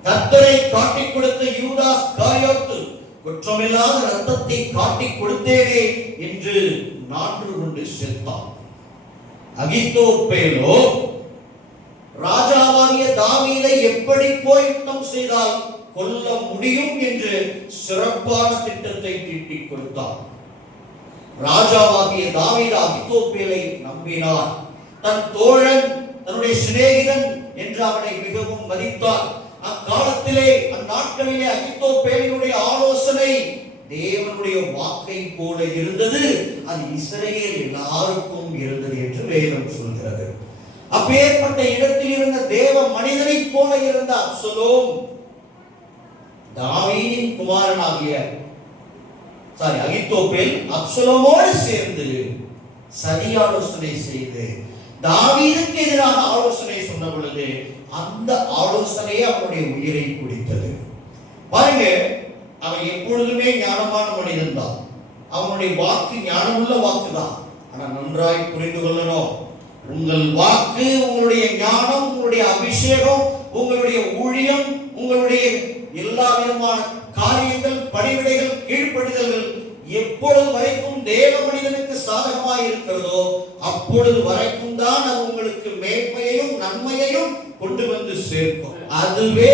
கர்த்தரை காட்டிக் கொடுத்த யூதாஸ் காரியோத்து குற்றமில்லாத ரத்தத்தை காட்டிக் கொடுத்தேனே என்று நான்று கொண்டு செத்தான். அகித்தோப்பேலோ ராஜாவாகிய தாவீதை எப்படி போய் யுத்தம் செய்தால் கொல்ல முடியும் என்று சிறப்பான திட்டத்தை தீட்டிக் கொடுத்தார். ராஜாவாகிய தாவீது அகித்தோப்பேலை நம்பினார். தன் தோழன், தன்னுடைய சிநேகிதன் என்று அவனை மிகவும் மதித்தார். அக்காலத்திலே, அந்நாட்களிலே அகித்தோப்பேலினுடைய ஆலோசனை தேவனுடைய வாக்கை போல இருந்தது. அது இஸ்ரவேல் எல்லாருக்கும் இருந்தது என்று வேதம் சொல்கிறது. அப்பேற்பட்ட இடத்தில் இருந்த தேவ மனிதனை போல இருந்த அப்சலோம் தாவீதின் குமாரனாகிய அகித்தோப்பேல் அப்சலோமோடு சேர்ந்து சதி ஆலோசனை செய்து தாவீதுக்கு எதிராக ஆலோசனை சொன்ன பொழுது அந்த ஆலோசனையே அவனுடைய உயிரை குடித்தது. பாருங்க, அவன் எப்பொழுதுமே ஞானமான மனிதன் தான். அவனுடைய வாக்கு ஞானமுள்ள வாக்கு தான். ஆனா நன்றாய் புரிந்து கொள்ளணும், உங்கள் வாக்கு, உங்களுடைய ஞானம், உங்களுடைய அபிஷேகம், உங்களுடைய ஊழியம், உங்களுடைய எல்லா விதமான காரியங்கள், பணிவிடைகள், கீழ்ப்படிதல்கள் எப்பொழுது வரைக்கும் தேவ மனிதனுக்கு சாதகமாக இருக்கிறதோ அப்பொழுது வரைக்கும் தான் அது உங்களுக்கு மேன்மையையும் நன்மையையும் கொண்டு வந்து சேர்க்கும். அதுவே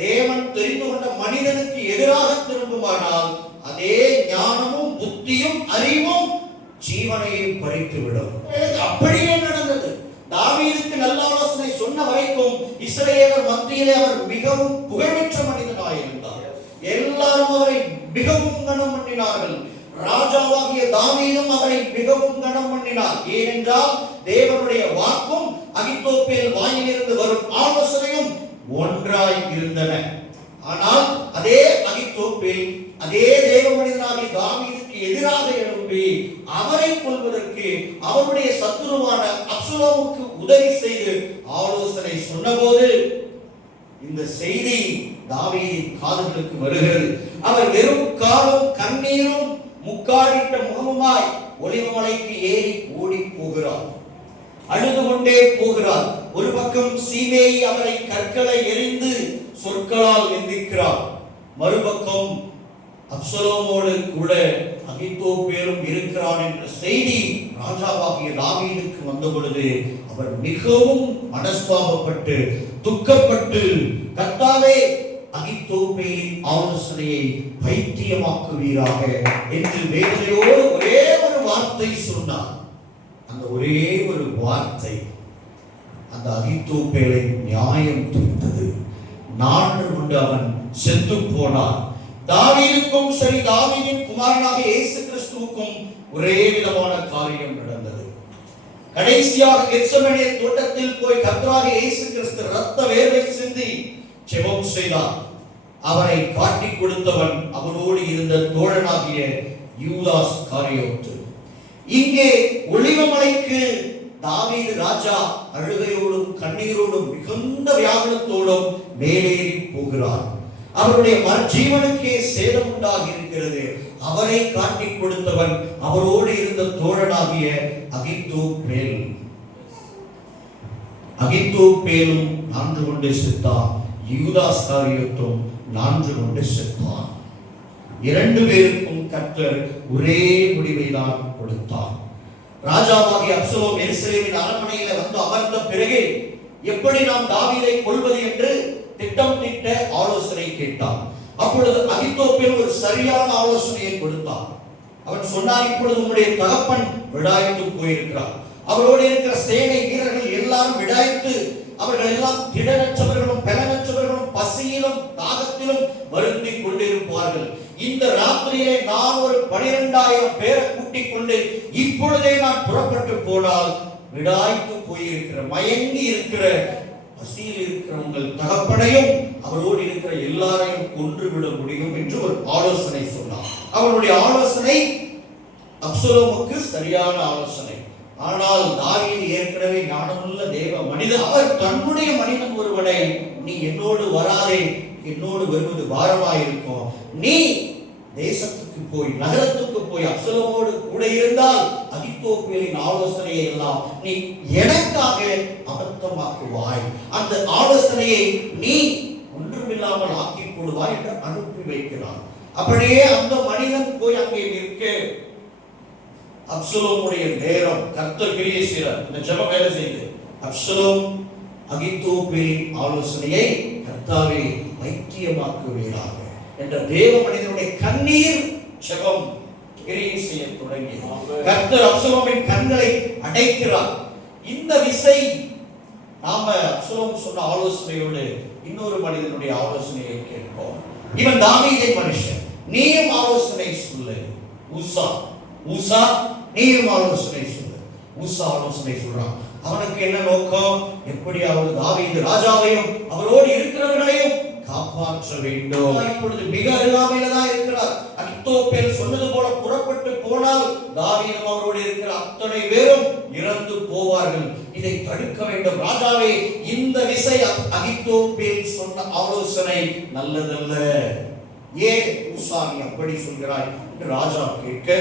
தேவன் தெரிந்து கொண்ட மனிதனுக்கு எதிராக திரும்புமானால் அதே ஞானமும் புத்தியும் அறிவும் ஜீவனையும் பறித்துவிடும். அப்படியே நடந்தது. தாவீதுக்கு நல்ல ஆலோசனை சொன்ன வரைக்கும் இஸ்ரவேலர் மத்தியிலே அவர் மிகவும் புகழ்பெற்ற மனிதனாக இருந்தார். எல்லாரும் அவரை மிகவும் கனம் பண்ணினார்கள். ராஜாவாகிய தாவீதும் அவரை மிகவும் கனம் பண்ணினார். ஏனென்றால் தேவனுடைய வாக்கும் அகித்தோப்பேல் வாயிலிருந்து வரும் ஆலோசனையும் ஒன்றாய் இருந்தன. ஆனால் அதே அகித்தோப்பேல் அதே தேவ மனிதனாகிய தாவீதுக்கு எதிராக எழும்பி அவரை கொல்வதற்கு அவருடைய சத்துருவான அப்சலோமுக்கு உதவி செய்து ஆலோசனை சொன்னபோது இந்த செய்தி தாவீதின் காதுகளுக்கு வருகிறது. அவர் வெறும் காலும் கண்ணீரும் முக்காடிட்ட முகமுமாய் ஒலிவமலைக்கு ஏறி ஓடி போகிறார். அழுது கொண்டே போகிறார். ஒரு பக்கம் சீமேயி அவரை கற்களை எறிந்து சொற்களால் நிந்திக்கிறார். மறுபக்கம் அப்சலோமோடு கூட அகித்தோப்பேலும் இருக்கிறான் என்ற செய்தி ராஜாவாகிய தாவீதுக்கு வந்த பொழுது அவர் மிகவும் மனஸ்தாபப்பட்டு துக்கப்பட்டு, கர்த்தாவே, அகித்தோப்பேலின் ஆலோசனையை பைத்தியமாக்குவீராக என்று வேதனையோடு ஒரே ஒரு வார்த்தை சொன்னார். அந்த ஒரே ஒரு வார்த்தை அந்த அகித்தோப்பேலை நியாயம் தீர்த்தது. நான்கு கொண்டு அவன் செத்து போனான். தாவீதுக்கும் சரி, தாவீதின் குமாரனாக இயேசு கிறிஸ்துவுக்கும் ஒரே விதமான காரியம் நடந்தது. கடைசியாக கெத்செமனே தோட்டத்தில் போய் கர்த்தராகிய இயேசு கிறிஸ்து இரத்த வேர்வை சிந்தி ஜெபம் செய்தார். அவரை காட்டிக் கொடுத்தவன் அவரோடு இருந்த தோழனாகிய யூதாஸ் காரியோத்து. இங்கே ஒலிவமலைக்கு தாவீது ராஜா அழுகையோடும் கண்ணீரோடும் மிகுந்த வியாகுலத்தோடும் மேலேறி போகிறார். அவருடைய மறுஜீவனுக்கே சேதம் உண்டாகி இருக்கிறது. அவரை காட்டிக் கொடுத்தவன் அவரோடு இருந்த தோழனாகிய அகித்தோப்பேலும் நான்கு கொண்டு செத்தான். யூதாஸ் காரியோத்தும் நான்கு கொண்டு செத்தான். இரண்டு பேருக்கும் கர்த்தர் ஒரே முடிவை தான் கொடுத்தார். ராஜாவாகிய அப்சலோம் எருசலேமின் அரண்மனையில் வந்து அமர்ந்த பிறகு எப்படி நாம் தாவீதை கொல்வது என்று திட்டம் திட்ட ஆலோசனை கேட்டான். அப்பொழுது அகித்தோப்பேல் ஒரு சரியான ஆலோசனையை கொடுத்தான். அவன் சொன்னான், இப்பொழுது உங்களுடைய தகப்பன் விடாய்த்து போயிருக்கிறார். அவரோடு இருக்கிற சேனை வீரர்கள் எல்லாம் விடாய்த்து, அவர்கள் எல்லாம் திடனற்றவர்களும் பலனற்றவர்களும் பசியிலும் தாகத்திலும் இந்த ராத்திரியிலே நான் ஒரு 12,000 பேரை கூட்டிக் கொண்டு இப்பொழுதே நான் புறப்பட்டு போனால் விடாய்த்து போயிருக்கிற, மயங்கி இருக்கிற, பசியில் இருக்கிற உங்கள் தகப்பனையும் அவரோடு இருக்கிற எல்லாரையும் கொன்றுவிட முடியும் என்று ஒரு ஆலோசனை சொன்னார். அவருடைய ஆலோசனை அப்சலோமுக்கு சரியான ஆலோசனை. ஆனால் தாவீது ஏற்கனவே ஞானமுள்ள தேவ மனிதன். அவர் தன்னுடைய மனிதன் ஒருவனை, நீ என்னோடு வராதே, என்னோடு வருவது பாரமாயிருக்கும், நீ தேசத்துக்கு போய், நகரத்துக்கு போய் அப்சலோமோடு கூட இருந்தால் அகித்தோப்பேலின் ஆலோசனையை எல்லாம் நீ எனக்காக அபத்தமாக்குவாய், அந்த ஆலோசனையை நீ ஒன்றுமில்லாமல் ஆக்கி போடுவாய் என்று அனுப்பி வைக்கிறான். அப்படியே அந்த மனிதன் போய் அங்கே நிற்க அப்சலோமுடைய நேரம் கர்த்தர் கிரியை செய்கிறார். இந்த ஜெபம் வேலை செய்து அப்சலோம் அகித்தோப்பேலின் ஆலோசனையை கர்த்தாவே வைத்தியமாக்குவீராக என்ற தேவ மனிதனுடைய கண்ணீர் ஜெபம் கிரியை செய்ய தொடங்கி கர்த்தர் அப்சலோமின் கண்களை அடைக்கிறார். இந்த விசை நாம அப்சலோம் சொன்ன ஆலோசனையோடு இன்னொரு மனிதனுடைய ஆலோசனையை கேட்போம். இவன் தாவீதின் மனுஷன், நீயும் ஆலோசனை சொல்லு. ஊசா நீயும் ஆலோசனை சொல்லு. ஊசா ஆலோசனை சொல்றான். அவனுக்கு என்ன நோக்கம்? எப்படியாவது தாவீது ராஜாவையும் அவரோடு இருக்கிறவர்களையும் காப்பாற்ற வேண்டும். இப்பொழுது மிக அருகாமையில தான் இருக்கிறார். அகித்தோப்பேல் சொன்னது போல புறப்பட்டு போனால் தாவீதும் அவரோடு இருக்கிற அத்தனை பேரும் இறந்து போவார்கள். இதை தடுக்க வேண்டும். ராஜாவே, இந்த விசை அகித்தோப்பேல் சொன்ன ஆலோசனை நல்லதல்ல. ஏன் ஊசா நீ அப்படி சொல்கிறாய் என்று ராஜா கேட்க,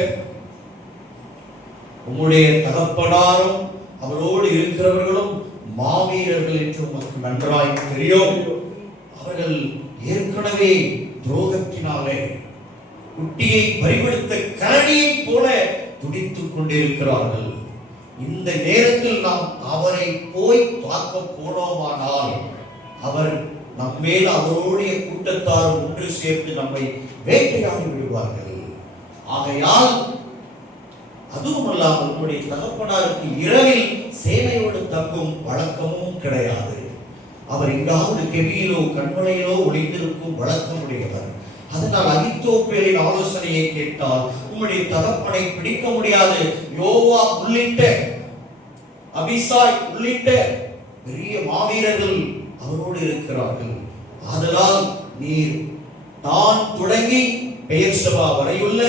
உம்முடைய தகப்பனாரும் அவரோடு இருக்கிறவர்களும் மாவீரர்கள் என்று உமக்கு நன்றாய் தெரியும். அவர்கள் ஏற்கனவே துரோகத்தினாலே குட்டியை பறிகொடுத்த கரடியை போல துடித்துக் கொண்டிருக்கிறார்கள். இந்த நேரத்தில் நாம் அவரை போய் தாக்க போனோமானால் அவர் நம்மேல் அவருடைய கூட்டத்தார் ஒன்று சேர்ந்து நம்மை வேட்டையாடி விடுவார்கள். ஆகையால் அதுவும் அல்லாமல் உங்களுடைய தகப்பனாருக்கு இரவில் சேனையோடு தங்கும் வழக்கமும் கிடையாது. அவர் எங்காவது கெவியிலோ கண்மலையிலோ ஒளிந்திருக்கும் வழக்கம் உடையவர். அதனால் அகித்தோப்பேலின் ஆலோசனையை கேட்டால் உங்களுடைய தகப்பனை பிடிக்க முடியாது. யோவாப் உள்ளிட்ட, அபிசாய் உள்ளிட்ட பெரிய மாவீரர்கள் அவரோடு இருக்கிறார்கள். ஆதலால் நீர் தான் தொடங்கி பெயர்சபா வரையுள்ள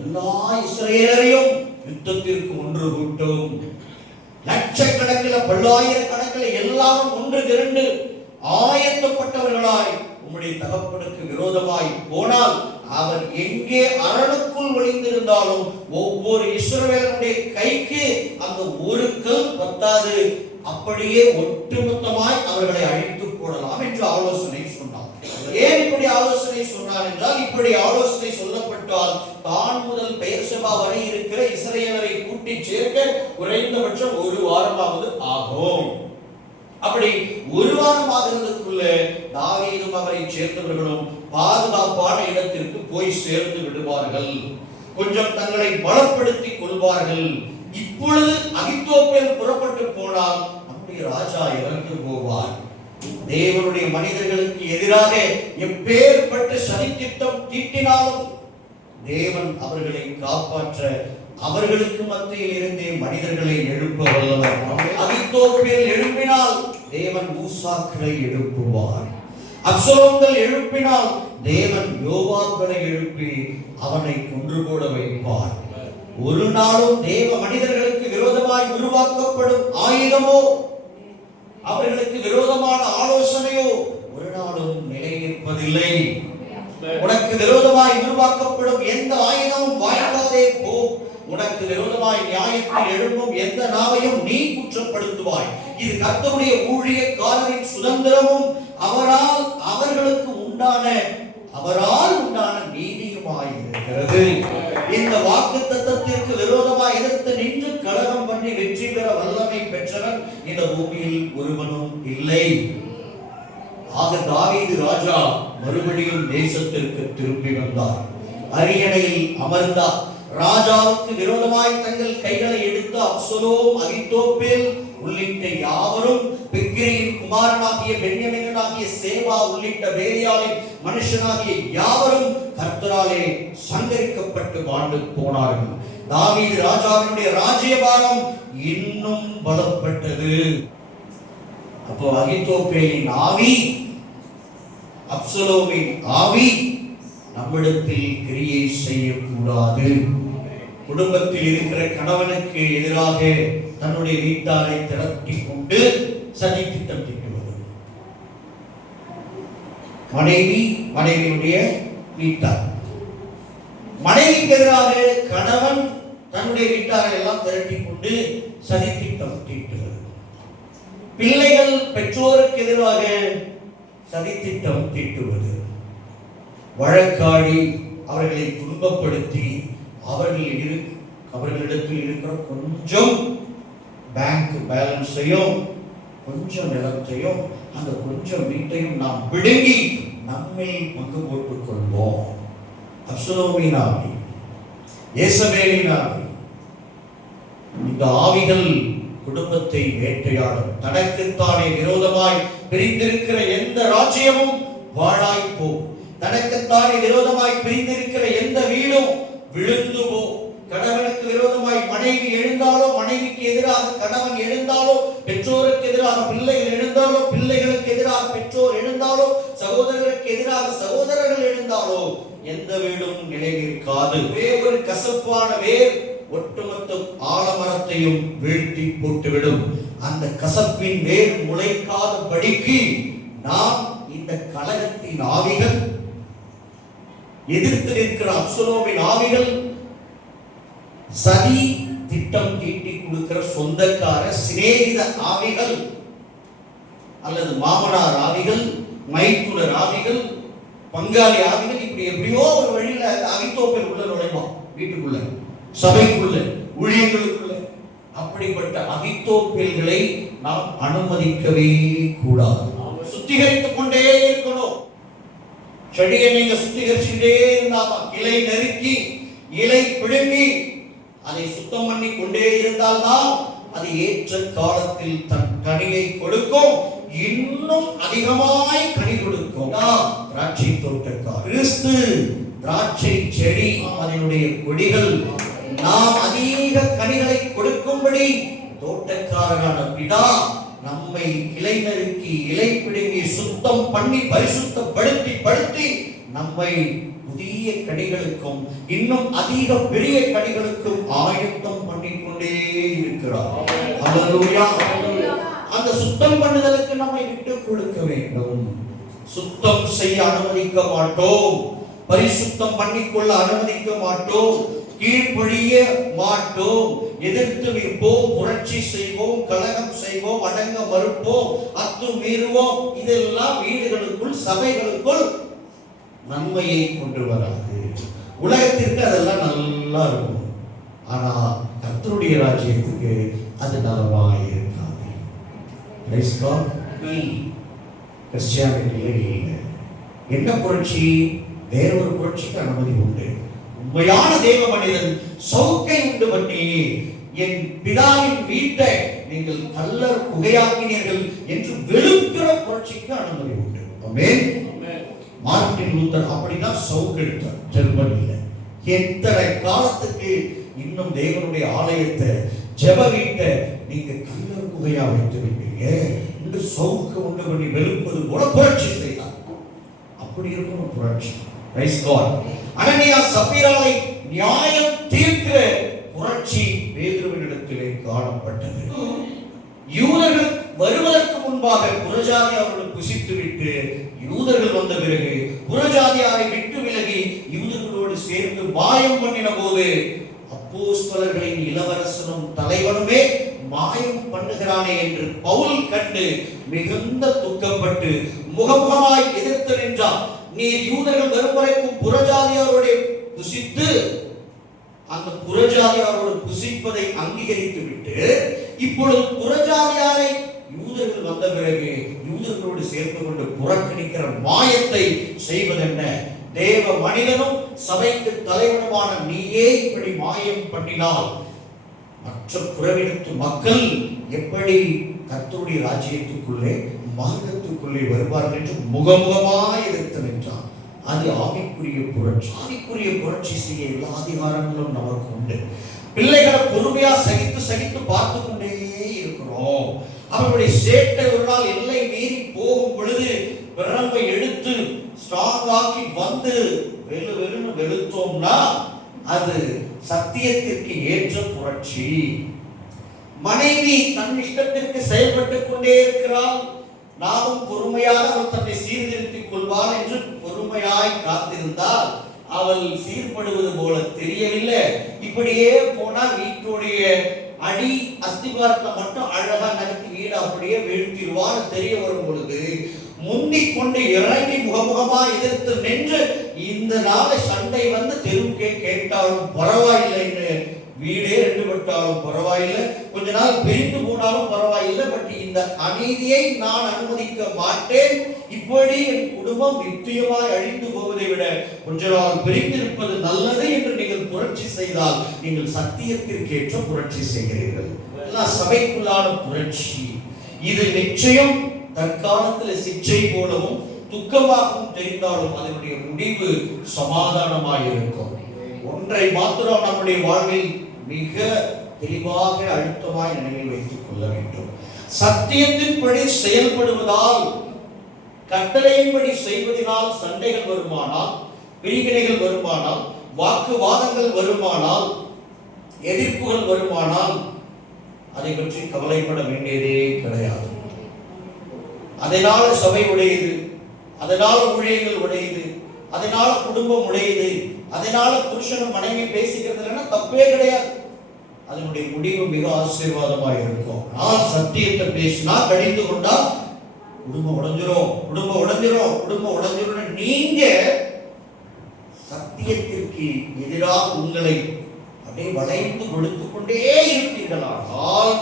எல்லா இஸ்ரவேலரையும் யுத்தத்திற்கு ஒன்று கூட்டும். லட்சக்கணக்கில் பல்லாயிரக்கணக்கில் எல்லாரும் ஒன்று திரண்டு ஆயத்தப்பட்டவர்களாய் உம்முடைய தகப்பனுக்கு விரோதமாய் போனால் அவர் எங்கே அரணுக்குள் ஒளிந்திருந்தாலும் ஒவ்வொரு இஸ்ரவேலனுடைய கைக்கு அந்த ஒரு கல் பத்தாது, அப்படியே ஒட்டுமொத்தமாய் அவர்களை அழித்து போடலாம் என்று ஆலோசனை சொன்னார். ஏன் இப்படி ஆலோசனை சொன்னார் என்றால், இப்படி ஆலோசனை சொல்லப்பட்டால் தான் முதல் பெயர்சபா வரை இருக்கிற இஸ்ரவேலரை கூட்டி சேர்க்க குறைந்தபட்சம் ஒரு வாரமாவது ஆகும். அப்படி ஒரு வாரம் ஆகிறதுக்குள்ள தாவீதும் அவரை சேர்ந்தவர்களும் பாதுகாப்பான இடத்திற்கு போய் சேர்ந்து விடுவார்கள். கொஞ்சம் தங்களை பலப்படுத்திக் கொள்வார்கள். இப்பொழுது அகித்தோப்பேல் புறப்பட்டு போனால் நம்முடைய ராஜா இறந்து போவார். தேவனுடைய மனிதர்களுக்கு எதிராக எப்பேற்பட்ட சதித்திட்டம் தீட்டினாலும் தேவன் அவர்களை காப்பாற்ற அவர்களுக்கு மத்தியில் இருந்தே மனிதர்களை எழுப்ப வல்லவர். அகித்தோப்பேல் எழுப்பினால் தேவன் ஊசாக்களை எழுப்புவார். அப்சலோம்கள் எழுப்பினால் தேவன் யோவாப்களை எழுப்பி அவனை கொன்று போட வைப்பார். ஒரு நாளும் தேவ மனிதர்களுக்கு விரோதமாய் உருவாக்கப்படும் ஆயுதமோ அவர்களுக்கு விரோதமான ஆலோசனையோ ஒரு நாளும் நிலைநிற்பதில்லை. உனக்கு விரோதமாய் உருவாக்கப்படும் எந்த ஆயுதமும் வாய்க்காதே போ. உனக்கு விரோதமாய் நியாயத்தில் எழும்பும் எந்த நாவையும் நீ குற்றப்படுத்துவாய். இது கர்த்தருடைய ஊழியக்காரரின் சுதந்திரமும் அவரால் அவர்களுக்கு அவரால் உண்டான நீதியுமாய் இருக்கிறது. இந்த வாக்குத்தத்தத்திற்கு விரோதமாய் எதிர்த்து நின்று கலகம் பண்ணி வெற்றி பெற வல்லமை பெற்றவன் இந்த பூமியில் ஒருவனும் இல்லை. ஆக தாவீது ராஜா மறுபடியும் தேசத்திற்கு திரும்பி வந்தார். அரியணையில் அமர்ந்தார். ராஜாவுக்கு விரோதமாய் தங்கள் கைகளை எடுத்த அப்சலோம், அகித்தோப்பேல் உள்ளிட்ட யாவரும், பிக்கிரியின் குமாரனாகிய பென்யமீனாகிய சேவா உள்ளிட்ட பேலியாளின் மனுஷனாகிய யாவரும் கர்த்தராலே சங்கரிக்கப்பட்டு வாழ்ந்து போனார்கள். தாவீது ராஜாவினுடைய ராஜ்யபாரம் இன்னும் பலப்பட்டது. அப்போ அகித்தோப்பேலின் ஆவி, அப்சலோமின் ஆவி நம்மிடத்தில் கிரியை செய்யக்கூடாது. குடும்பத்தில் இருக்கிற கணவனுக்கு எதிராக தன்னுடைய வீட்டாரை திரட்டி கொண்டு சதி திட்டம் தீட்டுவது. மனைவியுடைய வீட்டார், மனைவிக்கு எதிராக கணவன் தன்னுடைய வீட்டாரை எல்லாம் திரட்டி கொண்டு சதி திட்டம் தீட்டுவது. பிள்ளைகள் பெற்றோருக்கு எதிராக சதி திட்டம் தீட்டுவது. வழக்காடி அவர்களை துன்பப்படுத்தி அவர்களிடத்தில் இருக்கிற கொஞ்சம் பேங்க் பேலன்ஸையும் கொஞ்சம் நிலத்தையும் அந்த கொஞ்சம் வீட்டையும் நாம் பிடுங்கி நம்மில் பங்கு போட்டுக் கொள்வோம். அப்சலோமின் ஆவி, யேசபேலின் ஆவி, இந்த ஆவிகள் குடும்பத்தை வேட்டையாடும். தனக்குத்தானே விரோதமாய் பிரிந்திருக்கிற எந்த ராஜ்யமும் வாழாய் போ. தனக்குத்தானே விரோதமாய் பிரிந்திருக்கிற எந்த வீடும் விழுந்து போ. கணவனுக்கு விரோதமாய் மனைவி எழுந்தாலோ, மனைவிக்கு எதிராக கணவன் எழுந்தாலோ, பெற்றோருக்கு எதிராக பிள்ளைகள் எழுந்தாலோ, பிள்ளைகளுக்கு எதிராக பெற்றோர் எழுந்தாலோ, சகோதரருக்கு எதிராக சகோதரர்கள் எழுந்தாலோ எந்த வீடும் நிலைநிற்காது. ஒரு கசப்பான வேர் ஒட்டுமொத்த ஆலமரத்தையும் வீழ்த்தி போட்டுவிடும். அந்த கசப்பின் வேர் முளைக்காத படிக்கு நாம் இந்த கலகத்தின் ஆவிகள், எதிர்த்து நிற்கிற அப்சலோமின் ஆவிகள், சதி திட்டம் தீட்டி கொடுக்கிற சொந்தக்கார சிநேகித ஆவிகள் அல்லது மாமனார் ஆவிகள், மைத்துனர் ஆவிகள், பங்காளி ஆவிகள், இப்படி எப்படியோ ஒரு வழியில அகித்தோப்பேல் உள்ள நுழைவான். வீட்டுக்குள்ள, சபைக்குள்ள, ஊழியர்களுக்குள்ள. அப்படிப்பட்ட அகித்தோப்பேல்களை நாம் அனுமதிக்கவே கூடாது. சுத்திகரித்துக் கொண்டே இருக்கணும். செடியை நீங்க சுத்திகரிச்சுட்டே இருந்தாதான், இலை நறுக்கி இலை பிடுங்கி அதை சுத்தம் பண்ணி கொண்டே இருந்தால்தான் அது ஏற்ற காலத்தில் தன் கனியை கொடுக்கும். இன்னும் அதிகமாய் கனி கொடுக்கும். திராட்சை தோட்டக்கார் கிறிஸ்து, திராட்சை செடி, அதனுடைய கொடிகள். நாம் அதிக கனிகளை கொடுக்கும்படி தோட்டக்காரரான பிதா நம்மை இலை நறுக்கி இலை பிடுங்கி சுத்தம் பண்ணி பரிசுத்தப்படுத்தி நம்மை புதிய கனிகளுக்கும் இன்னும் அதிக பெரிய கனிகளுக்கும் ஆயத்தம் பண்ணிக்கொண்டே இருக்கிறார். அல்லேலூயா. அந்த சுத்தம் பண்ணுதலுக்கு நம்மை விட்டு கொடுக்க வேண்டும். சுத்தம் செய்ய அனுமதிக்க மாட்டோம், பரிசுத்தம் பண்ணிக்கொள்ள அனுமதிக்க மாட்டோம், கீழ்ப்படிய மாட்டோம், எதிர்த்து நிற்போம், புரட்சி செய்வோம், கலகம் செய்வோம், அடங்க மறுப்போம், அத்துமீறுவோம். இதெல்லாம் வீடுகளுக்குள், சபைகளுக்குள் நன்மையை கொண்டு வராது. உலகத்திற்கு அதெல்லாம் நல்லா இருக்கும், ஆனா கர்த்தருடைய ராஜ்யத்துக்கு அது நலமாய் இருக்காது. என்ன புரட்சி? வேறொரு புரட்சிக்கு அனுமதி உண்டு. உண்மையான தேவ மனிதன் சவுக்கை உண்டு பண்ணி என் பிதாவின் வீட்டை நீங்கள் கல்லர் புகையாக்கினீர்கள் என்று வெளுக்கிற புரட்சிக்கு அனுமதி உண்டு. ஆமென். மார்ட்டின் லூத்தர் அப்படிதான் சவுக்கு எடுத்தார் ஜெர்மனியில. எத்தனை காலத்துக்கு இன்னும் தேவனுடைய ஆலயத்தை, ஜெப வீட்டை நீங்க கல்லர் புகையா வைத்திருப்பீங்க என்று சவுக்கு உண்டு பண்ணி வெளுப்பது போல புரட்சி செய்தார். அப்படி இருக்கும் புரட்சி. Price God. அனனியா சப்பீராவை நியாயம் தீர்க்கிற புரட்சி பேதுருவினிடத்திலே காணப்பட்டது. யூதர்கள் வருவதற்கு முன்பாக புறஜாதியாரோடு புசித்துவிட்டு யூதர்கள் வந்த பிறகு புறஜாதியாரை விட்டு விலகி யூதர்களோடு சேர்ந்து மாயம் பண்ணின போது அப்போஸ்தலர்களின் இளவரசனும் தலைவனுமே மாயம் பண்ணுகிறானே என்று பவுல் கண்டு மிகுந்த துக்கப்பட்டு முகமுகமாய் எதிர்த்து நின்றான். நீ யூதர்கள் வரும் வரைக்கும் புறஜாதியாரோட புசித்து அந்த புறஜாதியாரோடு புசிப்பதை அங்கீகரித்து விட்டு இப்பொழுது புறஜாதியாரை யூதர்கள் வந்த பிறகு யூதர்களோடு சேர்த்து கொண்டு புறக்கணிக்கிற மாயத்தை செய்வதென்ன? தேவ மனிதனும் சபைக்கு தலைவனுமான நீயே இப்படி மாயம் பண்ணினால் மற்ற புறவினத்து மக்கள் எப்படி கர்த்தருடைய ராஜ்யத்துக்குள்ளே மார்க்கத்துக்குள்ளே வருவார்கள் என்று முகமுகமாய் எதிர்த்து நின்றான். அது ஆவிக்குரிய புரட்சி. ஆவிக்குரிய புரட்சி செய்ய எல்லா அதிகாரங்களும் நமக்கு உண்டு. பிள்ளைகளை பொறுமையா சகித்து பார்த்து கொண்டே இருக்கிறோம். அவர்களுடைய சேட்டை ஒரு நாள் எல்லை மீறி போகும் பொழுது விரம்பை எடுத்து ஸ்ட்ராங் ஆக்கி வந்து வெளுன்னு வெளுத்தோம்னா அது சத்தியத்திற்கு ஏற்ற புரட்சி. மனைவி தன் இஷ்டத்திற்கு செயல்பட்டுக் கொண்டே இருக்கிறாள். நாமும் பொறுமையாக அவள் தன்னை சீர்திருத்திக் கொள்வாள் என்று பொறுமையாய் காத்திருந்தால் அவள் சீர்படுவது போல தெரியவில்லை. இப்படியே போனா வீட்டுடைய அடி அஸ்திபாரத்தை மட்டும் அழகா நகர்த்தி வீடு அப்படியே வீழ்த்திடுவான்னு தெரிய வரும் பொழுது முந்திக் கொண்டு இறங்கி முகமுகமா எதிர்த்து நின்று இந்த நாளை சண்டை வந்து தெருவுக்கே கேட்டாலும் பரவாயில்லைன்னு, வீடே ரெண்டு பட்டாலும் பரவாயில்லை, கொஞ்ச நாள் பிரிந்து போனாலும் பரவாயில்லை, பட் இந்த அநீதியை நான் அனுமதிக்க மாட்டேன், இப்படி என் குடும்பம் நிச்சயமாய் அழிந்து போவதை விட கொஞ்ச நாள் பிரிந்திருப்பது நல்லது என்று நீங்கள் புரட்சி செய்தால் நீங்கள் சத்தியத்திற்கு ஏற்ற புரட்சி செய்கிறீர்கள். எல்லாம் சபைக்குள்ளான புரட்சி. இது நிச்சயம் தற்காலத்தில் சிச்சை போலவும் துக்கமாகவும் தெரிந்தாலும் அதனுடைய முடிவு சமாதானமாய் இருக்கும். ஒன்றை மாத்திரம் நம்முடைய வாழ்வில் மிக தெளிவாக அழுத்தமாய் நினைவில் வைத்துக் கொள்ள வேண்டும். சத்தியத்தின்படி செயல்படுவதால், கட்டளையின்படி செய்வதனால் சண்டைகள் வருமானால், பிரிவினைகள் வருமானால், வாக்குவாதங்கள் வருமானால், எதிர்ப்புகள் வருமானால் அதை பற்றி கவலைப்பட வேண்டியதே கிடையாது. அதனால சபை உடையுது, அதனால ஊழியர்கள் உடையுது, அதனால குடும்பம் உடையுது, அதனால புருஷனும் மனைவி பேசிக்கிறதுல தப்பே கிடையாது. அதனுடைய முடிவு மிக ஆசீர்வாதமாக இருக்கும். நான் சத்தியத்தை பேசினா கடிந்து கொண்டா குடும்பம் உடைஞ்சிரும். நீங்க சத்தியத்திற்கு எதிராக உங்களை அப்படியே வளைந்து கொடுத்து கொண்டே இருப்பீர்களானால்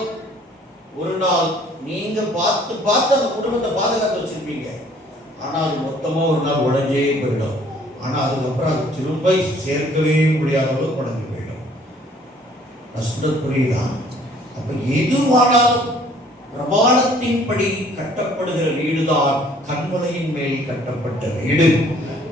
ஒரு நாள் நீங்க பார்த்து அந்த குடும்பத்தை பாதுகாத்து வச்சிருப்பீங்க. ஆனா அது மொத்தமா ஒரு நாள் உடைஞ்சே போயிடும். ஆனா அதுக்கப்புறம் அது திரும்ப சேர்க்கவே முடியாத அளவுக்கு உடைஞ்சு போயிடும். புரியுதா? அப்ப எதுவானாலும் பிரமாணத்தின்படி கட்டப்படுகிற வீடுதான் கன்மலையின் மேல் கட்டப்பட்ட வீடு.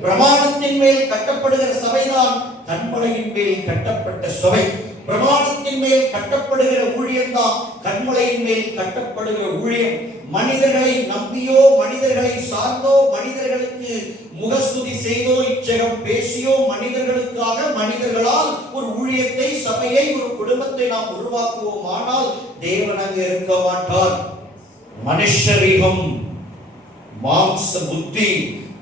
பிரமாணத்தின் மேல் கட்டப்படுகிற சபைதான் கன்மலையின் மேல் கட்டப்பட்ட சபை. பிரமாணத்தின் மேல் கட்டப்படுகிற ஊழியம் தான் கன்மலையின் மேல் கட்டப்படுகிற ஊழியம். மனிதர்களை நம்பியோ, மனிதர்களை சார்ந்தோ, மனிதர்களுக்கு முகஸ்துதி செய்தோ, இச்சகம் பேசியோ, மனிதர்களுக்காக மனிதர்களால் ஒரு ஊழியத்தை, சபையை, ஒரு குடும்பத்தை நாம் உருவாக்குவோம். ஆனால் தேவன் அங்கு இருக்க மாட்டார். மனுஷரீகம், மாம்ச புத்தி,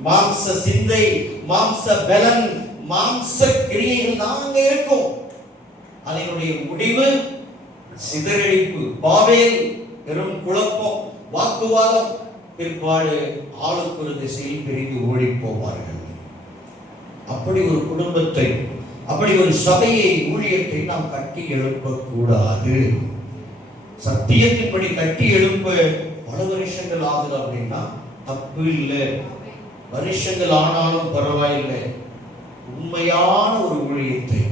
மாம்ச சிந்தை, மாம்ச பலன், மாம்ச கிரியைகள் தான் அங்க இருக்கும். அதனுடைய முடிவு சிதறடிப்பு, பாவேல், பெரும் குழப்பம், வாக்குவாதம், பிற்பாடு ஆளுக்கு ஒரு திசையில் பிரிந்து ஓடி போவார்கள். அப்படி ஒரு குடும்பத்தை, அப்படி ஒரு சபையை, ஊழியத்தை நாம் கட்டி எழுப்ப கூடாது. சத்தியத்தின்படி கட்டி எழுப்ப பல வருஷங்கள் ஆகுது அப்படின்னா தப்பு இல்லை. வருஷங்கள் ஆனாலும் பரவாயில்லை. உண்மையான ஒரு ஊழியத்தை,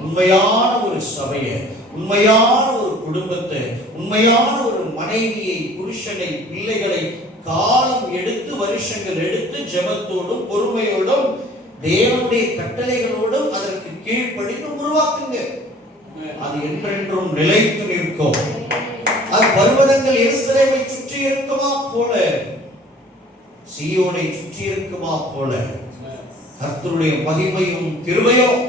உண்மையான ஒரு சபையை, உண்மையான ஒரு குடும்பத்தை, உண்மையான ஒரு மனைவியை, புருஷனை, பிள்ளைகளை காலம் எடுத்து, வருஷங்கள் எடுத்து, ஜெபத்தோடும் பொறுமையோடும் தேவனுடைய கட்டளைகளோடும் அதற்கு கீழ்ப்படிந்து உருவாக்குங்க. அது என்றென்றும் நிலைத்து நிற்கும். அது பர்வதங்கள் எருசலேமை சுற்றி இருக்குமா போல, சீயோனை சுற்றி இருக்குமா போல, கர்த்தருடைய மகிமையும் கிருபையும்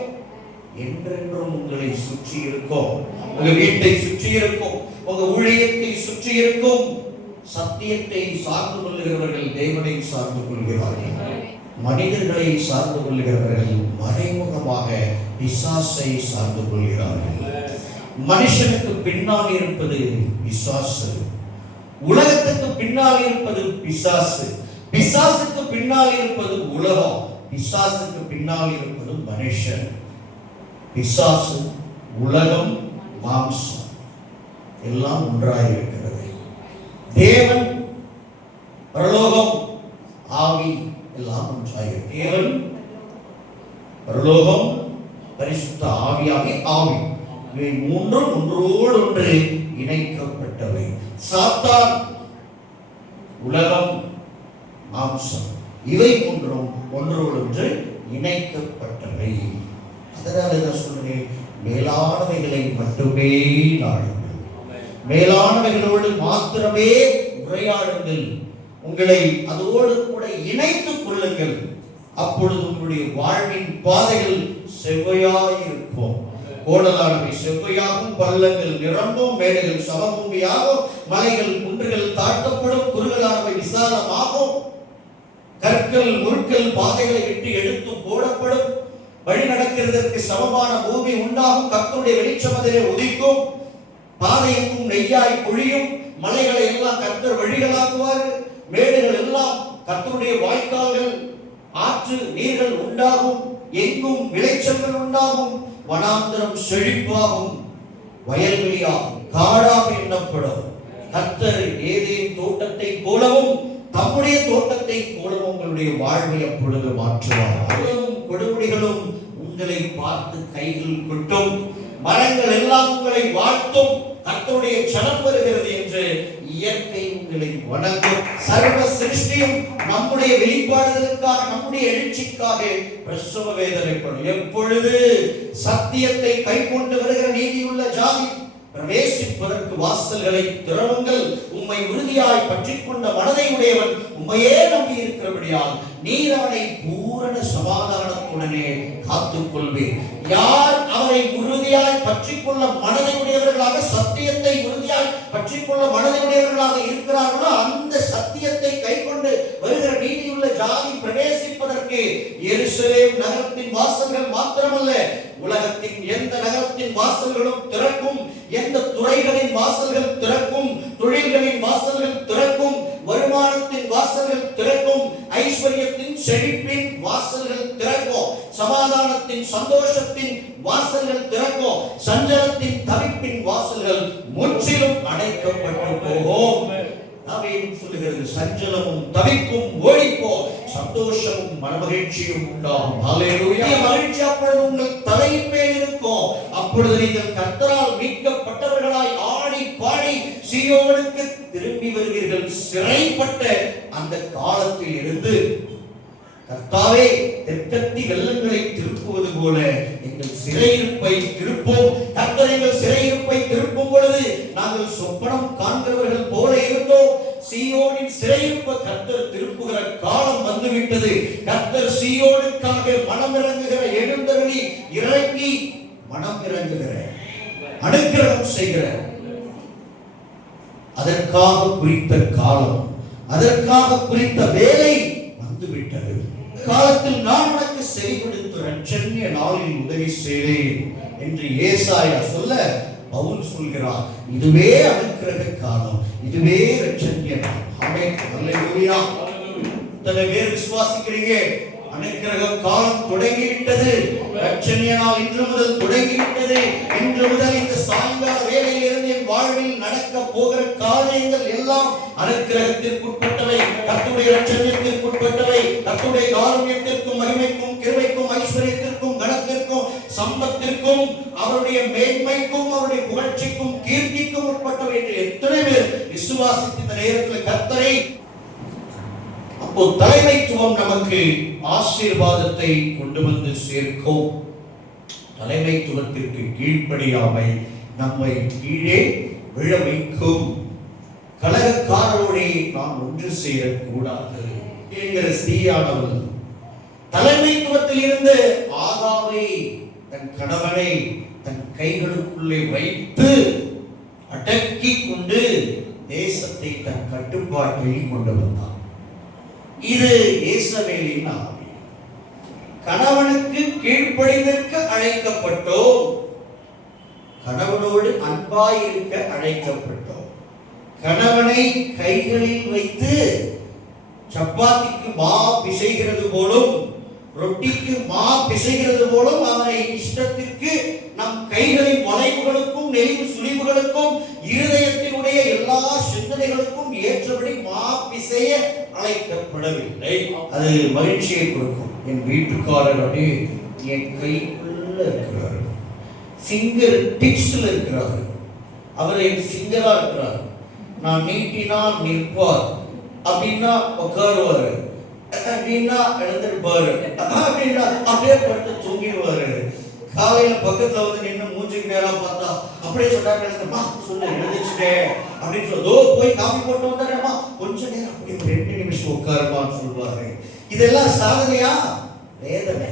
என்றென்றும் உங்களை சுற்றி இருக்கும். உங்க வீட்டை சுற்றி இருக்கும், உங்க ஊழியத்தை சுற்றி இருக்கும். சத்தியத்தை சார்ந்து கொள்கிறவர்கள் தேவனை சார்ந்து கொள்கிறார்கள். மனிதர்களை சார்ந்து கொள்கிறவர்கள் மறைமுகமாக பிசாசை சார்ந்து கொள்கிறார்கள். மனுஷனுக்கு பின்னால் இருப்பது பிசாசு, உலகத்துக்கு பின்னால் இருப்பது பிசாசு, பிசாசுக்கு பின்னால் இருப்பது உலகம், பிசாசுக்கு பின்னால் இருப்பது மனுஷன். பிசாசு, உலகம், மாம்சம் எல்லாம் ஒன்றாக இருக்கிறது. தேவன், பரலோகம், ஆவி எல்லாம் ஒன்றாக. தேவன், பரலோகம், பரிசுத்த ஆவியாகி ஆவி, இவை மூன்றும் ஒன்றோடு ஒன்று இணைக்கப்பட்டவை. சாத்தான், உலகம், மாம்சம் இவை மூன்றும் ஒன்றோடொன்று இணைக்கப்பட்டவை. அதனால தான் சொல்றேன், மேலானவைகளை மட்டுமே நாடுங்கள், மேலானவைகளோடு மாத்திரமே உரையாடுங்கள், உங்களை அதோடு கூட இணைத்துக் கொள்ளுங்கள். அப்பொழுது உங்களுடைய வாழ்வின் பாதைகள் செவ்வையாயிருக்கும். கோடலானவை செவ்வையாகும், பள்ளங்கள் நிரம்பும், மேடுகள் சமபூமியாகும், மலைகள் குன்றுகள் தாழ்த்தப்படும், குறுகலானவை விசாலமாகும், கற்கள் முற்கள் பாதைகளை விட்டு எடுத்து போடப்படும், வழி நடக்கிறதற்கு சமமான பூமி உண்டாகும், கர்த்தருடைய வெளிச்சம் அதிலே உதிக்கும், பாதைக்கும் நெய்யாய் பொழியும், மலைகளை எல்லாம் கர்த்தர் வழிகளாக்குவார், மேடுகள் எல்லாம் கர்த்தருடைய வாய்க்கால்கள், ஆற்று நீர்கள் உண்டாகும், எங்கும் விளைச்சல்கள் உண்டாகும், வனாந்தரம் செழிப்பாகும், வயல்வெளியாகும், காடாக எண்ணப்படும். கர்த்தர் ஏதேன் தோட்டத்தை போலவும் தம்முடைய தோட்டத்தை போலவும் உங்களுடைய வாழ்வை அப்பொழுது மாற்றுவார். அவையும் கொடுமுடிகளும் உங்களை பார்த்து கைகள் கொட்டும், மரங்கள் எல்லாம் உங்களை வாழ்த்தும், கர்த்தருடைய சனம் வருகிறது என்று இயற்கை உங்களை வணங்கும். சர்வ சிருஷ்டியும் நம்முடைய வெளிப்பாடுகளுக்காக, நம்முடைய எழுச்சிக்காக பிரசவ வேதனைப்படும். எப்பொழுது சத்தியத்தை கை கொண்டு வருகிற நீதியுள்ள ஜாதி பிரவேசிப்பதற்கு வாசல்களை திறவுங்கள். உம்மை உறுதியாய் பற்றிக் கொண்ட மனதை உடையவன் உம்மையே நம்பி இருக்கிறபடியால் நீர் அவனை பூரண சமாதானத்துடனே காத்துக் கொள்வீர். யார் அவரை உறுதியாய் பற்றிக் கொள்ள மனதை உடையவர்களாக, சத்தியத்தை உறுதியாய் பற்றிக் கொள்ள மனதை உடையவர்களாக இருக்கிறார்களோ அந்த சத்தியத்தை கை கொண்டு வருகிற நீதியுள்ள ஜாதி பிரவேசிப்பதற்கு எருசலேம் நகரத்தின் வாசல்கள் மாத்திரமல்ல, உலகத்தின் எந்த நகரத்தின் வாசல்களும் திறக்கும், எந்த துறைகளின் வாசல்கள் திறக்கும், தொழில்களின் வாசல்கள் திறக்கும், வருமானத்தின் வாசல்கள் திறக்கும், ஐஸ்வர்யத்தின் செழிப்பின் வாசல்கள் திறக்கும், சமாதானத்தின் சந்தோஷத்தின் வாசல்கள் திறக்கும், சஞ்சலத்தின் தவிப்பின் வாசல்கள் முற்றிலும் அடைக்கப்பட்டு போகும். நாவேன் சொல்லுகிறது, சஞ்சலமும் தவிப்பும் ஓடிப்போ, சந்தோஷமும் மனமகிழ்ச்சியும் உண்டாகும். ஹல்லேலூயா. மகிழ்ச்சி அப்பொழுது உங்கள் தலையின் மேல் இருக்கும். அப்பொழுது நீங்கள் கர்த்தரால் மீட்கப்பட்டவர்களாய் ஆடி பாடி சீயோனுக்கு திரும்பி வருவீர்கள். சிறைப்பட்ட அந்த காலத்தில் இருந்து கர்த்தாவே தெற்கத்தி வெள்ளங்களை திருப்புவது போல எங்கள் சிறையிருப்பை திருப்போம். கர்த்தர் எங்கள் சிறையிருப்பை திருப்பும் பொழுது நாங்கள் சொப்பனம் காண்கிறவர்கள் போல இருந்தோம். சீயோனின் சிறையிருப்பை கர்த்தர் திருப்புகிற காலம் வந்துவிட்டது. கர்த்தர் சீயோனுக்காக மனம் இறங்குகிற எழுந்தருளி இறங்கி மனம் இறங்குகிற அனுக்கிரகம் செய்கிற அதற்காக குறித்த காலம், அதற்காக குறித்த வேலை வந்துவிட்டது. காலத்தில் நான் உனக்கு செவி கொடுத்து இரட்சணிய நாளில் உதவி செய்தேன் என்று ஏசாயா சொல்ல பவுல் சொல்கிறார், இதுவே அனுக்கிரக காலம், இதுவே இரட்சணிய நாள். ஆமென். ஹல்லேலூயா. எத்தனை பேர் விசுவாசிக்கிறீங்க? அனுக்கிரக காலம் தொடங்கிவிட்டது. இரட்சணிய நாள் இன்று முதல் தொடங்கிவிட்டது. இன்று முதல் இந்த சாயங்கால வேளையிலிருந்து என் வாழ்வில் நடக்க போகிற காரியங்கள் எல்லாம் அனுக்கிரகத்திற்குட்பட்டவை, கர்த்தருடைய இரட்சணியத்திற்குட்பட்டவை, கர்த்தருடைய காருண்யத்திற்கும் மகிமைக்கும் கிருபைக்கும் ஐஸ்வர்யத்திற்கும் கனத்திற்கும் சம்பத்திற்கும் அவருடைய மேன்மைக்கும் அவருடைய புகழ்ச்சிக்கும் கீர்த்திக்கும் உட்பட்டவை என்று எத்தனை பேர் விசுவாசித்த இந்த நேரத்தில் கர்த்தரை அப்போ தலைமைத்துவம் நமக்கு ஆசீர்வாதத்தை கொண்டு வந்து சேர்க்கும். தலைமைத்துவத்திற்கு கீழ்ப்படியாமை நம்மை கீழே விழ வைக்கும். கலகக்காரரோடே நாம் ஒன்று சேரக்கூடாது என்கிற ஸ்திரீயானவள் தலைமைத்துவத்தில் இருந்து ஆகாவை தன் கணவனை தன் கைகளுக்குள்ளே வைத்து அடக்கி கொண்டு தேசத்தை தன் கட்டுப்பாட்டில் கொண்டு வந்தார். இது இயேசபேலின் ஆவி. கணவனுக்கு கீழ்ப்படிந்திருக்க அழைக்கப்பட்டோம், கணவனோடு அன்பாயிருக்க அழைக்கப்பட்டோம். கணவனை கைகளில் வைத்து சப்பாத்திக்கு மா பிசைகிறது போலும், ரொட்டிக்கு மா பிசைகிறது போலும் அவனை இஷ்டத்திற்கு நம் கைகளின் வளைவுகளுக்கும் நெளிவு சுழிவுகளுக்கும் இருதயத்தினுடைய எல்லா சிந்தனைகளுக்கும் ஏற்றபடி மா பிசைய அழைக்கப்படவில்லை. அது மகிழ்ச்சியை கொடுக்கும். என் வீட்டுக்காரர் அப்படியே என் கைக்குள்ள இருக்கிறார், ஃபிங்கர் டிப்ஸ்ல இருக்கிறார், அவர் என் ஃபிங்கரா இருக்கிறார். நான் நீட்டினால் நிற்பார், அப்படின்னா உட்காருவாரு. அப்படின்னா எழுந்திருப்பாரு, அப்படின்னா அப்படியே படுத்து தூங்கிடுவாரு. காலையில பக்கத்துல வந்து நின்று மூஞ்சுக்கு நேரம் பார்த்தா அப்படியே சொன்னாங்க, சொல்லு எழுதிச்சுட்டேன் அப்படின்னு சொல்லி போய் காஃபி போட்டு வந்துடுறேம்மா, கொஞ்ச நேரம் அப்படியே 2 நிமிஷம் உட்காருமான்னு சொல்லுவாரு. இதெல்லாம் சாதனையா? வேதனை.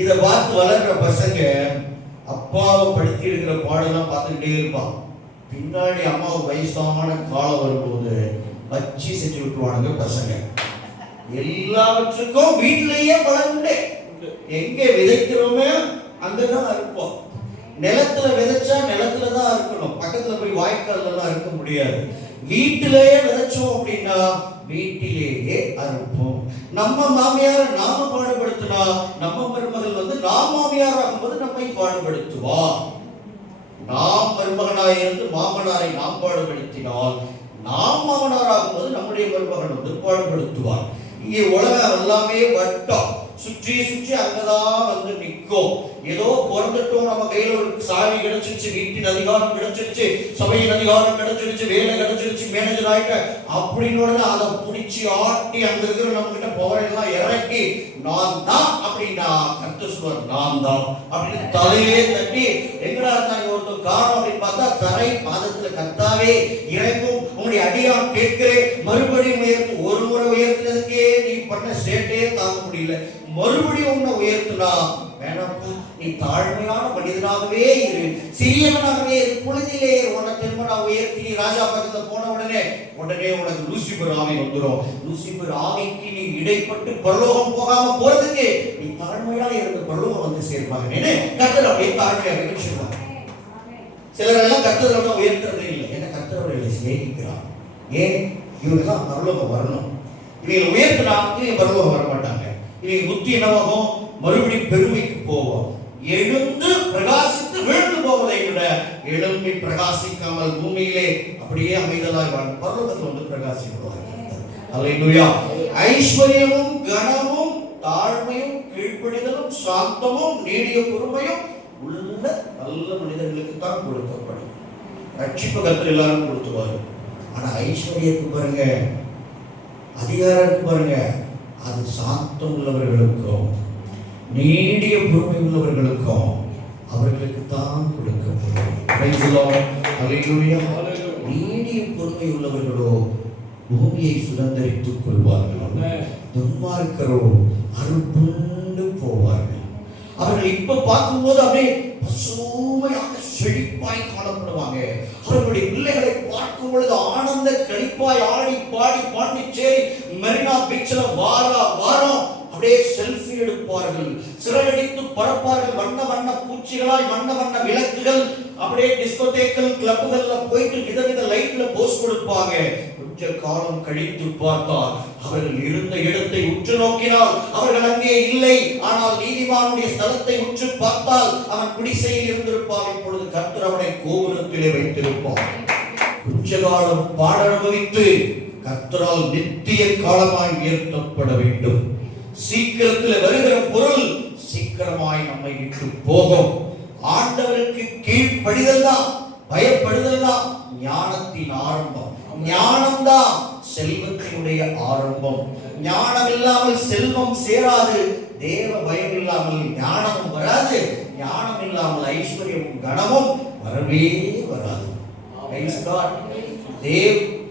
இதை பார்த்து வளர்ற பசங்க அப்பாவை படுத்தி இருக்கிற பாடெல்லாம் பார்த்துக்கிட்டே இருப்பான். பின்னாடி அம்மாவுக்கு வயசான காலம் வரும்போது வச்சு செஞ்சு விட்டுருவானுங்க பசங்க. எல்லாவற்றுக்கும் வீட்டிலேயே பலனுண்டு. எங்க விதைக்கிறோமே அங்கதான் இருப்போம். நிலத்துல விதைச்சா நிலத்துல தான் இருக்கணும், பக்கத்துல போய் வாய்க்கால் எல்லாம் இருக்க முடியாது. வீட்டிலேயே விதைச்சோம் அப்படின்னா வீட்டிலேயே அறுப்போம். நம்ம மாமியார நாம பாடுபடுத்தினா நம்ம மருமகள் வந்து நாம் மாமியார் ஆகும்போது நம்மை பாடுபடுத்துவா. நாம் மருமகனாய் இருந்து மாமனாரை நாம் பாடுபடுத்தினால் நாம் மாமனார் ஆகும்போது நம்முடைய மருமகன் வந்து பாடுபடுத்துவார். இங்கே உலகம் எல்லாமே வட்டம், சுற்றி சுற்றி அங்கதான் வந்து நிற்கும். ஏதோ பிறந்துட்டோம், நம்ம கையில ஒரு சாவி கிடைச்சிருச்சு, வீட்டின் அதிகாரம் கிடைச்சிருச்சு, சபையின் அதிகாரம் கிடைச்சிருச்சு, வேலை கிடைச்சிருச்சு, மேனேஜர் ஆயிட்ட அப்படின்னு அதை பிடிச்சி ஆட்டி அங்க இருக்கிற நம்ம கிட்ட பவர் எல்லாம் இறக்கி நான் தான் அப்படின்னா கர்த்தர் சொல்வார் நான் தான் அப்படின்னு தலையே தட்டி எங்கடா இருந்தாங்க ஒருத்தர் காரணம் அப்படின்னு பார்த்தா தரை பாதத்துல கர்த்தாவே இறக்கும் உங்களுடைய அடியான் கேட்கிறேன், மறுபடியும் உயர்த்து. ஒரு முறை உயர்த்தினதுக்கே நீ பண்ண சேட்டே தாங்க முடியல, மறுபடியும் உன்னை உயர்த்துனா வேணாப்பா, நீ தாழ்மையான மனிதனாகவே இரு, சிறியவனாகவே இரு, பொழுதிலே உன்னை திரும்ப நான் உயர்த்தி நீ ராஜா பக்கத்துல போன உடனே உனக்கு லூசிபர் ஆவி வந்துடும். லூசிபர் ஆவிக்கு நீ இடைப்பட்டு பரலோகம் போகாம போறதுக்கு நீ தாழ்மையா இருந்து பரலோகம் வந்து சேர்ப்பாங்க. கர்த்தர் அப்படியே தாழ்மையாக நினைச்சுவாங்க. சிலர் எல்லாம் கர்த்தரோட உயர்த்துறதே இல்லை, ஏன்னா கர்த்தரோட சிநேகிக்கிறார். ஏன்? இவங்கெல்லாம் பரலோகம் வரணும். இவங்க உயர்த்தினா இவங்க பரலோகம் வர மாட்டாங்க. இவங்க புத்தி என்னவாகும்? மறுபடியும் பெருமைக்கு போவோம். எழுந்து பிரகாசித்து வீழ்ந்து போவதை விட எழும்பி பிரகாசிக்காமல் பூமியிலே அப்படியே அமைதலாய் வாழ்ந்து பரலோகத்தில் வந்து பிரகாசிப்படுவார்கள். அல்லேலூயா. ஐஸ்வர்யமும் கனமும் தாழ்மையும் கீழ்ப்படிதலும் சாந்தமும் நீடிய பொறுமையும் உள்ள நல்ல மனிதர்களுக்கு தான் கொடுக்கப்படும். ரட்சிப்பு கர்த்தர் எல்லாரும் கொடுத்துவாரு. ஆனா ஐஸ்வர்யத்துக்கு பாருங்க, அதிகாரத்துக்கு பாருங்க, அது சாந்தம் உள்ளவர்களுக்கும் நீடிய பொறுமை உள்ளவர்களுக்கும் அவர்களுக்கு தான் கொடுக்கப்படும். நீடிய பொறுமை உள்ளவர்களோ பூமியை சுதந்தரித்துக் கொள்வார்கள், துன்மார்க்கரோ அறுப்புண்டு போவார்கள். அவர்கள் இப்ப பார்க்கும்போது அப்படியே பசுமையாக செழிப்பாய் காணப்படுவாங்க. அவர்களுடைய பிள்ளைகளை பார்க்கும் பொழுது ஆனந்த கழிப்பாய் ஆடி பாடி பாண்டிச்சேரி மெரினா பீச்சில் வாரம் அப்படியே செல்ஃபி எடுப்பார்கள், சிறகடித்து பறப்பார்கள். வண்ண வண்ண பூச்சிகளாய் வண்ண வண்ண விளக்குகள், அப்படியே டிஸ்கோதேக்கள் கிளப்புகள்ல போயிட்டு விதவித லைட்ல போஸ் கொடுப்பாங்க. கொஞ்ச காலம் கழித்து பார்த்தால் அவர்கள் இருந்த இடத்தை உற்று நோக்கினால் அவர்கள் அங்கே இல்லை. ஆனால் நீதிமானுடைய ஸ்தலத்தை உற்று பார்த்தால் அவன் குடிசையில் இருந்திருப்பான். இப்பொழுது கர்த்தர் அவனை கோபுரத்திலே வைத்திருப்பான். கொஞ்ச காலம் பாட அனுபவித்து கர்த்தரால் நித்திய காலமாய் உயர்த்தப்பட வேண்டும். சீக்கிரத்தில் வருகிற பொருள் சீக்கிரமாய் நம்மை விட்டு போகும். ஆண்டவருக்கு கீழ்ப்படிதல் தான், பயப்படுதல் தான் ஞானத்தின் ஆரம்பம். ஞானம் தான் செல்வத்தினுடைய ஆரம்பம். ஞானம் இல்லாமல் செல்வம் சேராது, தேவ பயம் இல்லாமல் ஞானமும் வராது, ஞானம் இல்லாமல் ஐஸ்வர்யமும் கனமும் வரவே வராது.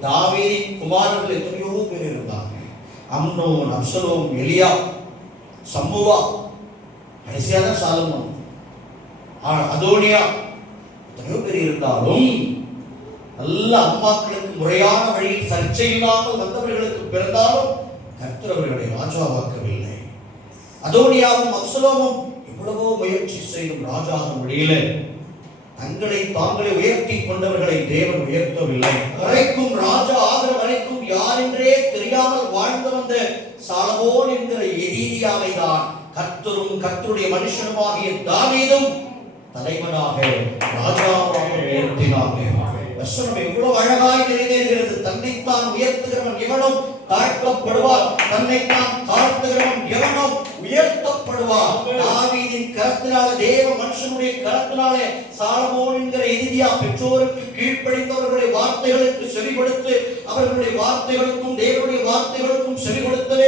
தாவீதின் குமாரர்கள் எத்தனையோ பேர் இருந்தாங்க. அம்னோன், அப்சலோம், எலியா, சம்முவா, கடைசியாக சாலமோன், அதோனியா, எத்தனையோ பேர் இருந்தாலும் நல்ல அம்மாக்களுக்கு முறையான வழியில் சர்ச்சை இல்லாமல் வந்தவர்களுக்கு பிறந்தாலும் கர்த்தர் அவர்களை ராஜாவாக்கவில்லை. அதோனியாவும் அப்சலோமும் எவ்வளவோ முயற்சி செய்யும் ராஜாக முடியல. தங்களை தாங்களே உயர்த்தி கொண்டவர்களை தேவன் உயர்த்தவில்லை. வரைக்கும் ராஜா ஆகிற வரைக்கும் யார் என்றே தெரியாமல் வாழ்ந்து வந்த சாலமோன் என்கிற எதீதியாவை தான் கர்த்தரும் கர்த்தருடைய மனுஷனுமாகிய தாவீதும் தலைவனாக ராஜாவாக உயர்த்தினார்கள். வசனம் எவ்வளவு அழகாய் நிறைவேறுகிறது. தன்னைத்தான் உயர்த்துகிறவன் எவனும் தாழ்த்தப்படுவார், தன்னைத்தான் தாழ்த்துகிறவன் எவனும் உயர்த்தப்படுவார். தாவீதின் கரத்தினாலே, தேவ மனுஷனுடைய கரத்தினாலே சாலமோன் என்கிற எதிரியா பெற்றோருக்கு கீழ்ப்படிந்தவர்களுடைய வார்த்தைகளுக்கு செவி கொடுத்து அவர்களுடைய வார்த்தைகளுக்கும் தேவனுடைய வார்த்தைகளுக்கும் செவி கொடுத்தலே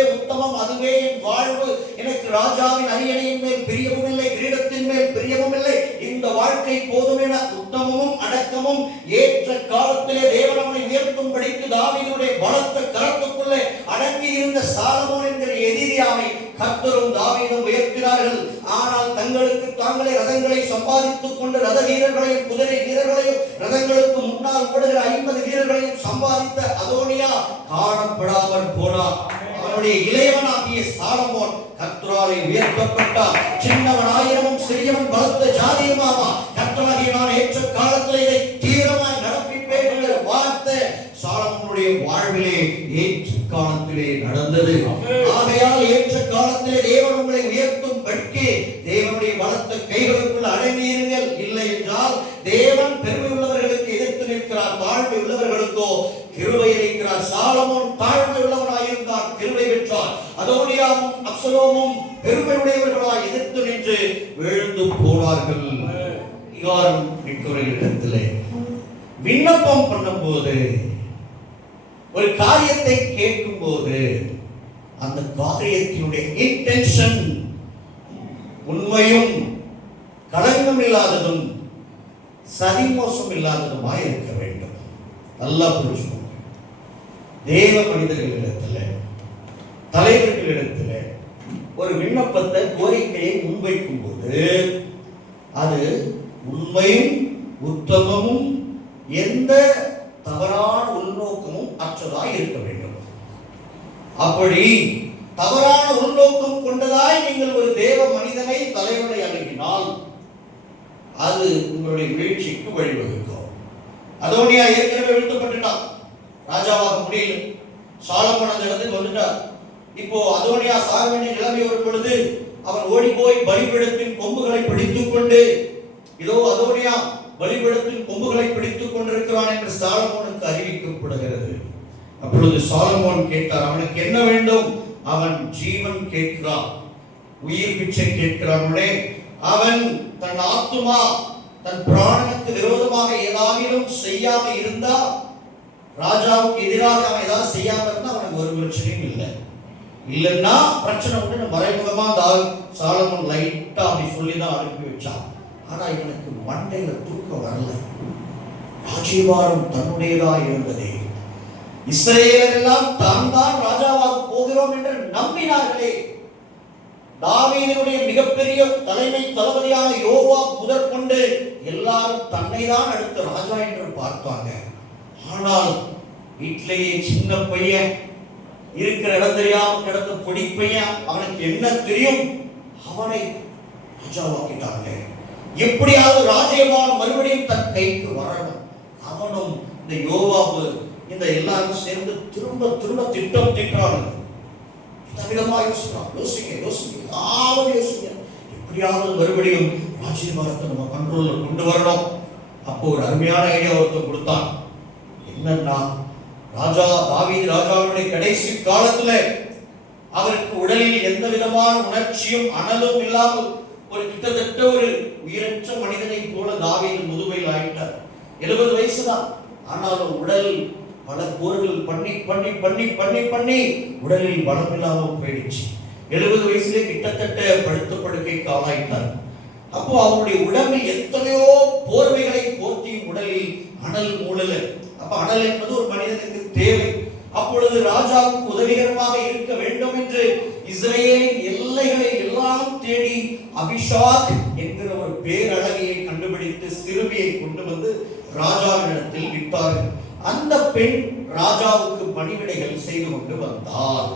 அதுவே என் வாழ்வு. எனக்கு ராஜாவின் அரியணையின் மேல் பிரியமும் இல்லை, கிரீடத்தின் மேல் பிரியமும் இல்லை. இந்த வாழ்க்கை போதும் என உத்தமமும் அடக்கமும் ஏற்ற காலத்திலே தேவன் அவனை உயர்த்தும்படிக்கு தாவீதுடைய பலத்த கரத்துக்குள்ளே அடங்கி இருந்த சாலமோன் என்கிற எதிரியாவை கர்த்தரும் தாவீதும் உயர்த்தினார்கள். ஆனால் தங்களுக்கு தாங்களே ரதங்களை சம்பாதித்துக் கொண்டு ரத வீரர்களையும் குதிரை வீரர்களையும் ரதங்களுக்கு முன்னால் ஓடுகிற 50 வீரர்களையும் சம்பாதித்த அதோனியா காணப்படாமல் போனார். அவனுடைய இளையவனாகிய சாலமோன் கர்த்தராலே உயர்த்தப்பட்டார். சின்னவன் ஆயிரமும் சிறியவன் பலத்த ஜாதியுமாவா. கர்த்தராகிய நான் ஏற்ற காலத்திலே இதை தீவிரமாய் நடப்பிப்பேன் என்கிற வார்த்தை சாலமோனுடைய வாழ்விலே ஏற்ற காலத்திலே நடந்தது. ஆகையால் ஏற்ற காலத்திலே தேவன் உங்களை உயர்த்தும் படிக்கு தேவனுடைய பலத்த கைகளுக்குள் அடங்கியிருங்கள். இல்லை என்றால் தேவன் பெருமை உள்ளவர்களுக்கு எதிர்த்து நிற்கிறார், தாழ்மை உள்ளவர்களுக்கோ கிருபை அளிக்கிறார். சாலமோன் தாழ்மை உள்ளவனாயிருந்தார், கிருபை பெற்றார். அதோனியாவும் அப்சலோமும் பெருமை உடையவர்களாய் எதிர்த்து நின்று விழுந்து போனார்கள். இகாரம் இடத்திலே விண்ணப்பம் பண்ணும்போது, ஒரு காரியத்தை கேட்கும் போது அந்த காரியத்தினுடைய இன்டென்ஷன் உண்மையும் களங்கம் இல்லாததும் சதிமோசம் இல்லாததுமாய் இருக்க வேண்டும். நல்லா புரிஞ்சுக்கணும். தேவ மனிதர்களிடத்துல, தலைவர்களிடத்துல ஒரு விண்ணப்பத்தை, கோரிக்கையை முன்வைக்கும் போது அது உண்மையும் உத்தமமும் எந்த தவறான உள்நோக்கமும் அற்றதாய் இருக்க வேண்டும். அப்படி தவறான உள்நோக்கம் கொண்டதாய் நீங்கள் ஒரு தேவ மனிதனை, தலைவனை அணுகினால் அது உங்களுடைய வீழ்ச்சிக்கு வழிவகுக்கும். அதோனியா ஏற்கனவே வீழ்த்தப்பட்டுட்டான், ராஜாவாக முடியல. சாலமோன் அந்த இடத்துக்கு வந்துட்டார். இப்போ அதோனியா சாக வேண்டிய நிலைமை வரும் பொழுது அவன் ஓடி போய் பலிபீடத்தின் கொம்புகளை பிடித்துக் கொண்டு, இதோ அதோனியா பலிபீடத்தின் கொம்புகளை பிடித்துக் கொண்டிருக்கிறான் என்று சாலமோனுக்கு அறிவிக்கப்படுகிறது. அப்பொழுது சாலமோன் கேட்டார், அவனுக்கு என்ன வேண்டும்? அவன் ஜீவன் கேட்கிறான், உயிர் பிச்சை கேட்கிறானே. அவன் தன் ஆத்துமா, தன் பிராணனுக்கு விரோதமாக ஏதாவது செய்யாம இருந்தா, ராஜாவுக்கு எதிராக அவன் ஏதாவது செய்யாம இருந்தா அவனுக்கு ஒரு பிரச்சனையும் இல்லை. இல்லைன்னா பிரச்சனை உண்டு. மறைமுகமா சாலமோன் லைட்டா அப்படி சொல்லிதான் அனுப்பி வச்சான். ஆனா இவனுக்கு மண்டையில தூக்கம் வரல. ராஜ்யபாரம் தன்னுடையதா இருந்ததே. இஸ்ரவேலர் எல்லாம் தான் ராஜாவாக போகிறோம் என்று நம்பினார்களே. தாவீதினுடைய மிகப்பெரிய தலைமை தளபதியான யோவாப் முதற்கொண்டு எல்லாரும் தன்னை தான் அடுத்த ராஜா என்று பார்த்தாங்க. ஆனால் வீட்டிலேயே சின்ன பையன், இருக்கிற இடம் தெரியாம கிடந்த பொடி பையன், அவனுக்கு என்ன தெரியும்? அவனை ராஜாவாக்கிட்டாங்க. எப்படியாவது ராஜ்யபாரம் மறுபடியும் தன் கைக்கு வரணும். அவனும் இந்த யோவாபு இந்த எல்லாரும் சேர்ந்து திரும்ப திரும்ப திட்டம் தீட்டுறாங்க. விதவிதமா யோசிங்க, எப்படியாவது மறுபடியும் ராஜ்யபாரத்தை நம்ம கண்ட்ரோல்ல கொண்டு வரணும். அப்போ ஒரு அருமையான ஐடியா ஒருத்தர் கொடுத்தான். என்னன்னா, தாவீது ராஜாவுடைய கடைசி காலத்துல அவருக்கு உடலில் எந்த விதமான உணர்ச்சியும் அனலும் இல்லாமல் ஒரு கிட்டத்தட்ட ஒரு உயிரற்ற மனிதனை போல தாவீது முதுமையில் ஆயிட்டார். 70 வயசுதான். ஆனாலும் உடல் பல போர்கள் பண்ணி பண்ணி பண்ணி பண்ணி பண்ணி உடலில் பலம் இல்லாமல் போயிடுச்சு. 70 வயசுல கிட்டத்தட்ட படுத்த படுக்கைக்கு ஆளாயிட்டார். அப்போ அவருடைய உடம்பில் எத்தனையோ போர்வைகளை போர்த்தி உடலில் அனல் மூடல. அப்ப அனல் என்பது ஒரு மனிதனுக்கு தேவை. அப்பொழுது ராஜாவுக்கு உதவிகரமாக இருக்க வேண்டும் என்று இஸ்ரவேலின் எல்லைகளை எல்லாம் தேடி அபிஷாக் என்கிற ஒரு பேரழகியை கண்டுபிடித்து சிறுமியை கொண்டு வந்து ராஜாவினிடத்தில் விட்டார்கள். அந்த பெண் ராஜாவுக்கு பணிவிடைகள் செய்து கொண்டு வந்தார்.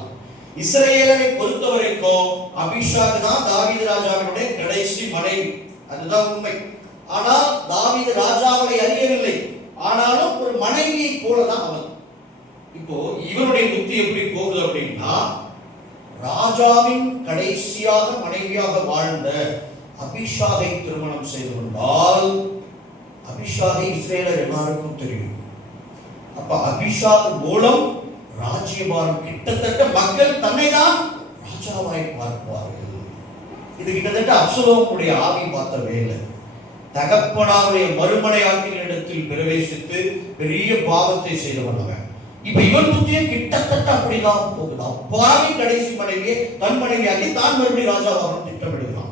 இஸ்ரவேலரை பொறுத்தவரைக்கும் அபிஷாக் தான் தாவீது ராஜாவினுடைய கடைசி மனைவி. அதுதான் உண்மை. ஆனால் தாவீது ராஜாவை அறியவில்லை. ஆனாலும் ஒரு மனைவியை போலதான் அவன். இப்போ இவனுடைய புத்தி எப்படி போகுது அப்படின்னா, ராஜாவின் கடைசியாக மனைவியாக வாழ்ந்த அபிஷாகை திருமணம் செய்து கொண்டால், அபிஷாகை இஸ்ரவேலர் எல்லாருக்கும் தெரியும். அப்ப அபிஷாக் மூலம் ராஜ்யபாரம் கிட்டத்தட்ட மக்கள் தன்னை தான் ராஜாவாய் பார்ப்பார்கள். இது கிட்டத்தட்ட அப்சலோமுடைய ஆவி பார்த்த வேலை. தகப்பனாருடைய மறுமனையாட்டின் இடத்தில் பிரவேசித்து பெரிய பாவத்தை செய்தவன் அவன். இப்ப இவன் புத்தியும் கிட்டத்தட்ட அப்படிதான் போகுது. அப்பாவி கடைசி மனைவியை தன் மனைவியாகி தான் மறுபடியும் ராஜாவாக திட்டமிடுகிறான்.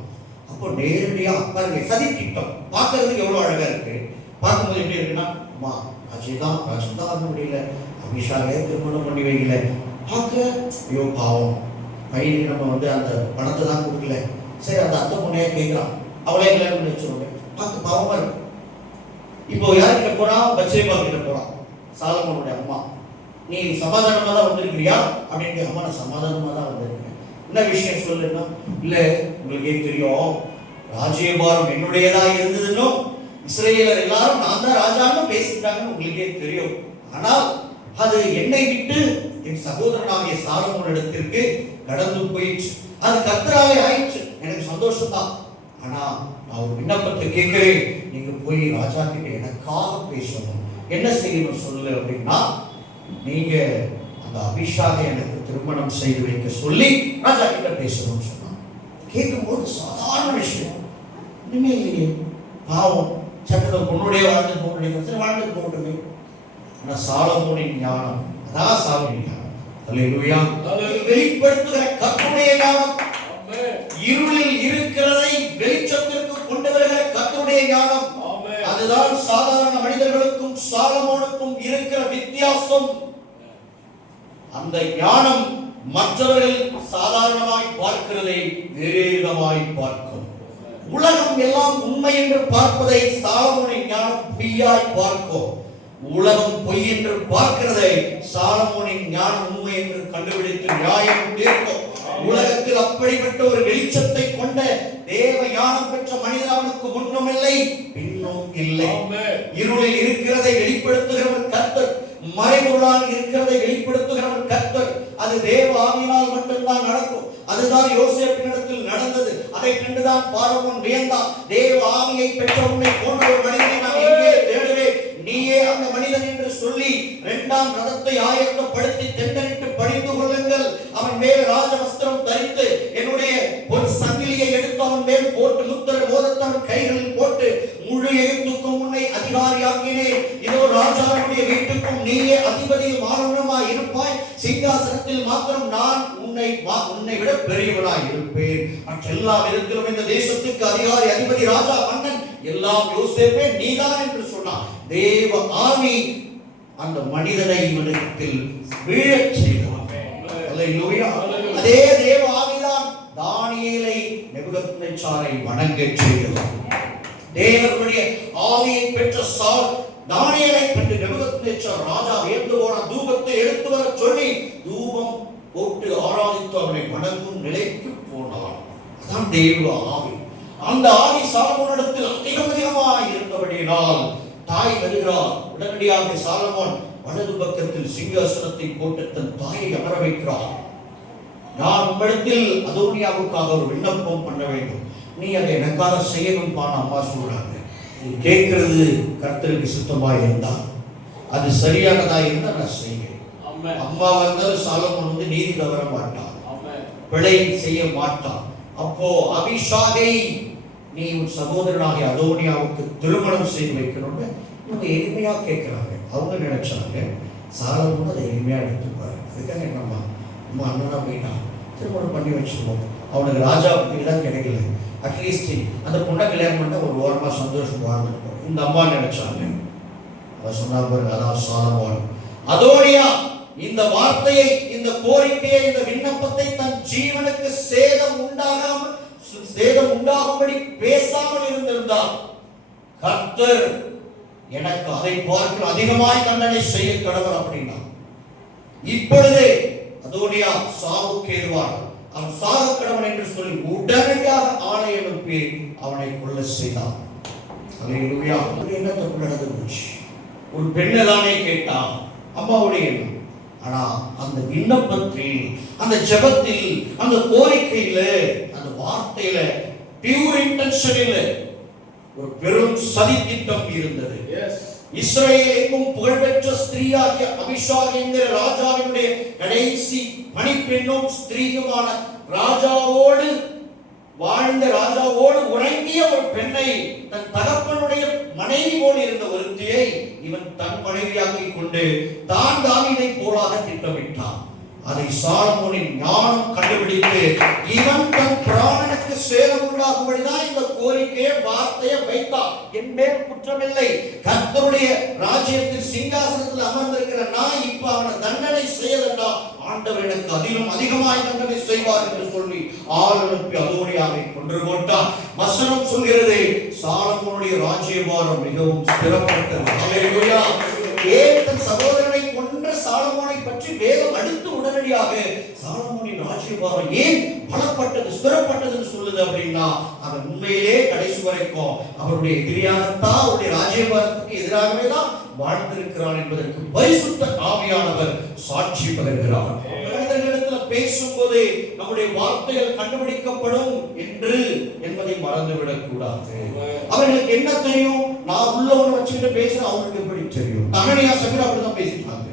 அப்போ நேரடியா பாருங்க, சதி திட்டம் பார்க்கறதுக்கு எவ்வளவு அழகா இருக்கு. பார்க்கும்போது எப்படி இருக்குன்னா, அம்மா ராஜதான் ஆக முடியல, அபிஷாகே திருமணம் பண்ணி வைக்கல, பார்க்க ஐயோ பாவம், பையனுக்கு நம்ம அந்த பணத்தை தான் கொடுக்கல, சரி அந்த அத்தை பொண்ணையா கேட்கலாம், அவளே கல்யாணம் பண்ணி வச்சுருவாங்க, பார்க்க பாவமா இருக்கு. இப்போ யார்கிட்ட போறான்? பத்சேபா கிட்ட போறான், சாலமோனுடைய அம்மா. நீ சமாதானமா தான் வந்திருக்கிறியா அப்படின்னு. அம்மா நான் சமாதானமா தான் வந்திருக்கேன். என்ன விஷயம் சொல்லுன்னா, இல்ல உங்களுக்கே தெரியும் ராஜ்யபாரம் என்னுடையதா இருந்ததுன்னு இஸ்ரேலர் எல்லாரும் நான் தான் ராஜான்னு பேசிட்டாங்கன்னு உங்களுக்கே தெரியும். ஆனால் அது என்னை விட்டு என் சகோதரனாகிய சாலமோன் இடத்திற்கு கடந்து போயிடுச்சு. அது கர்த்தராலே ஆயிடுச்சு. எனக்கு சந்தோஷம் தான். ஆனா நான் ஒரு விண்ணப்பத்தை கேட்கிறேன், நீங்க போய் ராஜா கிட்ட எனக்காக பேசணும். என்ன செய்யணும் சொல்லு அப்படின்னா, நீங்க அந்த அபிஷாகை எனக்கு திருமணம் செய்து வைக்க சொல்லி ராஜா கிட்ட பேசணும்னு சொன்னான். கேட்கும்போது சாதாரண விஷயம், இனிமே இல்லையே, பாவம் சட்டத்தை பொண்ணுடைய வாழ்ந்து போகணும், வாழ்ந்து போகட்டுமே. ஆனா சாலமோனின் ஞானம், அதான் சாலமோனின் ஞானம், அல்லேலூயா, வெளிப்படுத்துகிற கர்த்தருடைய ஞானம், இருளில் இருக்கிறதை வெளிச்சத்திற்கு கொண்டு வருகிற கர்த்தருடைய ஞானம். அதுதான் சாதாரண மனிதர்களுக்கும் சாலமோனுக்கும் இருக்கிற வித்தியாசம். அந்த ஞானம் மற்றவர்கள் சாதாரணமாய் பார்க்கிறதை வேறு விதமாய் பார்க்கும். உலகம் எல்லாம் உண்மை என்று பார்ப்பதை சாலமோனின் ஞானம் பொய்யாய் பார்க்கும். உலகம் பொய் என்று பார்க்கிறதை சாலமோனின் ஞானம் உண்மை என்று கண்டுபிடித்து நியாயம் தீர்க்கும். உலகத்தில் அப்படிப்பட்ட ஒரு வெளிச்சத்தை கொண்ட தேவ ஞானம் பெற்ற மனிதனுக்கு முன்னும் இல்லை பின்னும் இல்லை. இருளில் இருக்கிறதை வெளிப்படுத்துகிறவர் கர்த்தர், மறைபொருளாக இருக்கிறதை வெளிப்படுத்துகிறவர் கர்த்தர். அது தேவ ஆவியினால் மட்டும்தான் நடக்கும். அதுதான் யோசேப்பினிடத்தில் நடந்தது. அதை கண்டுதான் பார்வோன் வியந்தான். தேவ ஆவியை பெற்ற உன்னை போன்ற ஒரு மனிதனை நான் எங்கே தேடுவேன், நீயே அந்த மனிதன் என்று சொல்லி இரண்டாம் ரதத்தை ஆயத்தப்படுத்தி தென்னனிட்டு பணிந்து கொள்ளுங்கள், அவன் மேல் ராஜ வஸ்திரம் தரித்து என்னுடைய ஒரு சங்கிலியை எடுத்து அவன் மேல் போட்டு முத்திர மோதத்தவன் கைகளில் போட்டு முழு எகிப்துக்கும் உன்னை அதிகாரியாக்கினேன். இதோ ராஜாவுடைய வீட்டுக்கும் நீயே அதிபதியும் ஆளுநருமாய் இருப்பாய். சிங்காசனத்தில் மாத்திரம் நான் உன்னை விட பெரியவனாய் இருப்பேன். எல்லா விதத்திலும் இந்த தேசத்துக்கு அதிகாரி, அதிபதி, ராஜா, மன்னன் எல்லாம் யோசேப்பே நீதான் என்று சொன்னான். தேவ ஆவி அந்த மனிதனை இவனிடத்தில் வீழச் செய்தார். அல்லேலூயா. அதே தேவ ஆவிதான் தானியேலை நேபுகத்நேச்சாரை வணங்கச் செய்தது. தேவனுடைய ஆவியை பெற்ற சால் தானியேலை கண்டு நேபுகத்நேச்சார் ராஜா வியந்து போனான். தூபத்தை எடுத்து வர சொல்லி தூபம் போட்டு ஆராதித்து அவனை வணங்கும் நிலைக்கு போனான். அதான் தேவ ஆவி. அந்த ஆவி சாலமோனிடத்தில் அதிகமாக இருந்தபடியினால் தாய் வருகிறார். உடனடியாக சாலமோன் வலது பக்கத்தில் சிங்காசனத்தை போட்டு தன் தாயை அமர வைக்கிறார். நான் உங்களிடத்தில் அதோனியாவுக்காக ஒரு விண்ணப்பம் பண்ண வேண்டும், நீ அதை எனக்காக செய்யணும் பான் அம்மா சொல்றாங்க. நீ கேட்கிறது கர்த்தருக்கு சுத்தமா இருந்தா, அது சரியானதா இருந்தா நான் செய்வேன். அம்மா வந்தால் சாலமோன் நீதி தவற மாட்டான், பிழை செய்ய மாட்டான். அப்போ அபிஷாகை நீ உன் சகோதரனாகிய அதோனியாவுக்கு திருமணம் செய்து வைக்கணும்னு இவங்க எளிமையா கேட்கிறாங்க. அவங்க நினைச்சாங்க சாலமோன் அதை எளிமையா எடுத்துப்பாரு. அதுக்காக என்னம்மா அம்மா அண்ணனா போயிட்டான், திருமணம் பண்ணி வச்சிருவோம், அவனுக்கு ராஜா தான் கிடைக்கல, அட்லீஸ்ட் அந்த பொண்ணை கல்யாணம் பண்ண ஒரு ஓரமா சந்தோஷம் வாழ்ந்துருப்போம். இந்த அம்மா நினைச்சாங்க. அவ சொன்னா பாருங்க, அதான் சாலமோன். அதோனியா இந்த வார்த்தையை, இந்த கோரிக்கையை, இந்த விண்ணப்பத்தை தன் ஜீவனுக்கு சேதம் உண்டாகும்படி பேசாமல் இருந்திருந்தார். கர்த்தர் எனக்கு அதை பார்க்க அதிகமாய் தண்டனை செய்ய கடவுள் அப்படின்னா. இப்பொழுது அதோனியா சாவுக்கு ஏதுவான், அவன் சாக கடவுள் என்று சொல்லி உடனடியாக ஆணை அனுப்பி அவனை கொல்ல செய்தான். அல்லேலூயா. என்ன தப்பு நடந்துச்சு? ஒரு பெண்ணதானே கேட்டான், அம்மாவுடைய எண்ணம். ஆனா அந்த விண்ணப்பத்தில், அந்த ஜெபத்தில், அந்த கோரிக்கையில, அந்த வார்த்தையில பியூர் இன்டென்ஷன் இல்ல, ஒரு பெரும் சதி திட்டம் இருந்தது. இஸ்ரவேல் எங்கும் புகழ்பெற்ற ஸ்திரீயாகிய அபிஷாக் என்கிற ராஜாவினுடைய கடைசி பணிப்பெண்ணும் ஸ்திரீயுமான ராஜாவோடு வாழ்ந்த ராஜாவோடு உறங்கிய ஒரு பெண்ணை, தன் தகப்பனுடைய மனைவி போல் இருந்த ஒருத்தியை இவன் தன் மனைவியாக்கி கொண்டு தான் தாவீதை போலாக திட்டமிட்டான். அதை சாலமோனின் ஞானம் கண்டுபிடித்து இவன் தன் பிராணனுக்கு சேதம் உண்டாகும்படிதான் இந்த கோரிக்கையை வார்த்தையை வைத்தான். என் மேல் குற்றமில்லை, கர்த்தருடைய ராஜ்யத்தில் சிங்காசனத்தில் அமர்ந்திருக்கிற நான் இப்ப அவனை தண்டனை செய்யலன்னா ஆண்டவர் எனக்கு அதிலும் அதிகமாய் தண்டனை செய்வார் என்று சொல்லி ஆள் அனுப்பி அதோனியாவை கொன்று போட்டான். வசனம் சொல்கிறது சாலமோனுடைய ராஜ்யபாரம் மிகவும் ஸ்திரப்பட்டது. ஹல்லேலூயா. ஏன் தன் சகோதரனை கொன்ற சாலமோனை பற்றி வேதம் அடுத்து உடனடியாக சாலமோனின் ராஜ்யபாரம் ஏன் பலப்பட்டது, ஸ்திரப்பட்டதுன்னு சொல்லுது அப்படின்னா, அது உண்மையிலே கடைசி வரைக்கும் அவருடைய எதிரியாகத்தான், அவருடைய ராஜ்யபாரத்துக்கு எதிராகவே தான் வாழ்ந்திருக்கிறான் என்பதற்கு பரிசுத்த ஆவியானவர் சாட்சி பகர்கிறார். மனிதர்களிடத்தில் பேசும்போது நம்முடைய வார்த்தைகள் கண்டுபிடிக்கப்படும் என்பதை மறந்துவிடக் கூடாது. அவர்களுக்கு என்ன தெரியும்? நான் உள்ளவனை வச்சுட்டு பேசுறேன், அவங்களுக்கு எப்படி தெரியும்? அனனியா சபீரா அப்படிதான் பேசிட்டாங்க.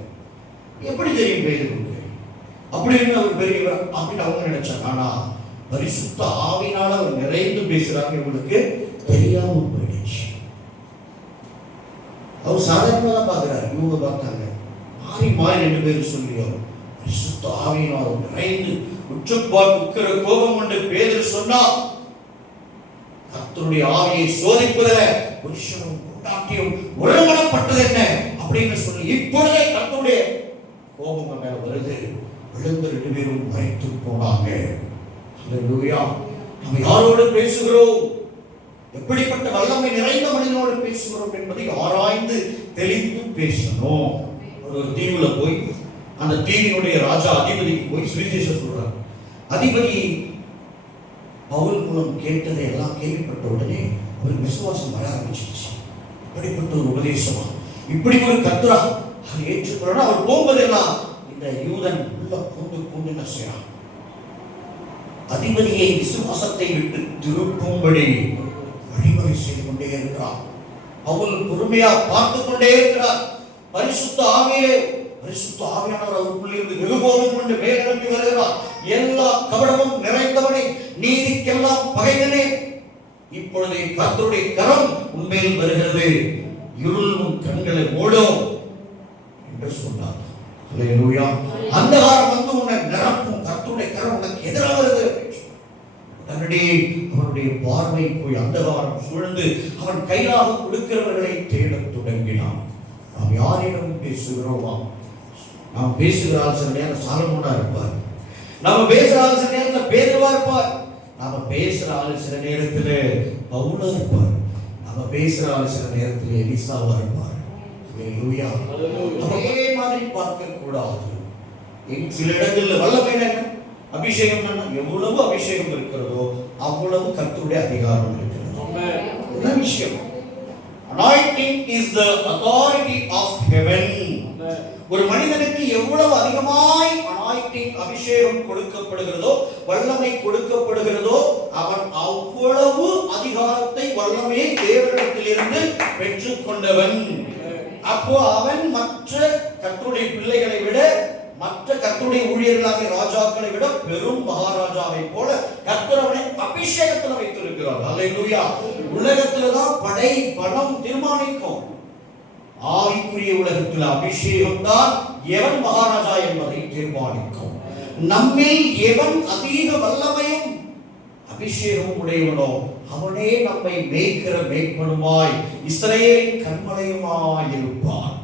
எப்படி தெரியும் பேதுருக்கு அப்படின்னு அவர் பெரியவர் அப்படின்னு அவங்க நினைச்சாங்க. ஆனா பரிசுத்த ஆவியினால அவர் நிறைந்து பேசுறாங்க, இவங்களுக்கு தெரியாம போயிடுச்சு. அவர் சாதாரணமா தான் பாக்குறாரு, இவங்க பார்த்தாங்க. மாறி மாறி ரெண்டு பேரும் சொல்லியோ பரிசுத்த ஆவியினால் நிறைந்து உச்சப்பாட்டு உக்கிர கோபம் கொண்டு பேதுரு சொன்னா, கர்த்தருடைய ஆவியை சோதிப்பதில் புருஷனும் பொண்டாட்டியும் ஒருமனப்பட்டது என்ன அப்படின்னு சொல்லி இப்பொழுதே கர்த்தருடைய கோபம் மேல வருது. விழுந்து ரெண்டு பேரும் மறைத்து போனாங்க. ஹல்லேலூயா. நம்ம யாரோடு பேசுகிறோம், எப்படிப்பட்ட வல்லமை நிறைந்த மனிதனோடு பேசுகிறோம் என்பதை ஆராய்ந்து தெளிந்து பேசணும். ஒரு தீவுல போய் அந்த தீவினுடைய ராஜா அதிபதிக்கு போய் சுவிசேஷம் சொல்றார். அதிபதி பவுல் மூலம் கேட்டதை எல்லாம் கேள்விப்பட்ட உடனே அவருக்கு விசுவாசம் வர ஆரம்பிச்சிருச்சு. இப்படிப்பட்ட ஒரு உபதேசமா, இப்படி ஒரு கர்த்தரா அதை ஏற்றுக்கொள்ளணும். அவர் போகும்போதெல்லாம் இந்த யூதன் உள்ள பூண்டு என்ன செய்யறான், அதிபதியை விசுவாசத்தை விட்டு திருப்பும்படி வழிமுறை செய்து கொண்டே இருக்கிறார். பவுல் பொறுமையா பார்த்து கொண்டே இருக்கிறார். பரிசுத்த ஆவியானவர் அவருக்குள்ளே இருந்து வெகுபோகம் கொண்டு மேலெழும்பி வருகிறார். எல்லா கபடமும் நிறைந்தவனே, நீதிக்கெல்லாம் பகைவனே, இப்பொழுது கர்த்தருடைய கரம் உண்மையில் வருகிறது, இருளும் கண்களை மூடும் என்று சொன்னார். ஹல்லேலூயா. அந்தகாரம் வந்து உன்னை நிரப்பும், கர்த்தருடைய கரம் உனக்கு எதிராக வருது. உடனே அவனுடைய பார்வை போய் அந்தகாரம் சூழ்ந்து அவன் கையிலாக கொடுக்கிறவர்களை தேடத் தொடங்கினான். நாம் யாரிடம் பேசுகிறோமா? நாம் பேசுகிற ஆள் சில நேரம் சாலமோனா இருப்பார், நம்ம பேசுற ஆள் சில நேரத்தில் பேதுருவா இருப்பார், நாம பேசுற ஆள் சில நேரத்தில் பவுலா இருப்பார், நம்ம பேசுற ஆள் சில நேரத்தில் எலிசாவா இருப்பார். ஹல்லேலூயா. அதே மாதிரி பார்க்க கூடாது. சில இடங்களில் வல்லமை என்ன, அபிஷேகம் என்ன, எவ்வளவு அபிஷேகம் இருக்கிறதோ அவ்வளவு கர்த்தருடைய அதிகாரம் இருக்கிறது. என்ன விஷயம்? Anointing is the authority of heaven. ஒரு மனிதனுக்கு எவ்வளவு அதிகமாய் anointing அபிஷேகம் கொடுக்கப்படுகிறதோ, வல்லமை கொடுக்கப்படுகிறதோ, அவன் அவ்வளவு அதிகாரத்தை வல்லமையை தேவனிடத்திலிருந்து பெற்றுக்கொண்டவன். அப்போ அவன் மற்ற கர்த்தருடைய பிள்ளைகளை விட, மற்ற கர்த்தருடைய ஊழியர்களாகிய ராஜாக்களை விட பெரும் மகாராஜாவை போல கர்த்தர் அவனை அபிஷேகத்தில் வைத்திருக்கிறார். ஹல்லேலூயா. உலகத்துல தான் படை பலம் தீர்மானிக்கும். ஆவிக்குரிய உலகத்தில் அபிஷேகம் தான் எவன் மகாராஜா என்பதை தீர்மானிக்கும். நம்மில் எவன் அதிக வல்லமையும் அபிஷேகம் உடையவனோ அவனே நம்மை மேய்க்கிற மேய்ப்பனுமாய் இஸ்ரவேலின் கன்மலையுமாய் இருப்பான்.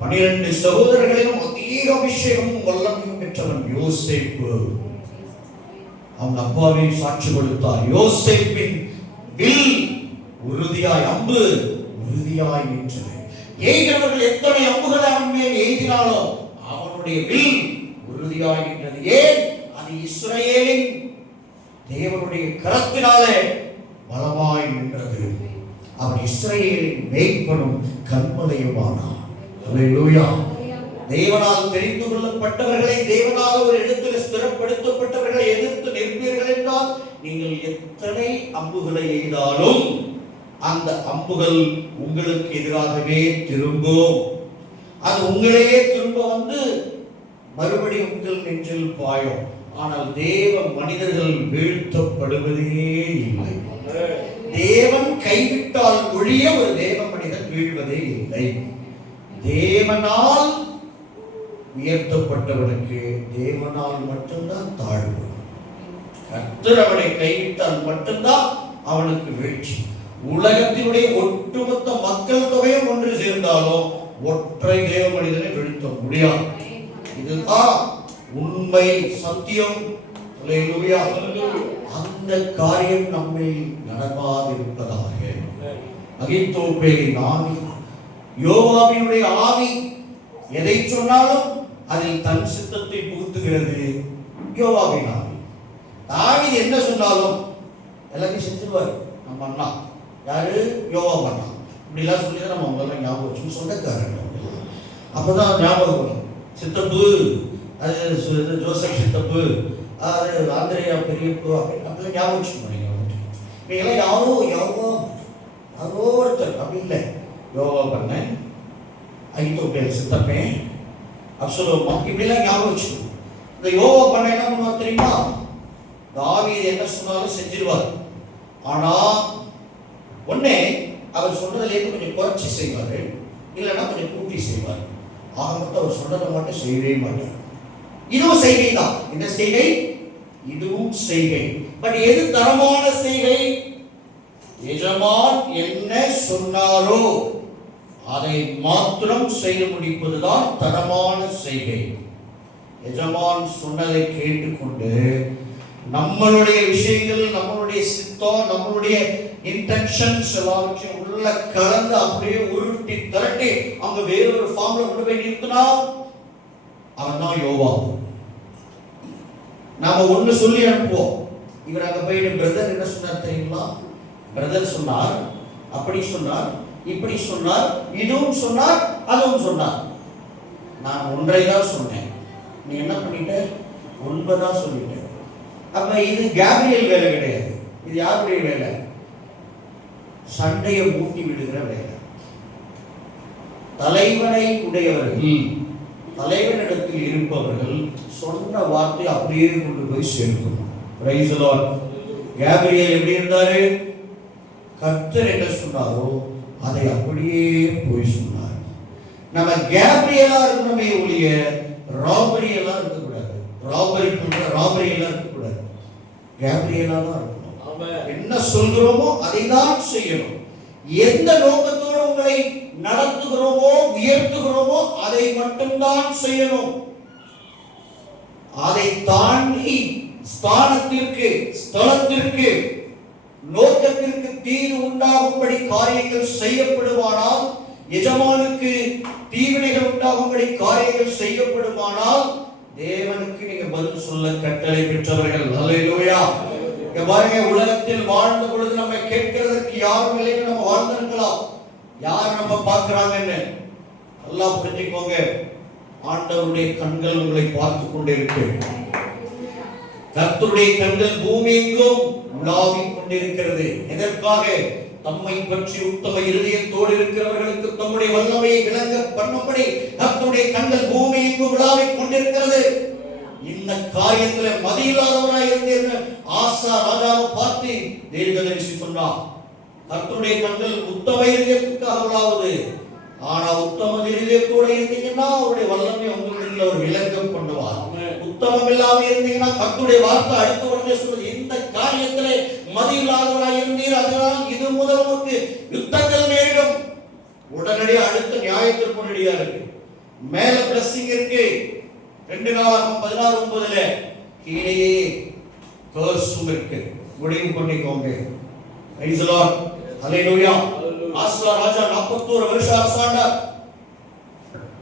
12 சகோதரர்களிலும் அதிக அபிஷேகமும் வல்லமையும் பெற்றவன் யோசேப்பு. அவன் அப்பாவை சாட்சி கொடுத்தார். யோசேப்பின் வில் உறுதியாய், அம்பு உறுதியாய் நின்றது. எய்கிறவர்கள் எத்தனை அம்புகளை அவன் மேல் எய்தினாலோ அவனுடைய வில் உறுதியாய் நின்றது. ஏன்? அது இஸ்ரவேலின் தேவனுடைய கரத்தினாலே பலமாய் நின்றது. அவன் இஸ்ரவேலின் மேய்ப்பனும் கன்மலையுமானான். ஹல்லேலூயா. தேவனால் தெரிந்து கொள்ளப்பட்டவர்களை, தேவனால் ஒரு இடத்தில் ஸ்திரப்படுத்தப்பட்டவர்களை எதிர்த்து நிற்பீர்கள் என்றால் நீங்கள் எத்தனை அம்புகளை எய்தாலும் அந்த அம்புகள் உங்களுக்கு எதிராகவே திரும்பும். அது உங்களையே திரும்ப வந்து மறுபடியும் உங்கள் நெஞ்சில் பாயும். ஆனால் தேவ மனிதர்கள் வீழ்த்தப்படுவதே இல்லை. தேவன் கைவிட்டால் ஒழிய ஒரு தேவ மனிதன் வீழ்வதே இல்லை. தேவனால் உயர்த்தப்பட்டவனுக்கு தேவனால் மட்டும்தான் தாழ்வு. கர்த்தர் அவனை கைவிட்டால் மட்டும்தான் அவனுக்கு வீழ்ச்சி. உலகத்தினுடைய ஒட்டுமொத்த மக்கள் தொகையும் ஒன்று சேர்ந்தாலும் ஒற்றை தேவ மனிதனை வீழ்த்த முடியாது. இதுதான் உண்மை, சத்தியம். அந்த காரியம் நம்மை நடவாதிருப்பதாக. அகித்தோப்பேலின் ஆவி, யோவாபினுடைய ஆவி எதை சொன்னாலும் அதில் தன் சித்தத்தை புகுத்துகிறது. யோவாபின் ஆவி, தாவீது என்ன சொன்னாலும் எல்லாத்தையும் செஞ்சிருவார். நம்ம அண்ணா யாரு? யோவாப் அண்ணா. இப்படிலாம் சொல்லி தான் நம்ம அவங்களெல்லாம் ஞாபகம் வச்சு சொந்தக்காரங்க. அப்போதான் ஞாபகம் வரும். சித்தப்பு, அது ஜோசப் சித்தப்பு, அது ஆந்திரையா பெரியப்பு, அப்படிலாம் ஞாபகம் வச்சுக்கணும். நீங்களாம் யாரோ ஒருத்தர் அப்படி இல்லை. யோவாப் அண்ணன், அகித்தோப்பேல் சித்தப்பேன், அப்சலோமா, இப்படிலாம் ஞாபகம் வச்சுக்கணும். இந்த யோவாப் அண்ணன் என்ன பண்ணுவார் தெரியுமா? தாவீது என்ன சொன்னாலும் செஞ்சிருவார். ஆனா ஒண்ணே, அவர் சொல்றதுலேருந்து கொஞ்சம் குறைச்சி செய்வார், இல்லைன்னா கொஞ்சம் கூட்டி செய்வார். ஆக மொத்தம் அவர் சொல்றதை மட்டும் செய்யவே மாட்டார். இதுவும் செய்கை தான். இந்த செய்கை, இதுவும் செய்கை. பட் எது தரமான செய்கை? எஜமான் என்ன சொன்னாரோ அதை மாத்திரம் செய்து முடிப்பதுதான் தரமான செய்கை. எஜமான் சொன்னதை கேட்டுக்கொண்டு நம்மளுடைய விஷயங்கள், நம்மளுடைய சித்தம், நம்மளுடைய இன்டென்ஷன்ஸ் எல்லாவற்றையும் உள்ள கலந்து அப்படியே உருட்டி திரட்டி அங்க வேறொரு ஃபார்ம்ல கொண்டு போய் நிறுத்தினா அவன் தான் யோவாப். நாம ஒண்ணு சொல்லி அனுப்புவோம். இவர் அங்க போயிட்டு பிரதர் என்ன சொன்னார் தெரியுங்களா? பிரதர் சொன்னார், அப்படி சொன்னார், இப்படி சொன்னார், இதுவும் சொன்னார், அதுவும் சொன்னார். நான் ஒன்றை தான் சொன்னேன், நீ என்ன பண்ணிட்ட? 9 சொல்லிட்ட. அப்ப இது கேப்ரியல் வேலை கிடையாது. இது யாருடைய வேலை? சண்டையை மூட்டி விடுகிற வேலை. தலைவனை உடையவர்கள், தலைவனிடத்தில் இருப்பவர்கள் சொன்ன வார்த்தை அப்படியே கொண்டு போய் சேர்க்கும். Praise the Lord. கேப்ரியல் எப்படி இருந்தாரு? கர்த்தர் என்ன சொன்னாரோ அதை அப்படியே போய் சொன்னார். நம்ம கேப்ரியலா இருக்கணுமே ஒழிய ராபரியலா இருக்கக்கூடாது. ராபரியலா இருக்கக்கூடாது. கேப்ரியலா தான் இருக்கணும். என்ன சொல்கிறோமோ அதை தான் செய்யணும். எந்த நோக்கத்தோடு உங்களை நடத்துகிறோமோ, உயர்த்துகிறோமோ அதை மட்டும்தான் செய்யணும். அதை தாண்டி ஸ்தானத்திற்கு, ஸ்தலத்திற்கு, நோக்கத்திற்கு தீங்கு உண்டாகும்படி காரியங்கள் செய்யப்படுவானால், எஜமானுக்கு தீவினைகள் உண்டாகும்படி காரியங்கள் செய்யப்படுமானால் தேவனுக்கு நீங்க பதில் சொல்ல கட்டளை பெற்றவர்கள். அல்லேலூயா. இங்க பாருங்க, உலகத்தில் வாழ்ந்த பொழுது நம்ம கேட்கிறதற்கு யாரும் இல்லைன்னு நம்ம வாழ்ந்திருக்கலாம். யார் நம்ம பார்க்கிறாங்கன்னு நல்லா புரிஞ்சுக்கோங்க. ஆண்டவருடைய கண்கள் உங்களை பார்த்து கொண்டிருக்கு. கர்த்தருடைய கண்கள் பூமி எங்கும் உலாவிக் கொண்டிருக்கிறது. எதற்காக? தம்மை பற்றி உத்தம இருதயத்தோடு இருக்கிறவர்களுக்கு தம்முடைய வல்லமையை விளங்க பண்ணும்படி கர்த்தருடைய கண்கள் பூமி எங்கும் உலாவிக் கொண்டிருக்கிறது. இந்த காரியத்துல மதியில்லாதவராய் இருந்தீர்கள் ஆசா ராஜாவை பார்த்து தீர்க்கதரிசி சொன்னார், கர்த்தருடைய கண்கள் உத்தம இருதயத்துக்காக உலாவுது. ஆனா உத்தம இருதயத்தோட இருந்தீங்கன்னா அவருடைய வல்லமை உங்களுக்கு ஒரு விளக்கம் பண்ணுவார். உத்தமம் இல்லாம இருந்தீங்கன்னா கர்த்தருடைய வார்த்தை அடுத்த உடனே சொல்வது, இந்த காரியத்திலே மதியில்லாதவராய் இருந்தீர், அதனால் இது முதல் நமக்கு யுத்தங்கள் நேரிடும். உடனடியாக அடுத்த நியாயத்திற்கு ரெடியா இருக்கு. மேல பிளஸிங் இருக்கு. 2 நாளாகமம் 16:9 கீழே கர்ஸும் இருக்கு. முடிவு பண்ணிக்கோங்க. Praise the Lord. ஹalleluya. ஆசா ராஜா 41 வருஷம் அரசாண்டார்.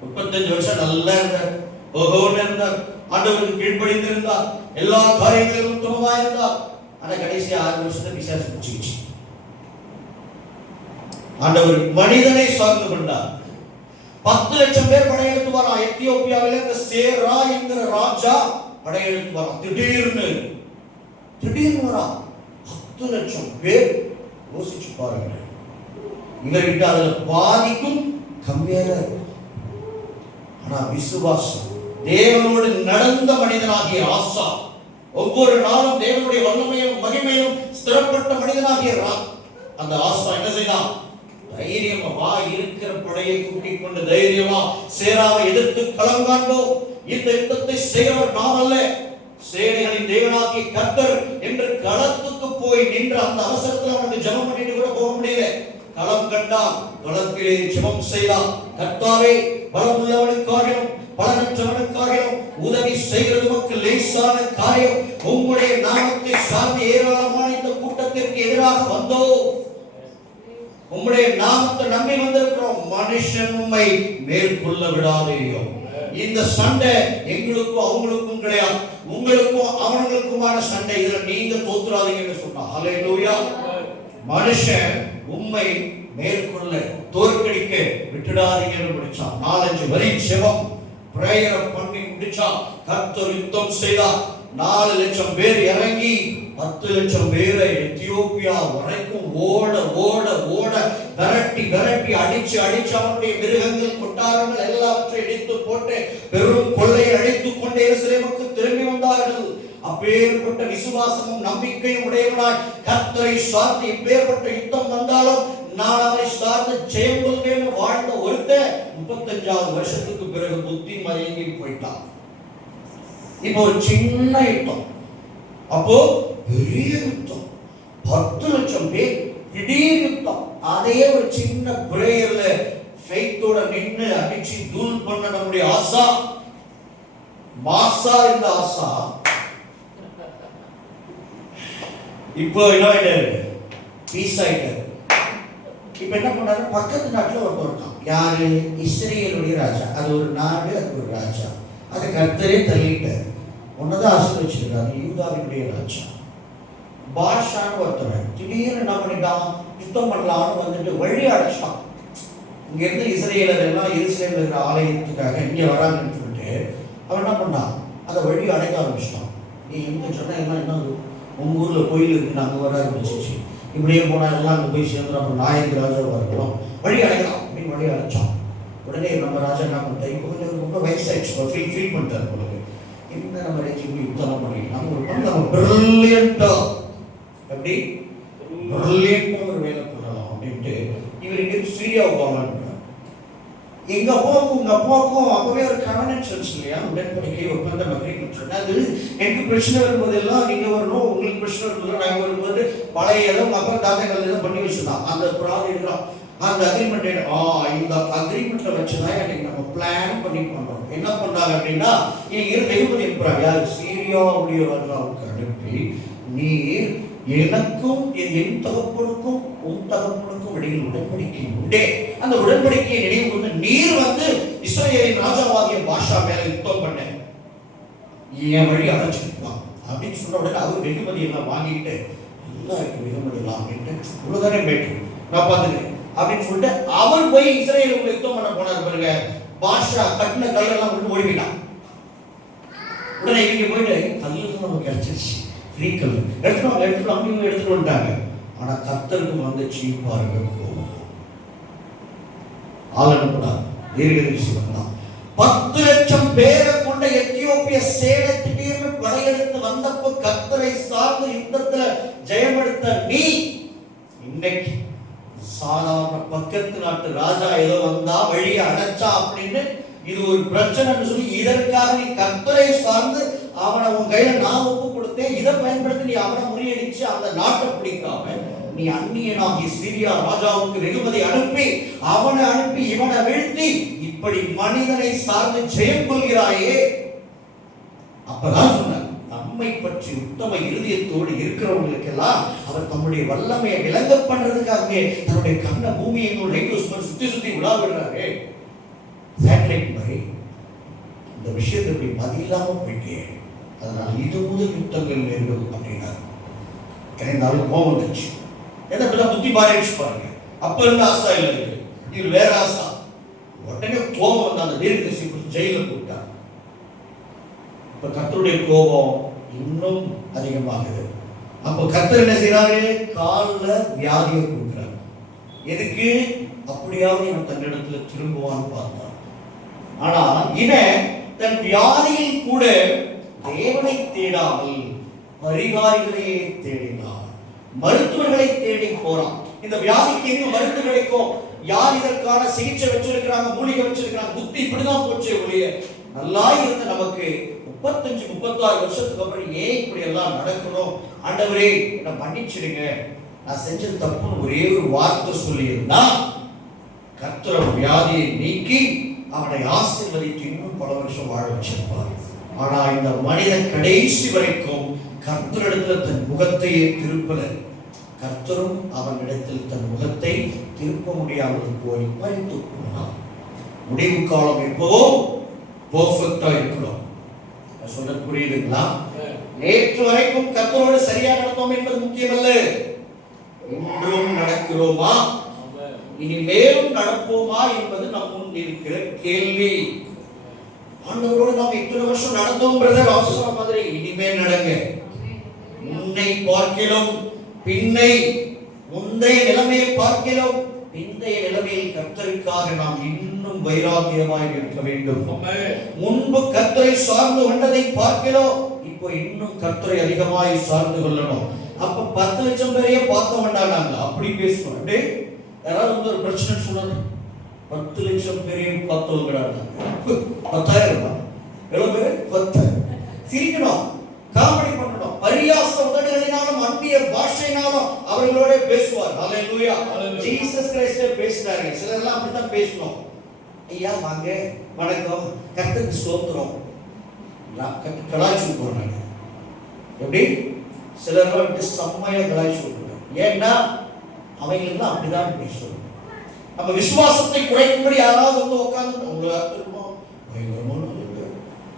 35 வருஷம் நல்லா இருந்தார், ஓஹோன்னு இருந்தார், ஆண்டவருக்கு கீழ்ப்படிந்து இருந்தார், எல்லா காரியங்களிலும் உத்தமமா இருந்தார். ஆனா கடைசி 6 வருஷத்துல பிசாசு பிடிச்சிச்சு. ஆண்டவர் மனிதனை சார்ந்து கொண்டார். 10 லட்சம் பேர் படையெடுத்து வரான். எத்தியோப்பியாவில இந்த சேரா என்கிற ராஜா படையெடுத்து வரான். திடீர்னு வரான். 10 லட்சம் பேர். யோசிச்சு பாருங்க. இவர்கிட்ட அதுல பாதிக்கும் கம்மியாக இருக்கும். ஆனா விசுவாசம், தேவனோடு நடந்த மனிதனாகிய ஆசா ஒவ்வொரு நாளும் தேவனுடைய வல்லமையும் மகிமையும் ஸ்திரப்பட்ட மனிதனாகிய அந்த ஆசா என்ன செய்தான்? தைரியமா வா, இருக்கிற படையை கூட்டிக் கொண்டு தைரியமா சேராவை எதிர்த்து களம் காண்போம். இந்த யுத்தத்தை செய்கிறவர் நாம் அல்ல, சேனைகளின் தேவனாகிய கர்த்தர் என்று களத்துக்கு போய் நின்ற அந்த அவசரத்தில் அவனுக்கு ஜெபம் பண்ணிட்டு கூட போக முடியல. களம் கண்டான், களத்திலே ஜெபம் செய்தான். கர்த்தாவே, பலமுள்ளவனுக்காகவும் பலனற்றவனுக்காகவும் உதவி செய்கிறது உமக்கு லேசான காரியம். உம்முடைய நாமத்தை சார்ந்து ஏராளமான இந்த கூட்டத்திற்கு எதிராக வந்தோம். உம்முடைய நாமத்தை நம்பி வந்திருக்கிறோம். மனுஷன் உம்மை மேற்கொள்ள விடாதேயோ. இந்த சண்டை எங்களுக்கும் அவங்களுக்கும் கிடையாது, உங்களுக்கும் அவங்களுக்குமான சண்டை. இதுல நீங்க தோத்துறாதீங்கன்னு சொன்னா ஹல்லேலூயா. மனுஷன் உம்மை மேற்கொள்ள தோற்கடிக்க விட்டுடாதீங்கன்னு முடிச்சான். 4-5 வரி ஜெபம் பிரேயர் பண்ணி முடிச்சான். கர்த்தர் யுத்தம் செய்தார். 4 லட்சம் பேர் இறங்கி 10 லட்சம் பேரை எத்தியோப்பியா வரைக்கும் ஓட ஓட ஓட விரட்டி விரட்டி அடிச்சு அடிச்சு அவனுடைய மிருகங்கள் கொட்டாரங்கள் எல்லாவற்றையும் இடித்து போட்டு பெரும் கொள்ளையை அடித்துக் கொண்டே எருசலேமுக்கு திரும்பி வந்தார்கள். அப்பேற்பட்ட விசுவாசமும் நம்பிக்கையும் உடையவனாய் கர்த்தரை சார்ந்து இப்பேற்பட்ட யுத்தம் வந்தாலும் நான் அவரை சார்ந்து ஜெயம் கொள்வேன்னு வாழ்ந்த ஒருத்தன் 35வது வருஷத்துக்கு பிறகு புத்தி மயங்கி போயிட்டான். இப்போ ஒரு சின்ன யுத்தம், அப்போ பெரிய யுத்தம், 10 லட்சம் பேர், திடீர் யுத்தம். அதே ஒரு சின்ன பிரேயர்ல ஃபெய்த்தோட நின்று அடிச்சு தூள் பண்ண நம்முடைய ஆசா மாசா இந்த ஆசா இப்போ என்ன ஆயிட்டாரு? பீஸ் ஆயிட்டாரு. இப்ப என்ன பண்ணாரு? பக்கத்து நாட்டுல ஒருத்தர் இருக்கான். யாரு? இஸ்ரேலுடைய ராஜா. அது ஒரு நாடு, அது ஒரு ராஜா. அதை கர்த்தரே தள்ளிட்டார். ஒன்னதான் ஆசீர்வச்சிருக்காரு. யூதாவினுடைய ராஜா பாஷான்னு ஒருத்தர் திடீர்னு என்ன பண்ணிட்டான்? யுத்தம் பண்ணலான்னு வந்துட்டு வழி அடைச்சிட்டான். இங்க இருந்து இஸ்ரேலர் எல்லாம் எருசலேம்ல இருக்கிற ஆலயத்துக்காக இங்க வராங்கன்னு சொல்லிட்டு அவன் என்ன பண்ணான்? அதை வழி அடைக்க ஆரம்பிச்சிட்டான். நீ எங்க சொன்னா எல்லாம் என்ன, உங்க ஊர்ல கோயில் இருக்கு, அங்க வர ஆரம்பிச்சிச்சு. இப்படியே போனா எல்லாம் அங்கே போய் சேர்ந்து அப்புறம் நாயக்கு ராஜாவாக இருக்கலாம், வழி அடைக்கலாம் அப்படின்னு வழி அடைச்சான். உடனே நம்ம ராஜா என்ன பண்ணிட்டா? இப்போ கொஞ்சம் ரொம்ப வயசாயிடுச்சு, ஃபீல் பண்ணிட்டார் உங்களுக்கு. என்ன நம்ம அடைச்சி போய் யுத்தம் பண்ணிக்கலாம், நம்ம பிரில்லியண்டா எப்படி பிரில்லியண்டா ஒரு வேலை பண்ணலாம் அப்படின்ட்டு இவர் இங்கே சீரியா போகலான்னு. எங்க அப்பாவுக்கும் உங்க அப்பாவுக்கும் அப்பவே ஒரு கவர்னன்ஸ் இல்லையா, உடன்படிக்கை ஒப்பந்தம் அக்ரிமெண்ட் சொன்னா அது எனக்கு பிரச்சனை வரும்போதெல்லாம் நீங்க வரணும், உங்களுக்கு பிரச்சனை வரும்போது நாங்க வரும்போது பழைய ஏதோ உங்க அப்பா தாத்தாக்கள் ஏதோ பண்ணி வச்சிருந்தான் அந்த ப்ராஜெக்ட் அந்த அக்ரிமெண்ட். இந்த அக்ரிமெண்ட்டை வச்சுதான் எனக்கு நம்ம பிளான் பண்ணி பண்றோம். என்ன பண்ணாங்க அப்படின்னா, வெகுமதி அனுப்புறாங்க. யார்? சீரியாவுடைய ராஜாவுக்கு அனுப்பி, நீர் எனக்கும் என் தகப்பனுக்கும் உன் தகப்பனுக்கும் இடையில் உடன்படிக்கை உண்டே, அந்த உடன்படிக்கையை நினைவு கொண்டு நீர் வந்து இஸ்ரவேலின் ராஜாவாகிய பாஷா மேல யுத்தம் பண்ண என் வழி அடைச்சிருப்பான் அப்படின்னு சொன்ன உடனே அவர் வெகுமதி எல்லாம் வாங்கிட்டு எல்லாருக்கும் வெகுமதி எல்லாம் அப்படின்ட்டு உலகனே போயிட்டு நான் பார்த்துக்கிறேன் அப்படின்னு சொல்லிட்டு அவர் போய் இஸ்ரவேலுக்குள்ள யுத்தம் பண்ண போனார். பாருங்க, பாஷா கட்டின கல்லெல்லாம் விட்டு ஓடிவிட்டான். உடனே இவங்க போயிட்டு கல்லு நமக்கு கிடைச்சிருச்சு, ஃப்ரீக்கல் எடுத்துட்டு அவங்க எடுத்துட்டு வந்துட்டாங்க. ஆனா கர்த்தருக்கு வந்துச்சு பாருங்க கோபம். ஆளனுக்குதான் தீர்க்கதரிசி வந்தான். 10 லட்சம் பேரை கொண்ட எத்தியோப்பிய சேனை திடீர்னு படையெடுத்து வந்தப்போ கர்த்தரை சார்ந்து யுத்தத்துல ஜெயமெடுத்த நீ இன்னைக்கு சாதாரண பக்கத்து நாட்டு ராஜா ஏதோ வந்தா வழியை அடைச்சா அப்படின்னு இது ஒரு பிரச்சனைன்னு சொல்லி இதற்காக நீ கர்த்தரை சார்ந்து அவனை உன் கையில நான் ஒப்பு கொடுத்தேன், இதை பயன்படுத்தி நீ அவனை முறியடிச்சு அந்த நாட்டை பிடிக்காம நீ அந்நியனாகிய சீரியா ராஜாவுக்கு வெகுமதி அனுப்பி அவனை அனுப்பி இவனை வீழ்த்தி இப்படி மனிதனை சார்ந்து ஜெயம் கொள்கிறாயே. அப்பதான் சொன்ன நம்மை பற்றி உத்தம இருதயத்தோடு இருக்கிறவங்களுக்கெல்லாம் அவர் தம்முடைய வல்லமையை விளங்க பண்றதுக்காகவே தன்னுடைய கண்ண பூமியை சுத்தி சுத்தி விடாவிடுறாரு. சேட்டலைட் மாதிரி இந்த விஷயத்தை இப்படி பதிலாம போயிட்டே, அதனால இது முதல் யுத்தங்கள் வேண்டும் அப்படின்னாரு. எனக்கு அவளுக்கு கோபம் வந்துச்சு. ஏன்னா புத்தி மாறிடுச்சு பாருங்க. அப்ப இருந்த ஆசா இல்லை, இது வேற ஆசா. உடனே கோபம் வந்து அந்த தீர்க்கதரிசி ஜெயில போட்டார். இப்ப கர்த்தருடைய கோபம் இன்னும் அதிகமாகுது. அப்போ கர்த்தர் என்ன செய்யறாரு? காலில் வியாதியை கொடுக்கிறார். எதுக்கு? அப்படியாவது இவன் தன்னிடத்துல திரும்புவான்னு பார்த்தார். ஆனா இவன் தன் வியாதியில் கூட தேவனை தேடாமல் பரிகாரிகளையே தேடினான், மருத்துவர்களை தேடி போறான். இந்த வியாதிக்கு எங்க மருந்து கிடைக்கும், யார் இதற்கான சிகிச்சை வச்சிருக்கிறாங்க, மூலிகை வச்சிருக்கிறாங்க, புத்தி இப்படிதான் போச்சு ஒழிய நல்லா இருந்த நமக்கு 35-36 வருஷத்துக்கு அப்புறம் ஏன் இப்படி எல்லாம் நடக்கணும், ஆண்டவரே என்ன மன்னிச்சிடுங்க, நான் செஞ்ச தப்புன்னு ஒரே ஒரு வார்த்தை சொல்லியிருந்தா கர்த்தர் வியாதியை நீக்கி அவனை ஆசீர்வதித்து இன்னும் பல வருஷம் வாழ வச்சிருப்பார். ஆனா இந்த மனிதன் கடைசி வரைக்கும் கர்த்தரிடத்தில் தன் முகத்தையே திருப்பல. கர்த்தரும் அவனிடத்தில் தன் முகத்தை திருப்ப முடியாமல் போய் மரித்து போனான். முடிவு காலம் எப்பவும் பெர்ஃபெக்ட்டா இருக்கணும். சொல்ல புரியுதுங்களா? நேற்று வரைக்கும் கர்த்தரோடு சரியா நடந்தோம் என்பது முக்கியமல்ல, இன்றும் நடக்கிறோமா, இனிமேலும் நடப்போமா என்பது நம் முன் இருக்கிற கேள்வி. ஆண்டவரோடு நாம் இத்தனை வருஷம் நடந்தோம் பிரதர், அவசரம் மாதிரி இனிமேல் நடங்க. முன்னை பார்க்கிலும் பின்னை, முந்தைய நிலைமையை பார்க்கிலும் பிந்தைய நிலைமையில் கர்த்தருக்காக நாம் இன்னும் வைராகியமாய் இருக்க வேண்டும். முன்பு கர்த்தரை சார்ந்து கொண்டதை பார்க்கிறோம், இப்போ இன்னும் கர்த்தரை அதிகமாய் சார்ந்து கொள்ளணும். அப்ப 10 லட்சம் பேரையே பார்க்க வேண்டாம், அப்படி பேசணும். அப்படியே யாராவது ஒரு பிரச்சனை சொன்னாங்க, 10 லட்சம் பேரையும் பார்த்தவங்க 10,000 எவ்வளவு பேர் 10. சிரிக்கணும், காமெடி பண்ணணும், பரியாச உதடுகளினாலும் அந்நிய பாஷையினாலும் அவர்களோட பேசுவார். ஹல்லேலூயா. ஜீசஸ் கிறிஸ்டே பேசினாரு. சிலர்லாம் அப்படிதான் பேசணும். ஐயா வாங்க, வணக்கம், கர்த்தருக்கு ஸ்தோத்திரம், கலாய்ச்சி போறாங்க. எப்படி சிலர் வந்து செம்மையா கலாய்ச்சி போறாங்க. ஏன்னா அவங்களுக்கு அப்படிதான் பேசணும். நம்ம விசுவாசத்தை குறைக்கும்படி யாராவது வந்து உட்கார்ந்து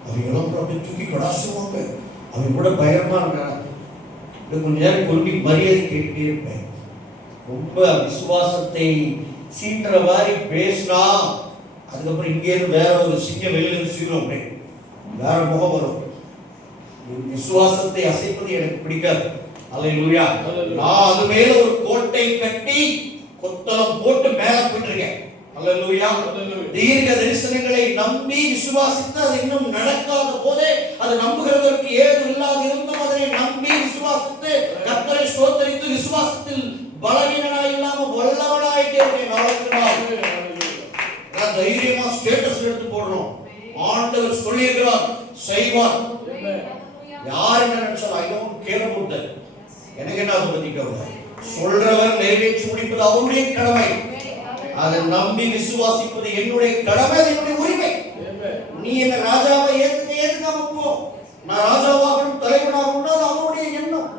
அவங்களும் அப்படி தூக்கி கடாசுவாங்க, அவங்க கூட பயமா இருக்காங்க. கொஞ்ச நேரம் கொண்டு மரியாதை கேட்டுட்டே இருப்பேன். ரொம்ப விசுவாசத்தை சீன்ற மாதிரி பேசினா அதுக்கப்புறம் இங்கே வேற ஒரு சிங்கம் வெளியில் சீரும், அப்படி வேற முகம் வரும். விசுவாசத்தை அசைப்பது எனக்கு பிடிக்காது. அல்லேலூயா. நான் அது மேல ஒரு கோட்டை கட்டி கொத்தளம் போட்டு மேல போயிட்டு இருக்கேன். அல்லேலூயா. தீர்க்க தரிசனங்களை நம்பி விசுவாசித்து அது இன்னும் நடக்காத போதே, அது நம்புகிறதற்கு ஏது இல்லாத இருந்தும் அதனை நம்பி விசுவாசித்து கர்த்தரை ஸ்தோத்திரித்து விசுவாசத்தில் பலவீனனாய் இல்லாம வல்லவனாயிட்டே இருக்கேன். நாளுக்கு நாள் தைரியமா ஸ்டேட்டஸ் எடுத்து போடுறோம். ஆண்டவர் சொல்லியிருக்கிறார், செய்வார். யார் என்ன நினைச்சாலும் I don't care about that. எனக்கு என்ன அதை பத்தி கவலை? சொல்றவர் நிறைவேற்றி முடிப்பது அவருடைய கடமை. அதை நம்பி விசுவாசிப்பது என்னுடைய கடமை, என்னுடைய உரிமை. நீ என்ன ராஜாவை ஏத்துக்காம போ, நான் ராஜாவாகணும் தலைவனாகணும், அது அவருடைய எண்ணம்.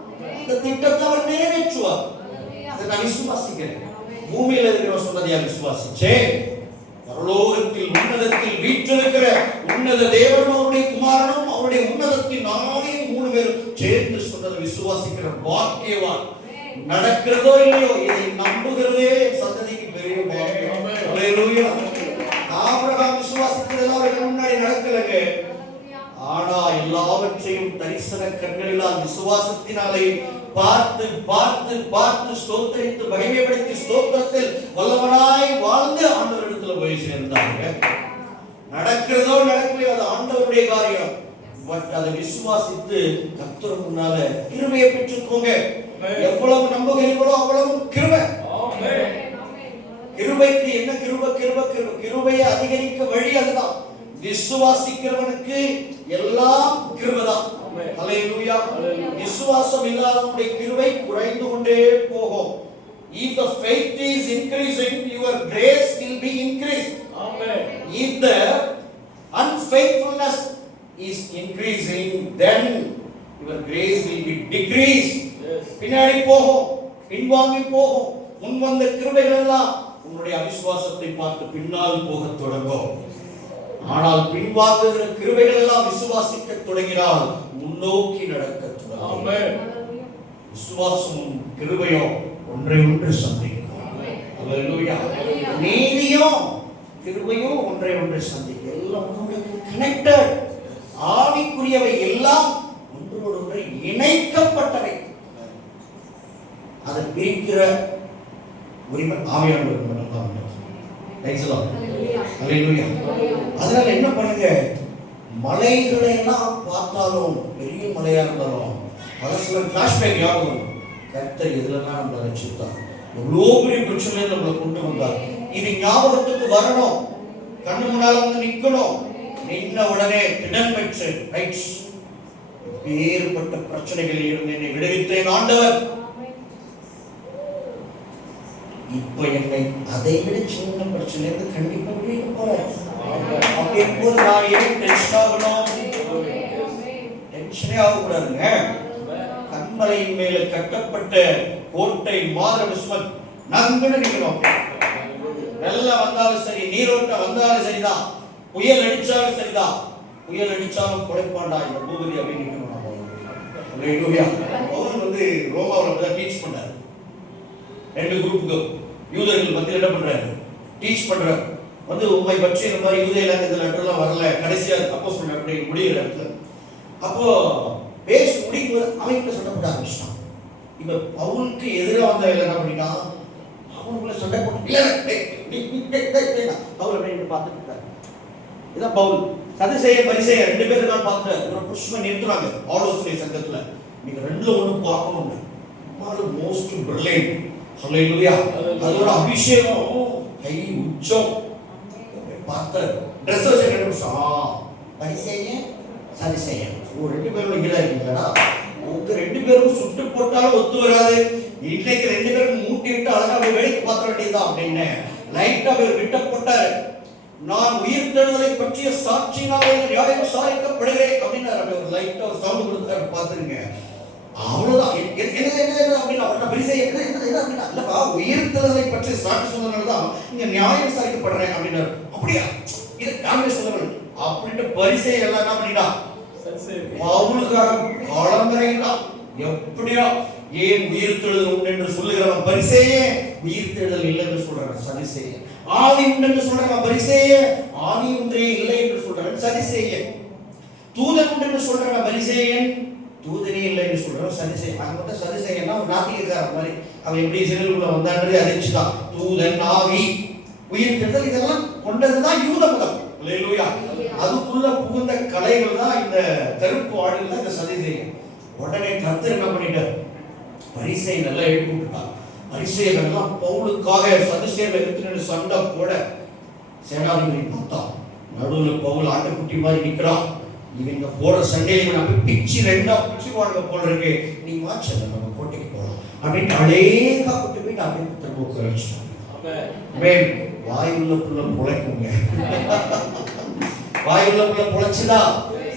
இந்த திட்டத்தை அவர் நிறைவேற்றுவார். அதை நான் விசுவாசிக்கிறேன். பூமியில இருக்கிற சொன்னதையா விசுவாசிச்சேன். பரலோகத்தில் உன்னதத்தில் வீற்றிருக்கிற உன்னத தேவனும் அவருடைய குமாரனும் அவருடைய உன்னதத்தின் நாளையும் 3 பேரும் சேர்ந்து சொன்னதை விசுவாசிக்கிற பாக்கியவான். நடக்கிறதோ இல்லையோ இதை நம்புகிறதே சந்ததிக்கு பெரிய பாக்கியம். அல்லேலூயா. ஆபிரகாம் விசுவாசித்ததெல்லாம் அவருக்கு முன்னாடி நடக்கலங்க. ஆனா எல்லாவற்றையும் தரிசன கண்களினால் விசுவாசத்தினாலே பார்த்து பார்த்து பார்த்து ஸ்தோத்திரித்து மகிமைப்படுத்தி ஸ்தோத்திரத்தில் வல்லவனாய் வாழ்ந்து ஆண்டவரிடத்துல போய் சேர்ந்தாங்க. நடக்கிறதோ நடக்கலையோ அது ஆண்டவருடைய காரியம். பட் அதை விசுவாசித்து கர்த்தர் முன்னால கிருபையை பெற்றுக்கோங்க. எவ்வளவு நம்புகிறீர்களோ அவ்வளவு கிருபை. கிருபைக்கு என்ன கிருபை? கிருபையை அதிகரிக்க வழி அதுதான். விசுவாசிக்கிறவனுக்கு எல்லாம் கிருபைதான். ஹல்லேலூயா. விசுவாசம் இல்லாதவனுடைய கிருபை குறைந்து கொண்டே போகும். If the faith is increasing, your grace will be increased. Amen. If the unfaithfulness is increasing, then your grace will be decreased. பின்னாடி போகும், பின்வாங்கி போகும். முன் வந்த கிருபைகள் எல்லாம் உன்னுடைய அவிசுவாசத்தை பார்த்து பின்னால் போக தொடங்கும். ஆனால் பின்வாங்குகிற கிருபைகள் எல்லாம் விசுவாசிக்க தொடங்கினால் முன்னோக்கி நடக்க தொடங்கும். விசுவாசமும் கிருபையும் ஒன்றை ஒன்று சந்திக்கும். அல்லேலூயா. நீதியும் கிருபையும் ஒன்றை ஒன்று சந்திக்கும். எல்லாம் கனெக்டட். ஆவிக்குரியவை எல்லாம் ஒன்றோடு ஒன்று இணைக்கப்பட்டவை. அதை பிரிக்கிற உரிமை ஆவியானவருக்கு மட்டும்தான் உண்டு. அதனால என்ன பண்ணுங்க, மலைகளை எல்லாம் பார்த்தாலும் பெரிய மலையா இருந்தாலும் சில ஃபிளாஷ்பேக் ஞாபகம். கர்த்தர் எதுலதான் நம்மளை ரட்சித்தார், எவ்வளோ பெரிய பிரச்சனை நம்மளை கொண்டு வந்தார். இது ஞாபகத்துக்கு வரணும், கண்ணு முன்னால வந்து நிக்கணும். நின்ன உடனே திடன் பெற்று ரைட், வேறுபட்ட பிரச்சனைகளில் இருந்து என்னை விடுவித்தேன் ஆண்டவர், இப்ப என்னை அதை விட சின்ன பிரச்சனை இருந்து கண்டிப்பா விடுவிக்க போறேன். அப்படி இருக்கும்போது நான் ஏன் டென்ஷன் ஆகணும்? டென்ஷனே ஆகக்கூடாதுங்க. கண்மலையின் மேல கட்டப்பட்ட கோட்டை மாதிரி நாங்க நிக்கிறோம். வெள்ளம் வந்தாலும் சரி, நீரோட்டம் வந்தாலும் சரிதான், புயல் அடிச்சாலும் சரிதான், புயல் அடிச்சாலும் குறைப்பாண்டா இந்த பூபதி அப்படின்னு நிக்கணும். பவுல் வந்து ரோமாவில் டீச் பண்ணாரு. 2 குரூப்புக்கு யூதர்கள் மத்தியில் என்ன பண்றாரு, டீச் பண்றாரு. வந்து உண்மை பற்றி இந்த மாதிரி யூதையில இந்த லெட்டர்லாம் வரல, கடைசியா அப்போஸ்தலர் நடவடிக்கை முடிகிற இடத்துல அப்போ பேசி முடிக்கும்போது அவன் சண்டை போட ஆரம்பிச்சிட்டான். இப்ப பவுலுக்கு எதிராக வந்த என்ன பண்ணிட்டான், அவனுக்குள்ள சண்டை போட்டு பவுல் அப்படின்னு பார்த்துட்டு இருக்காரு. இதான் பவுல். சதுசேய பரிசேய 2 பேரும் தான் பார்த்துட்டு புஷ்ம நிறுத்துறாங்க ஆலோசனை சங்கத்துல. நீங்க 2ல 1 பார்க்கணும். மோஸ்ட் பிரில்லியன்ட், ஹல்லேலூயா. அதோட அபிஷேகம் கை உச்சம் பார்த்த ட்ரெஸ் வச்சு கண்டுபிடிச்சா பரிசேய சதுசேய 2 பேரும் இங்கே தான் இருக்கீங்களா? உங்க 2 பேரும் சுட்டு போட்டாலும் ஒத்து வராது. இன்னைக்கு 2 பேரும் மூட்டி விட்டு அழகா போய் வேலைக்கு பார்க்க வேண்டியதுதான் அப்படின்னு லைட்டா போய் விட்ட போட்டாரு. நான் உயிர் தெழுதலை பற்றிய சாட்சியினாலே நியாயம் விசாரிக்கப்படுகிறேன் அப்படின்னு ஒரு லைட்டா ஒரு சவுண்ட் கொடுத்தாரு. பார்த்துருங்க, அவ்வளவுதான். என்ன அப்படின்னு அவர்கிட்ட பரிசேய என்ன அப்படின்னா, இல்லப்பா உயிர் தெழுதலை பற்றி சாட்சி சொன்னதுனாலதான் நீங்க நியாயம் விசாரிக்கப்படுறேன் அப்படின்னாரு. அப்படியா, இது யாருமே சொல்லவில்லை அப்படின்ட்டு பரிசேய எல்லாம் என்ன பண்ணிட்டா, பவுலுக்காக களமிறங்கினா. எப்படியா, ஏன் உயிர் தெழுதல் உண்டு என்று சொல்லுகிறவன் பரிசேயே, உயிர் தெழுதல் இல்லை என்று சொல்றவன் சதுசேய. ஆவி உண்டு என்று சொல்றவன் பரிசேய, ஆவி ஒன்றே இல்லை என்று சொல்றவன் சதுசேய. தூதன் உண்டு என்று சொல்றவன் பரிசேயன், தூதனே இல்லை என்று சொல்றவன் சதுசேய. அங்க மட்டும் சதுசேயன்னா ஒரு நாத்திகக்காரன் மாதிரி. அவன் எப்படி சிறுகுள்ள வந்தான்றதே அறிவிச்சுதான். தூதன், ஆவி, உயிர் தெழுதல் இதெல்லாம் கொண்டதுதான் யூத மதம். அல்லேலூயா. அதுக்குள்ள புகுந்த கலைகள் தான் இந்த கருப்பு ஆடுகள் தான் இந்த சதுசேயம். உடனே கர்த்தர் என்ன பண்ணிட்டார், பரிசேயன் நல்லா எழுப்பி விட்டார். பரிசேயன் எல்லாம் பவுலுக்காக சதுசேயன் எடுத்துட்டு சண்டை போட சேனாதிபதி பார்த்தா நடுவில் பவுல் ஆட்டுக்குட்டி மாதிரி நிற்கிறான். இவங்க போற சண்டையில நம்ம பிச்சு 2ஆ பிச்சு வாழ்க்கை போல இருக்கு, நீ வாட்சல நம்ம கோட்டைக்கு போகலாம் அப்படின்னு அழகா கூட்டு போயிட்டு அப்படியே திரும்ப உட்கார. வாயுள்ள புள்ள புழைக்குங்க. வாயுள்ள புள்ள புழைச்சுதா?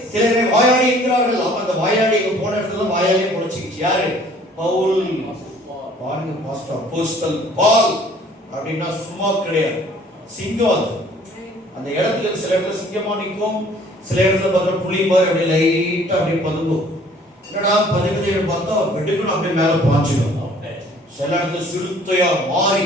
சிலரை வாயாடி இருக்கிறார்கள். அந்த வாயாடி போன இடத்துல வாயாடியே புழைச்சிக்கிச்சு. யாரு? பவுல். பாருங்க, பாஸ்டர் அப்போஸ்தலன் பால் அப்படின்னா சும்மா கிடையாது, சிங்கம். அது அந்த இடத்துல சில இடத்துல சிங்கமா நிற்கும், சில இடத்துல பார்த்தா புலி மாதிரி அப்படியே லைட்டா அப்படியே பதுங்கும். என்னடா பதுங்குது பார்த்தா வெடுக்கணும் அப்படியே மேல பாஞ்சிடும். சில இடத்துல சிறுத்தையா மாறி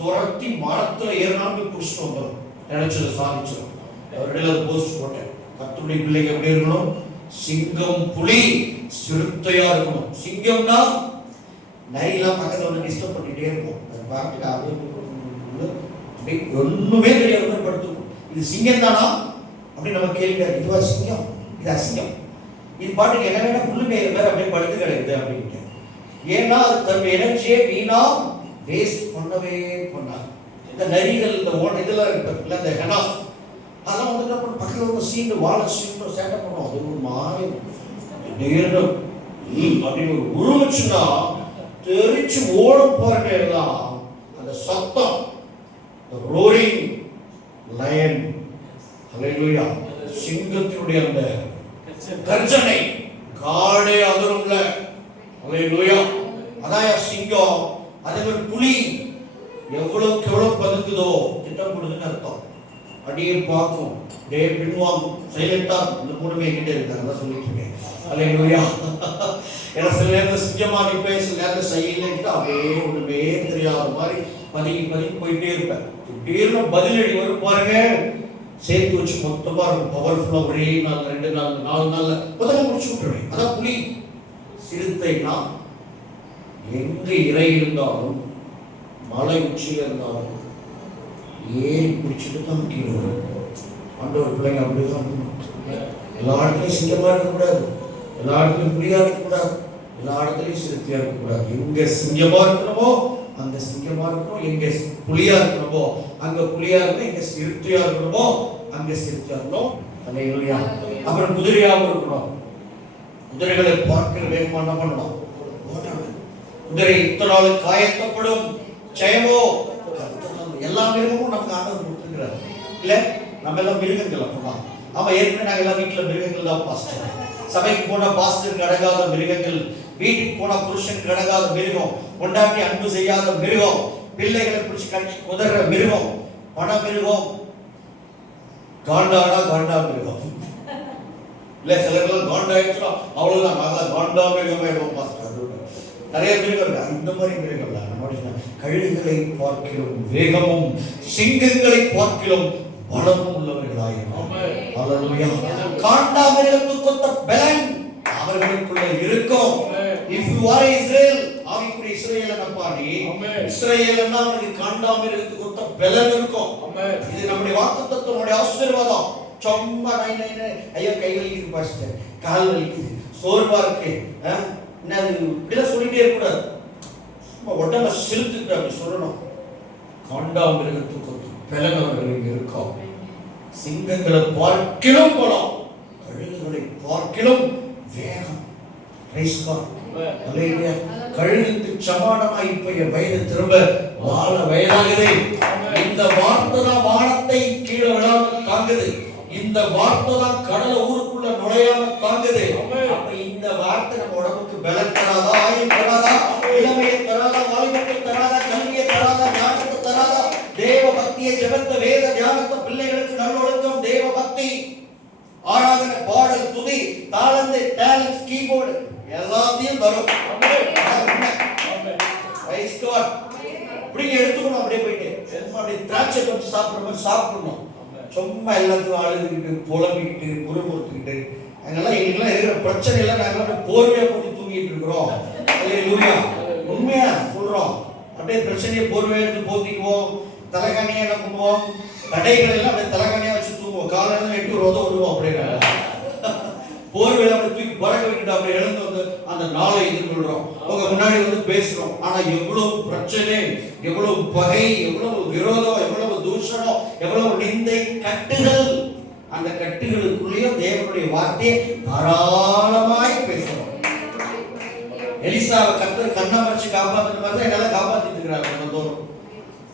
துரத்தி மரத்துல ஏறினாலும் புடிச்சிட்டு வந்துடும். நினைச்சது சாதிச்சிடும். அவரிடையில போஸ்ட் போட்டேன், கர்த்தருடைய பிள்ளைங்க எப்படி இருக்கணும், சிங்கம் புலி சிறுத்தையா இருக்கணும். சிங்கம்னா நரியெல்லாம் பக்கத்துல வந்து டிஸ்டர்ப் பண்ணிட்டே இருக்கும். அது பாட்டுக்கு அப்படியே ஒண்ணுமே தெரியாத படுத்துக்கும். இது சிங்கம் தானா அப்படின்னு நம்ம கேள்வி. இதுவா சிங்கம்? இது அசிங்கம். இது பாட்டுக்கு என்ன வேணா புல்லு மேல மேல அப்படியே படுத்து கிடக்குது அப்படின்ட்டு. ஏன்னா அது தன்னுடைய எனர்ஜியை வீணா வேஸ்ட் பண்ணவே பண்ணாது. இந்த நரிகள், இந்த இதெல்லாம் இருக்கு, இந்த ஹெனா, அதெல்லாம் வந்துட்டு அப்புறம் பக்கத்தில் வந்து சீண்டு வாழை சீண்டு சேட்டை பண்ணுவோம். அது ஒரு மாதிரி நேரம் அப்படின்னு ஒரு உருவச்சுன்னா தெரிச்சு ஓடும் போறங்க எல்லாம். அந்த சத்தம், ரோரிங் லயன், ஹல்லேலூயா, சிங்கத்தினுடைய அந்த கர்ஜனை, காடே அதிரும்ல, ஹல்லேலூயா, அதான் சிங்கம். அதே மாதிரி புலி எவ்வளவுக்கு எவ்வளவு பதுக்குதோ திட்டம் கொடுக்குன்னு அர்த்தம். அடியே பார்க்கும், டே பின்வாங்கும், சைலண்டா இந்த மூணுமே கிட்டே இருக்காங்க சொல்லிட்டு இருக்கேன். அல்லேலூயா. ஏன்னா சில நேரத்தில் சிங்கமா நிற்பேன், சில நேரத்தில் சைலண்டா அப்படியே ஒண்ணுமே தெரியாத மாதிரி பதுங்கி பதுங்கி போயிட்டே இருப்பேன். திடீர்னு பதிலடி வரும் பாருங்க, சேர்த்து வச்சு மொத்தமா இருக்கும், பவர்ஃபுல்லா ஒரே நாள் 2 நாள் 4 நாள்ல முதல்ல முடிச்சு விட்டுருவேன். அதான் புலி. சிறுத்தைனா எங்க இறை இருந்தாலும் மலை உச்சியில இருந்தாலும் ஏறி பிடிச்சிட்டு தான் கீழே வரும். ஆண்டவர் பிள்ளைங்க அப்படிதான். எல்லா இடத்துலையும் சிங்கமா இருக்கக்கூடாது. எல்லா இடத்துலையும் புலியா இருக்கக்கூடாது, எல்லா இடத்துலையும் சிறுத்தையா இருக்கக்கூடாது. எங்க சிங்கமா இருக்கணுமோ அங்க சிங்கமா இருக்கணும், எங்க புலியா இருக்கணுமோ அங்க புலியா இருக்கணும், எங்க சிறுத்தையா இருக்கணுமோ அங்க சிறுத்தையா இருக்கணும். அல்லேலூயா. அப்புறம் குதிரையாவும் இருக்கணும். குதிரைகளை பார்க்கிற வேகமா என்ன பண்ணணும்? குதிரை இத்தனால காயத்தப்படும், ஜெயமோ. எல்லா மிருகமும் நமக்கு ஆண்டவர் கொடுத்துருக்கிறார் இல்ல? நம்ம எல்லாம் மிருகங்கள் அப்பதான். ஆமா, ஏற்கனவே நாங்க எல்லாம் வீட்டுல மிருகங்கள் தான் பாஸ்டர். சபைக்கு போனா பாஸ்டருக்கு அடங்காத மிருகங்கள், வீட்டுக்கு போனா புருஷனுக்கு அடங்காத மிருகம், கொண்டாட்டி அன்பு செய்யாத மிருகம், பிள்ளைகளை பிடிச்சி கட்சி குதற மிருகம், பண மிருகம், காண்டாடா காண்டா மிருகம் இல்ல. சிலர்கள் காண்டாயிடுச்சா அவ்வளவுதான், நாங்களா காண்டா மிருகமே பாஸ்டர். நிறைய மிருகம் இருக்கு. இந்த மாதிரி மிருகம் கழுகுகளை பார்க்கிலும் வேகமும் சிங்கங்களை பார்க்கிலும் பலமும் உள்ளவர்களாயிருக்கும். காண்டாமிருகத்துக்கு ஒத்த பலன் அவர்களுக்குள்ள இருக்கும். If you are Israel, ஆவிக்குரிய இஸ்ரவேல் நம்பாடி, இஸ்ரவேல்னா அவனுக்கு காண்டாமிருகத்துக்கு ஒத்த பலன் இருக்கும். இது நம்முடைய வாக்குத்தத்தம், நம்முடைய ஆசீர்வாதம். சும்மா ஐயோ கை வலிக்குது பாஸ்டர், கால் வலிக்குது, சோர்வா இருக்கு, என்ன இப்படிலாம் சொல்லிட்டே இருக்கக்கூடாது. உடம்ப செலுத்துட்டு அப்படி சொல்லணும். காண்டாமிருகத்துக்கு பலன் அவர்களுக்கு இருக்கும். சிங்கங்களை பார்க்கிலும் பலம், கழுகுகளை பார்க்கிலும் வேகம். கழுகுக்கு சமானமாய் இப்ப என் வயது திரும்ப வாழ வயதாகுது. இந்த வார்த்தை தான் வானத்தை கீழே விழாம தாங்குது. இந்த வார்த்தை தான் கடலை ஊருக்குள்ள நுழையாம தாங்குது. அப்ப இந்த வார்த்தை நம்ம உடம்புக்கு பலம் தராதா, ஆயுள் தராதா, இளமையை தராதா, வாலிபத்தை தராதா, கல்வியை தராதா, ஞானத்தை தராதா, தேவ பக்தியை, ஜெபத்தை, வேத தியானத்தை, பிள்ளைகளுக்கு நல்லொழுக்கம், தேவ பக்தி, ஆராதனை, பாடல், துதி, தாளந்து, டேலண்ட், கீபோர்டு எல்லாத்தையும் தரும். இப்படி எடுத்துக்கணும். அப்படியே போயிட்டு அப்படியே திராட்சை கொஞ்சம் சாப்பிட்ற மாதிரி சாப்பிடணும். சும்மா எல்லாத்தையும் அழுதுகிட்டு புலம்பிக்கிட்டு பொறுத்துக்கிட்டு அங்கெல்லாம் எங்களுக்கெல்லாம் இருக்கிற பிரச்சனை எல்லாம் நாங்கள் போர்வையா போட்டு தூங்கிட்டு இருக்கிறோம். உண்மையா சொல்றோம். அப்படியே பிரச்சனையை போர்வையா எடுத்து போத்திக்குவோம். தலைகாணியா என்ன பண்ணுவோம், தடைகள் எல்லாம் அப்படியே தலைகாணியா வச்சு தூங்குவோம். காலையில எட்டு ரோத விடுவோம். அப்படியே போர்வையில அப்படி தூக்கி பறக்க விட்டுட்டு அப்படி எழுந்து வந்து அந்த நாளை எதிர்கொள்றோம். அவங்க முன்னாடி வந்து பேசுறோம். ஆனா எவ்வளவு பிரச்சனை, எவ்வளவு பகை, எவ்வளவு விரோதம், எவ்வளவு தூஷணம், எவ்வளவு நிந்தை, கட்டுகள், அந்த கட்டுகளுக்குள்ளேயும் தேவனுடைய வார்த்தையை தாராளமாய் பேசுறோம். எலிசாவை கர்த்தர் கண்ணை மறைச்சு காப்பாத்துற மாதிரி தான் என்னால காப்பாத்திட்டு இருக்கிறாங்க தினந்தோறும்.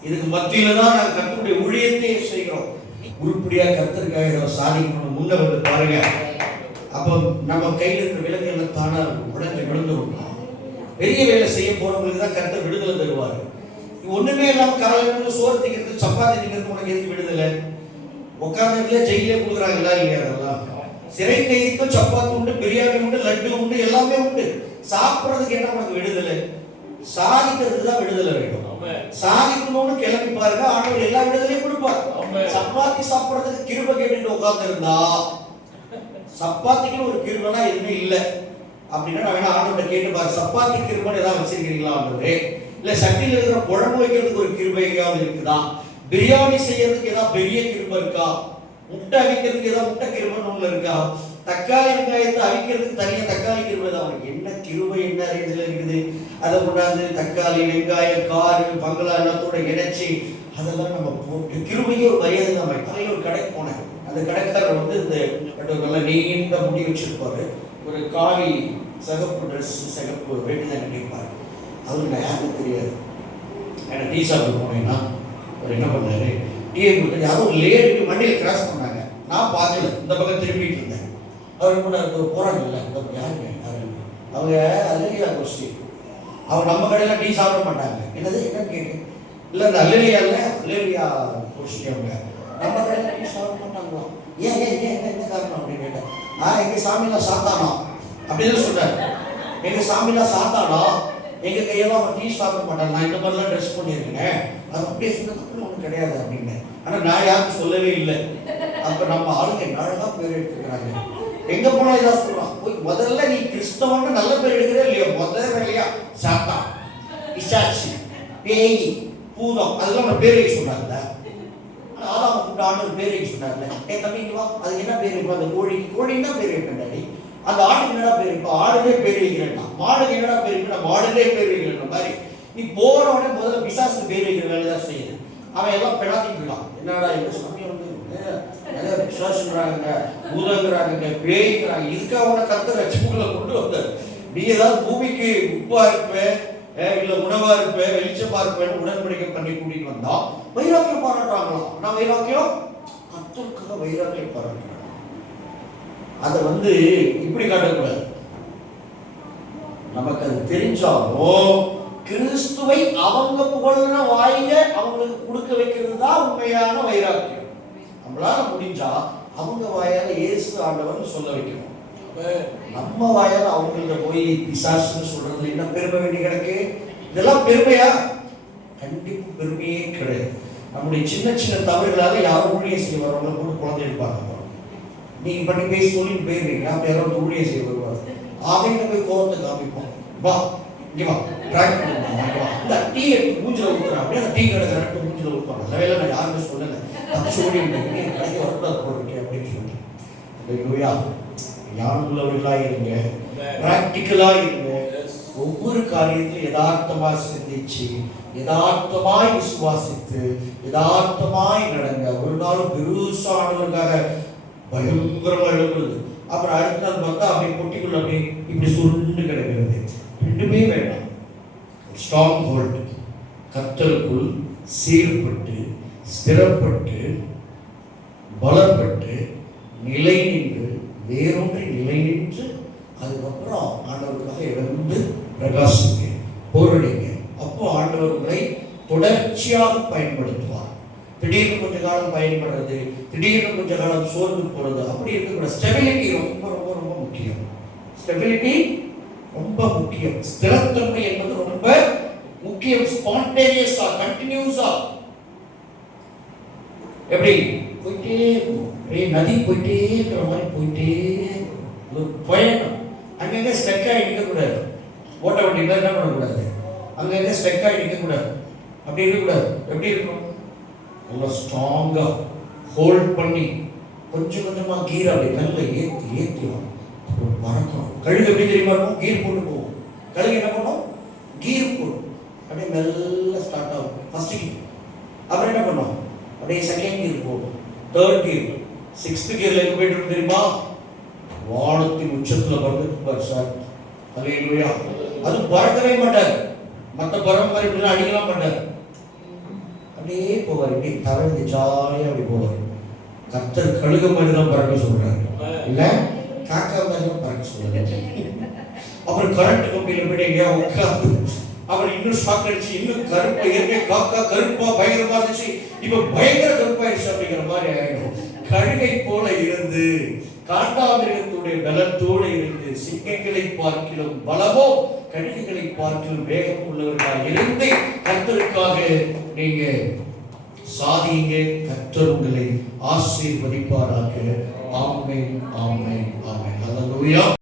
இதுக்கு மத்தியில தான் நாங்கள் கர்த்தருடைய ஊழியத்தை செய்கிறோம். உருப்படியா கர்த்தருக்காக சாதிக்கணும். முன்ன வந்து பாருங்க, அப்போ நம்ம கையில் இருக்கிற விலங்குகள் தானா உடஞ்சி விழுந்துடும். பெரிய வேலை செய்ய போறவங்களுக்கு தான் கர்த்தர் விடுதலை தருவார். ஒண்ணுமே இல்லாம காலையில சோறு திங்கிறது, சப்பாத்தி திங்கிறது உனக்கு எதுக்கு விடுதலை? உட்கார்ந்து ஜெயிலே கொடுக்குறாங்களா இல்லையா? அதெல்லாம் சிறை கைதிக்கும் சப்பாத்தி உண்டு, பிரியாணி உண்டு, லட்டு உண்டு, எல்லாமே உண்டு. சாப்பிட்றதுக்கு என்ன உனக்கு விடுதலை? சாதிக்கிறதுக்கு தான் விடுதலை வேணும். சாதிக்கணும்னு கிளம்பி பாருங்க, ஆண்டவர் எல்லா விடுதலையும் கொடுப்பார். சப்பாத்தி சாப்பிட்றதுக்கு கிருபை கேட்டுட்டு உட்கார்ந்து இருந்தா, சப்பாத்திக்கு ஒரு கிருபைனா எதுவுமே இல்லை அப்படின்னா நான் வேணா ஆண்டவர்கிட்ட கேட்டு பாரு, சப்பாத்தி கிருபைன்னு ஏதாவது வச்சிருக்கீங்களா ஆண்டவரே? இல்ல சட்டியில் இருக்கிற குழம்பு வைக்கிறதுக்கு ஒரு கிருபை எங்கேயாவது இருக்குதா? பிரியாணி செய்யறதுக்கு ஏதாவது பெரிய கிருபை இருக்கா? முட்டை அவிக்கிறதுக்கு ஏதாவது முட்டை கிருபைன்னு ஒண்ணு இருக்கா? தக்காளி வெங்காயத்தை அவிக்கிறதுக்கு தனியா தக்காளி கிருபை தான். என்ன கிருபை என்ன ரேஞ்சில் இருக்குது? அதை கொண்டாந்து தக்காளி, வெங்காயம், காரு, பங்களா எல்லாத்தோட இணைச்சி அதெல்லாம் நம்ம போட்டு கிருபையே ஒரு மரியாதை தான். அதில் ஒரு கடைக்கு போனேன். அந்த கடைக்காரர் வந்து இந்த நல்ல நீண்ட முடி வச்சிருப்பாரு, ஒரு காவி சகப்பு ட்ரெஸ், சகப்பு வேட்டி தான் கட்டியிருப்பாரு. அவருக்கு நான் யாருக்கும் தெரியாது. ஏன்னா டீ சாப்பிட்டு போனேன்னா அவர் என்ன பண்ணாரு, டீயை கொடுத்து யாரும் ஒரு லேடி வண்டியில் கிராஸ் பண்ணாங்க. நான் பார்க்கல, இந்த பக்கம் திரும்பிட்டு இருந்தேன். அவர் கூட போறாங்க இல்லை இந்த யாருங்க அவங்க அல்லலியா கோஷ்டி. அவங்க நம்ம கடையில் டீ சாப்பிட மாட்டாங்க. என்னது என்னன்னு கேட்டு இல்லை, இந்த அல்லலியா இல்லை, அல்லலியா கோஷ்டி அவங்க நம்ம கடையில் டீ சாப்பிட மாட்டாங்களா? ஏன் ஏன் ஏன் என்ன காரணம் அப்படின்னு கேட்டேன். எங்கள் சாமியெல்லாம் சாத்தானோ அப்படின்னு சொல்றாரு. எங்கள் சாமியெல்லாம் சாத்தானோ, எங்கள் கையெல்லாம் அவன் டீ சாப்பிட மாட்டாங்க. நான் இந்த மாதிரிலாம் ட்ரெஸ் பண்ணியிருக்கேன். அது அப்படியே சொன்னதுக்கு ஒன்றும் கிடையாது அப்படின்னு. ஆனால் நான் யாருக்கும் சொல்லவே இல்லை. அப்போ நம்ம ஆளுங்க அழகாக பேர் எடுத்துக்கிறாங்க. எங்க போனா இதான் சொல்றான், முதல்ல நீ கிறிஸ்தவன்னு நல்ல பேர் எடுக்கிறே இல்லையா? முதல் வேலையா சாத்தான், பிசாசு, பேய், பூதம் அதெல்லாம் நம்ம பேர் வைக்க சொன்னாங்கல்ல. ஆதாம் கூப்பிட்டு ஆண்டவர் பேர் வைக்க சொன்னார்ல. தம்பி வா, அதுக்கு என்ன பேர் வைப்போம்? அந்த கோழிக்கு கோழின்னு தான் பேர் வைப்பேன் டாடி. அந்த ஆட்டுக்கு என்னடா பேர், இப்போ ஆடுலே பேர் வைக்கிறேன்னா மாடுக்கு என்னடா பேர் வைக்கிறேன், மாடுலே பேர் வைக்கிறேன் மாதிரி நீ போன உடனே முதல்ல பிசாசுக்கு பேர் வைக்கிற வேலை தான் செய்யுது. அவன் எல்லாம் பெணாத்திக்கலாம், என்னடா எங்க சமயம் வந்து பிசாசுங்கிறாங்க, பூதங்கிறாங்க, பேய்ங்கிறாங்க, இதுக்காக அவனை கர்த்தர் ரட்சிப்புகளை கொண்டு வந்தார். நீ ஏதாவது பூமிக்கு உப்பா இருப்ப, இல்ல உணவா இருப்ப, வெளிச்சமா இருப்பேன்னு உடன்படிக்கை பண்ணி கூட்டிட்டு வந்தா வைராக்கியம் பாராட்டுறாங்களாம். நான் வைராக்கியம் கர்த்தருக்காக வைராக்கியம் பாராட்டுறேன். அதை வந்து இப்படி காட்டக்கூடாது. நமக்கு அது தெரிஞ்சாலும் கிறிஸ்துவை அவங்க புகழ்ற வாயில அவங்களுக்கு கொடுக்க வைக்கிறது தான் உண்மையான வைராக்கியம். நம்மளால முடிஞ்சா அவங்க வாயால இயேசு ஆண்டவர்னு சொல்ல வைக்கணும். நம்ம வாயால அவங்கள்ட்ட போய் பிசாசுன்னு சொல்றது என்ன பெருமை வேண்டி கிடக்கு? இதெல்லாம் பெருமையா? கண்டிப்பா பெருமையே கிடையாது. நம்முடைய சின்ன சின்ன தவறுகளால யாரும் ஊழியம் செய்ய வரவங்க கூட குழந்தை இருப்பாங்க. நீங்க பண்ணி பேசி சொல்லிட்டு போயிருவீங்க, அப்ப யாரும் ஊழியம் செய்ய வருவாங்க. அவங்க போய் கோபத்தை காமிப்போம், வா இங்க வா டிராக் பண்ணுவா, இந்த டீ எடுத்து மூஞ்சில ஊத்துறா அப்படியே அந்த டீ கடை மூஞ்சில ஊத்துவாங்க. நல்ல வேலை நான் யாருமே சொல்லலை, தப்பிச்சு ஓடி கடைக்கு வரக்கூடாது போடுறேன் அப்படின்னு சொல்லிட்டு ஞானமுள்ளவர்களா இருங்க, பிராக்டிக்கலா இருங்க. ஒவ்வொரு காரியத்திலும் யதார்த்தமா சிந்திச்சு, யதார்த்தமாய் விசுவாசித்து, யதார்த்தமாய் நடங்க. ஒரு நாள் பெருசானவர்களுக்காக பயங்கரமா எழுப்புறது, அப்புறம் அடுத்த நாள் பார்த்தா அப்படியே பொட்டிக்குள்ள அப்படியே இப்படி சுருண்டு கிடக்கிறது. ரெண்டுமே வேண்டாம். ஸ்ட்ராங் ஹோல்டு, கர்த்தருக்குள் சீர்பட்டு ஸ்திரப்பட்டு பலப்பட்டு நிலை நின்று வேறொன்றை நிலை நின்று அதுக்கப்புறம் ஆண்டவருக்காக எழுந்து பிரகாசிங்க, போராடுங்க. அப்போ ஆண்டவர் உங்களை தொடர்ச்சியாக பயன்படுத்துவார். திடீர்னு கொஞ்ச காலம் பயன்படுறது, திடீர்னு கொஞ்ச காலம் சோர்ந்து போறது அப்படி இருக்கக்கூடாது. ஸ்டெபிலிட்டி ரொம்ப ரொம்ப ரொம்ப முக்கியம். ஸ்டெபிலிட்டி ரொம்ப முக்கியம். ஸ்திரத்தன்மை என்பது ரொம்ப முக்கியம். ஸ்பான்டேனியஸா, கண்டினியூஸா, எப்படி போயிட்டே இருக்கும், நதி போயிட்டே இருக்கிற மாதிரி போயிட்டே ஒரு பயணம். அங்கங்க ஸ்டெக் ஆகி நிற்கக்கூடாது. ஓட்ட வண்டியில் என்ன பண்ணக்கூடாது, அங்கங்க ஸ்டெக் ஆகி நிற்கக்கூடாது. அப்படி இருக்கக்கூடாது. எப்படி இருக்கும், நல்லா ஸ்ட்ராங்கா ஹோல்ட் பண்ணி கொஞ்சம் கொஞ்சமா கீர் அப்படி நல்ல ஏற்றிடும், அப்புறம் பறக்கணும். கழுகு எப்படி தெரியுமா இருக்கும், கீர் போட்டு போகும். கழுகு என்ன பண்ணும், கீர் போடும், அப்படியே மெல்ல ஸ்டார்ட் ஆகும் ஃபர்ஸ்ட் கீர். அப்புறம் என்ன பண்ணும், அப்படியே செகண்ட் கீர் போகும், தேர்ட் கீர், சிக்ஸ்த் கியர்ல எங்க போயிட்டு தெரியுமா, வானத்தின் உச்சத்துல பறந்துட்டு சார். அல்லேலூயா. அது பறக்கவே மாட்டார், மற்ற பறவை மாதிரி இப்படிலாம் அடிக்கலாம் மாட்டார். அப்படியே போவார், இப்படி தவழ்ந்து ஜாலியா அப்படி போவார். கர்த்தர் கழுக மாதிரி தான் பறக்க சொல்றாரு, இல்ல காக்கா மாதிரி தான் பறக்க சொல்றாரு. அப்புறம் கரண்ட் கம்பியில போய் எங்கேயா உட்காந்து அப்புறம் இன்னும் ஷாக் அடிச்சு இன்னும் கருப்பா, ஏற்கனவே காக்கா கருப்பா பயங்கரமா இருந்துச்சு, இப்ப பயங்கர கருப்பாயிடுச்சு அப்படிங்கிற மாதிரி ஆயிடும். கழுகை போல இருந்து, காண்டாமிருகத்துடைய பலத்தோடு இருந்து, சிங்கங்களை பார்க்கிலும் பலமோ கழுகுகளை பார்க்கிலும் வேகம் உள்ளவர்களாக இருந்து கர்த்தருக்காக நீங்க சாதிங்க. கர்த்தர் உங்களை ஆசீர்வதிப்பாராக. ஆமென், ஆமென், ஆமென். அல்லேலூயா.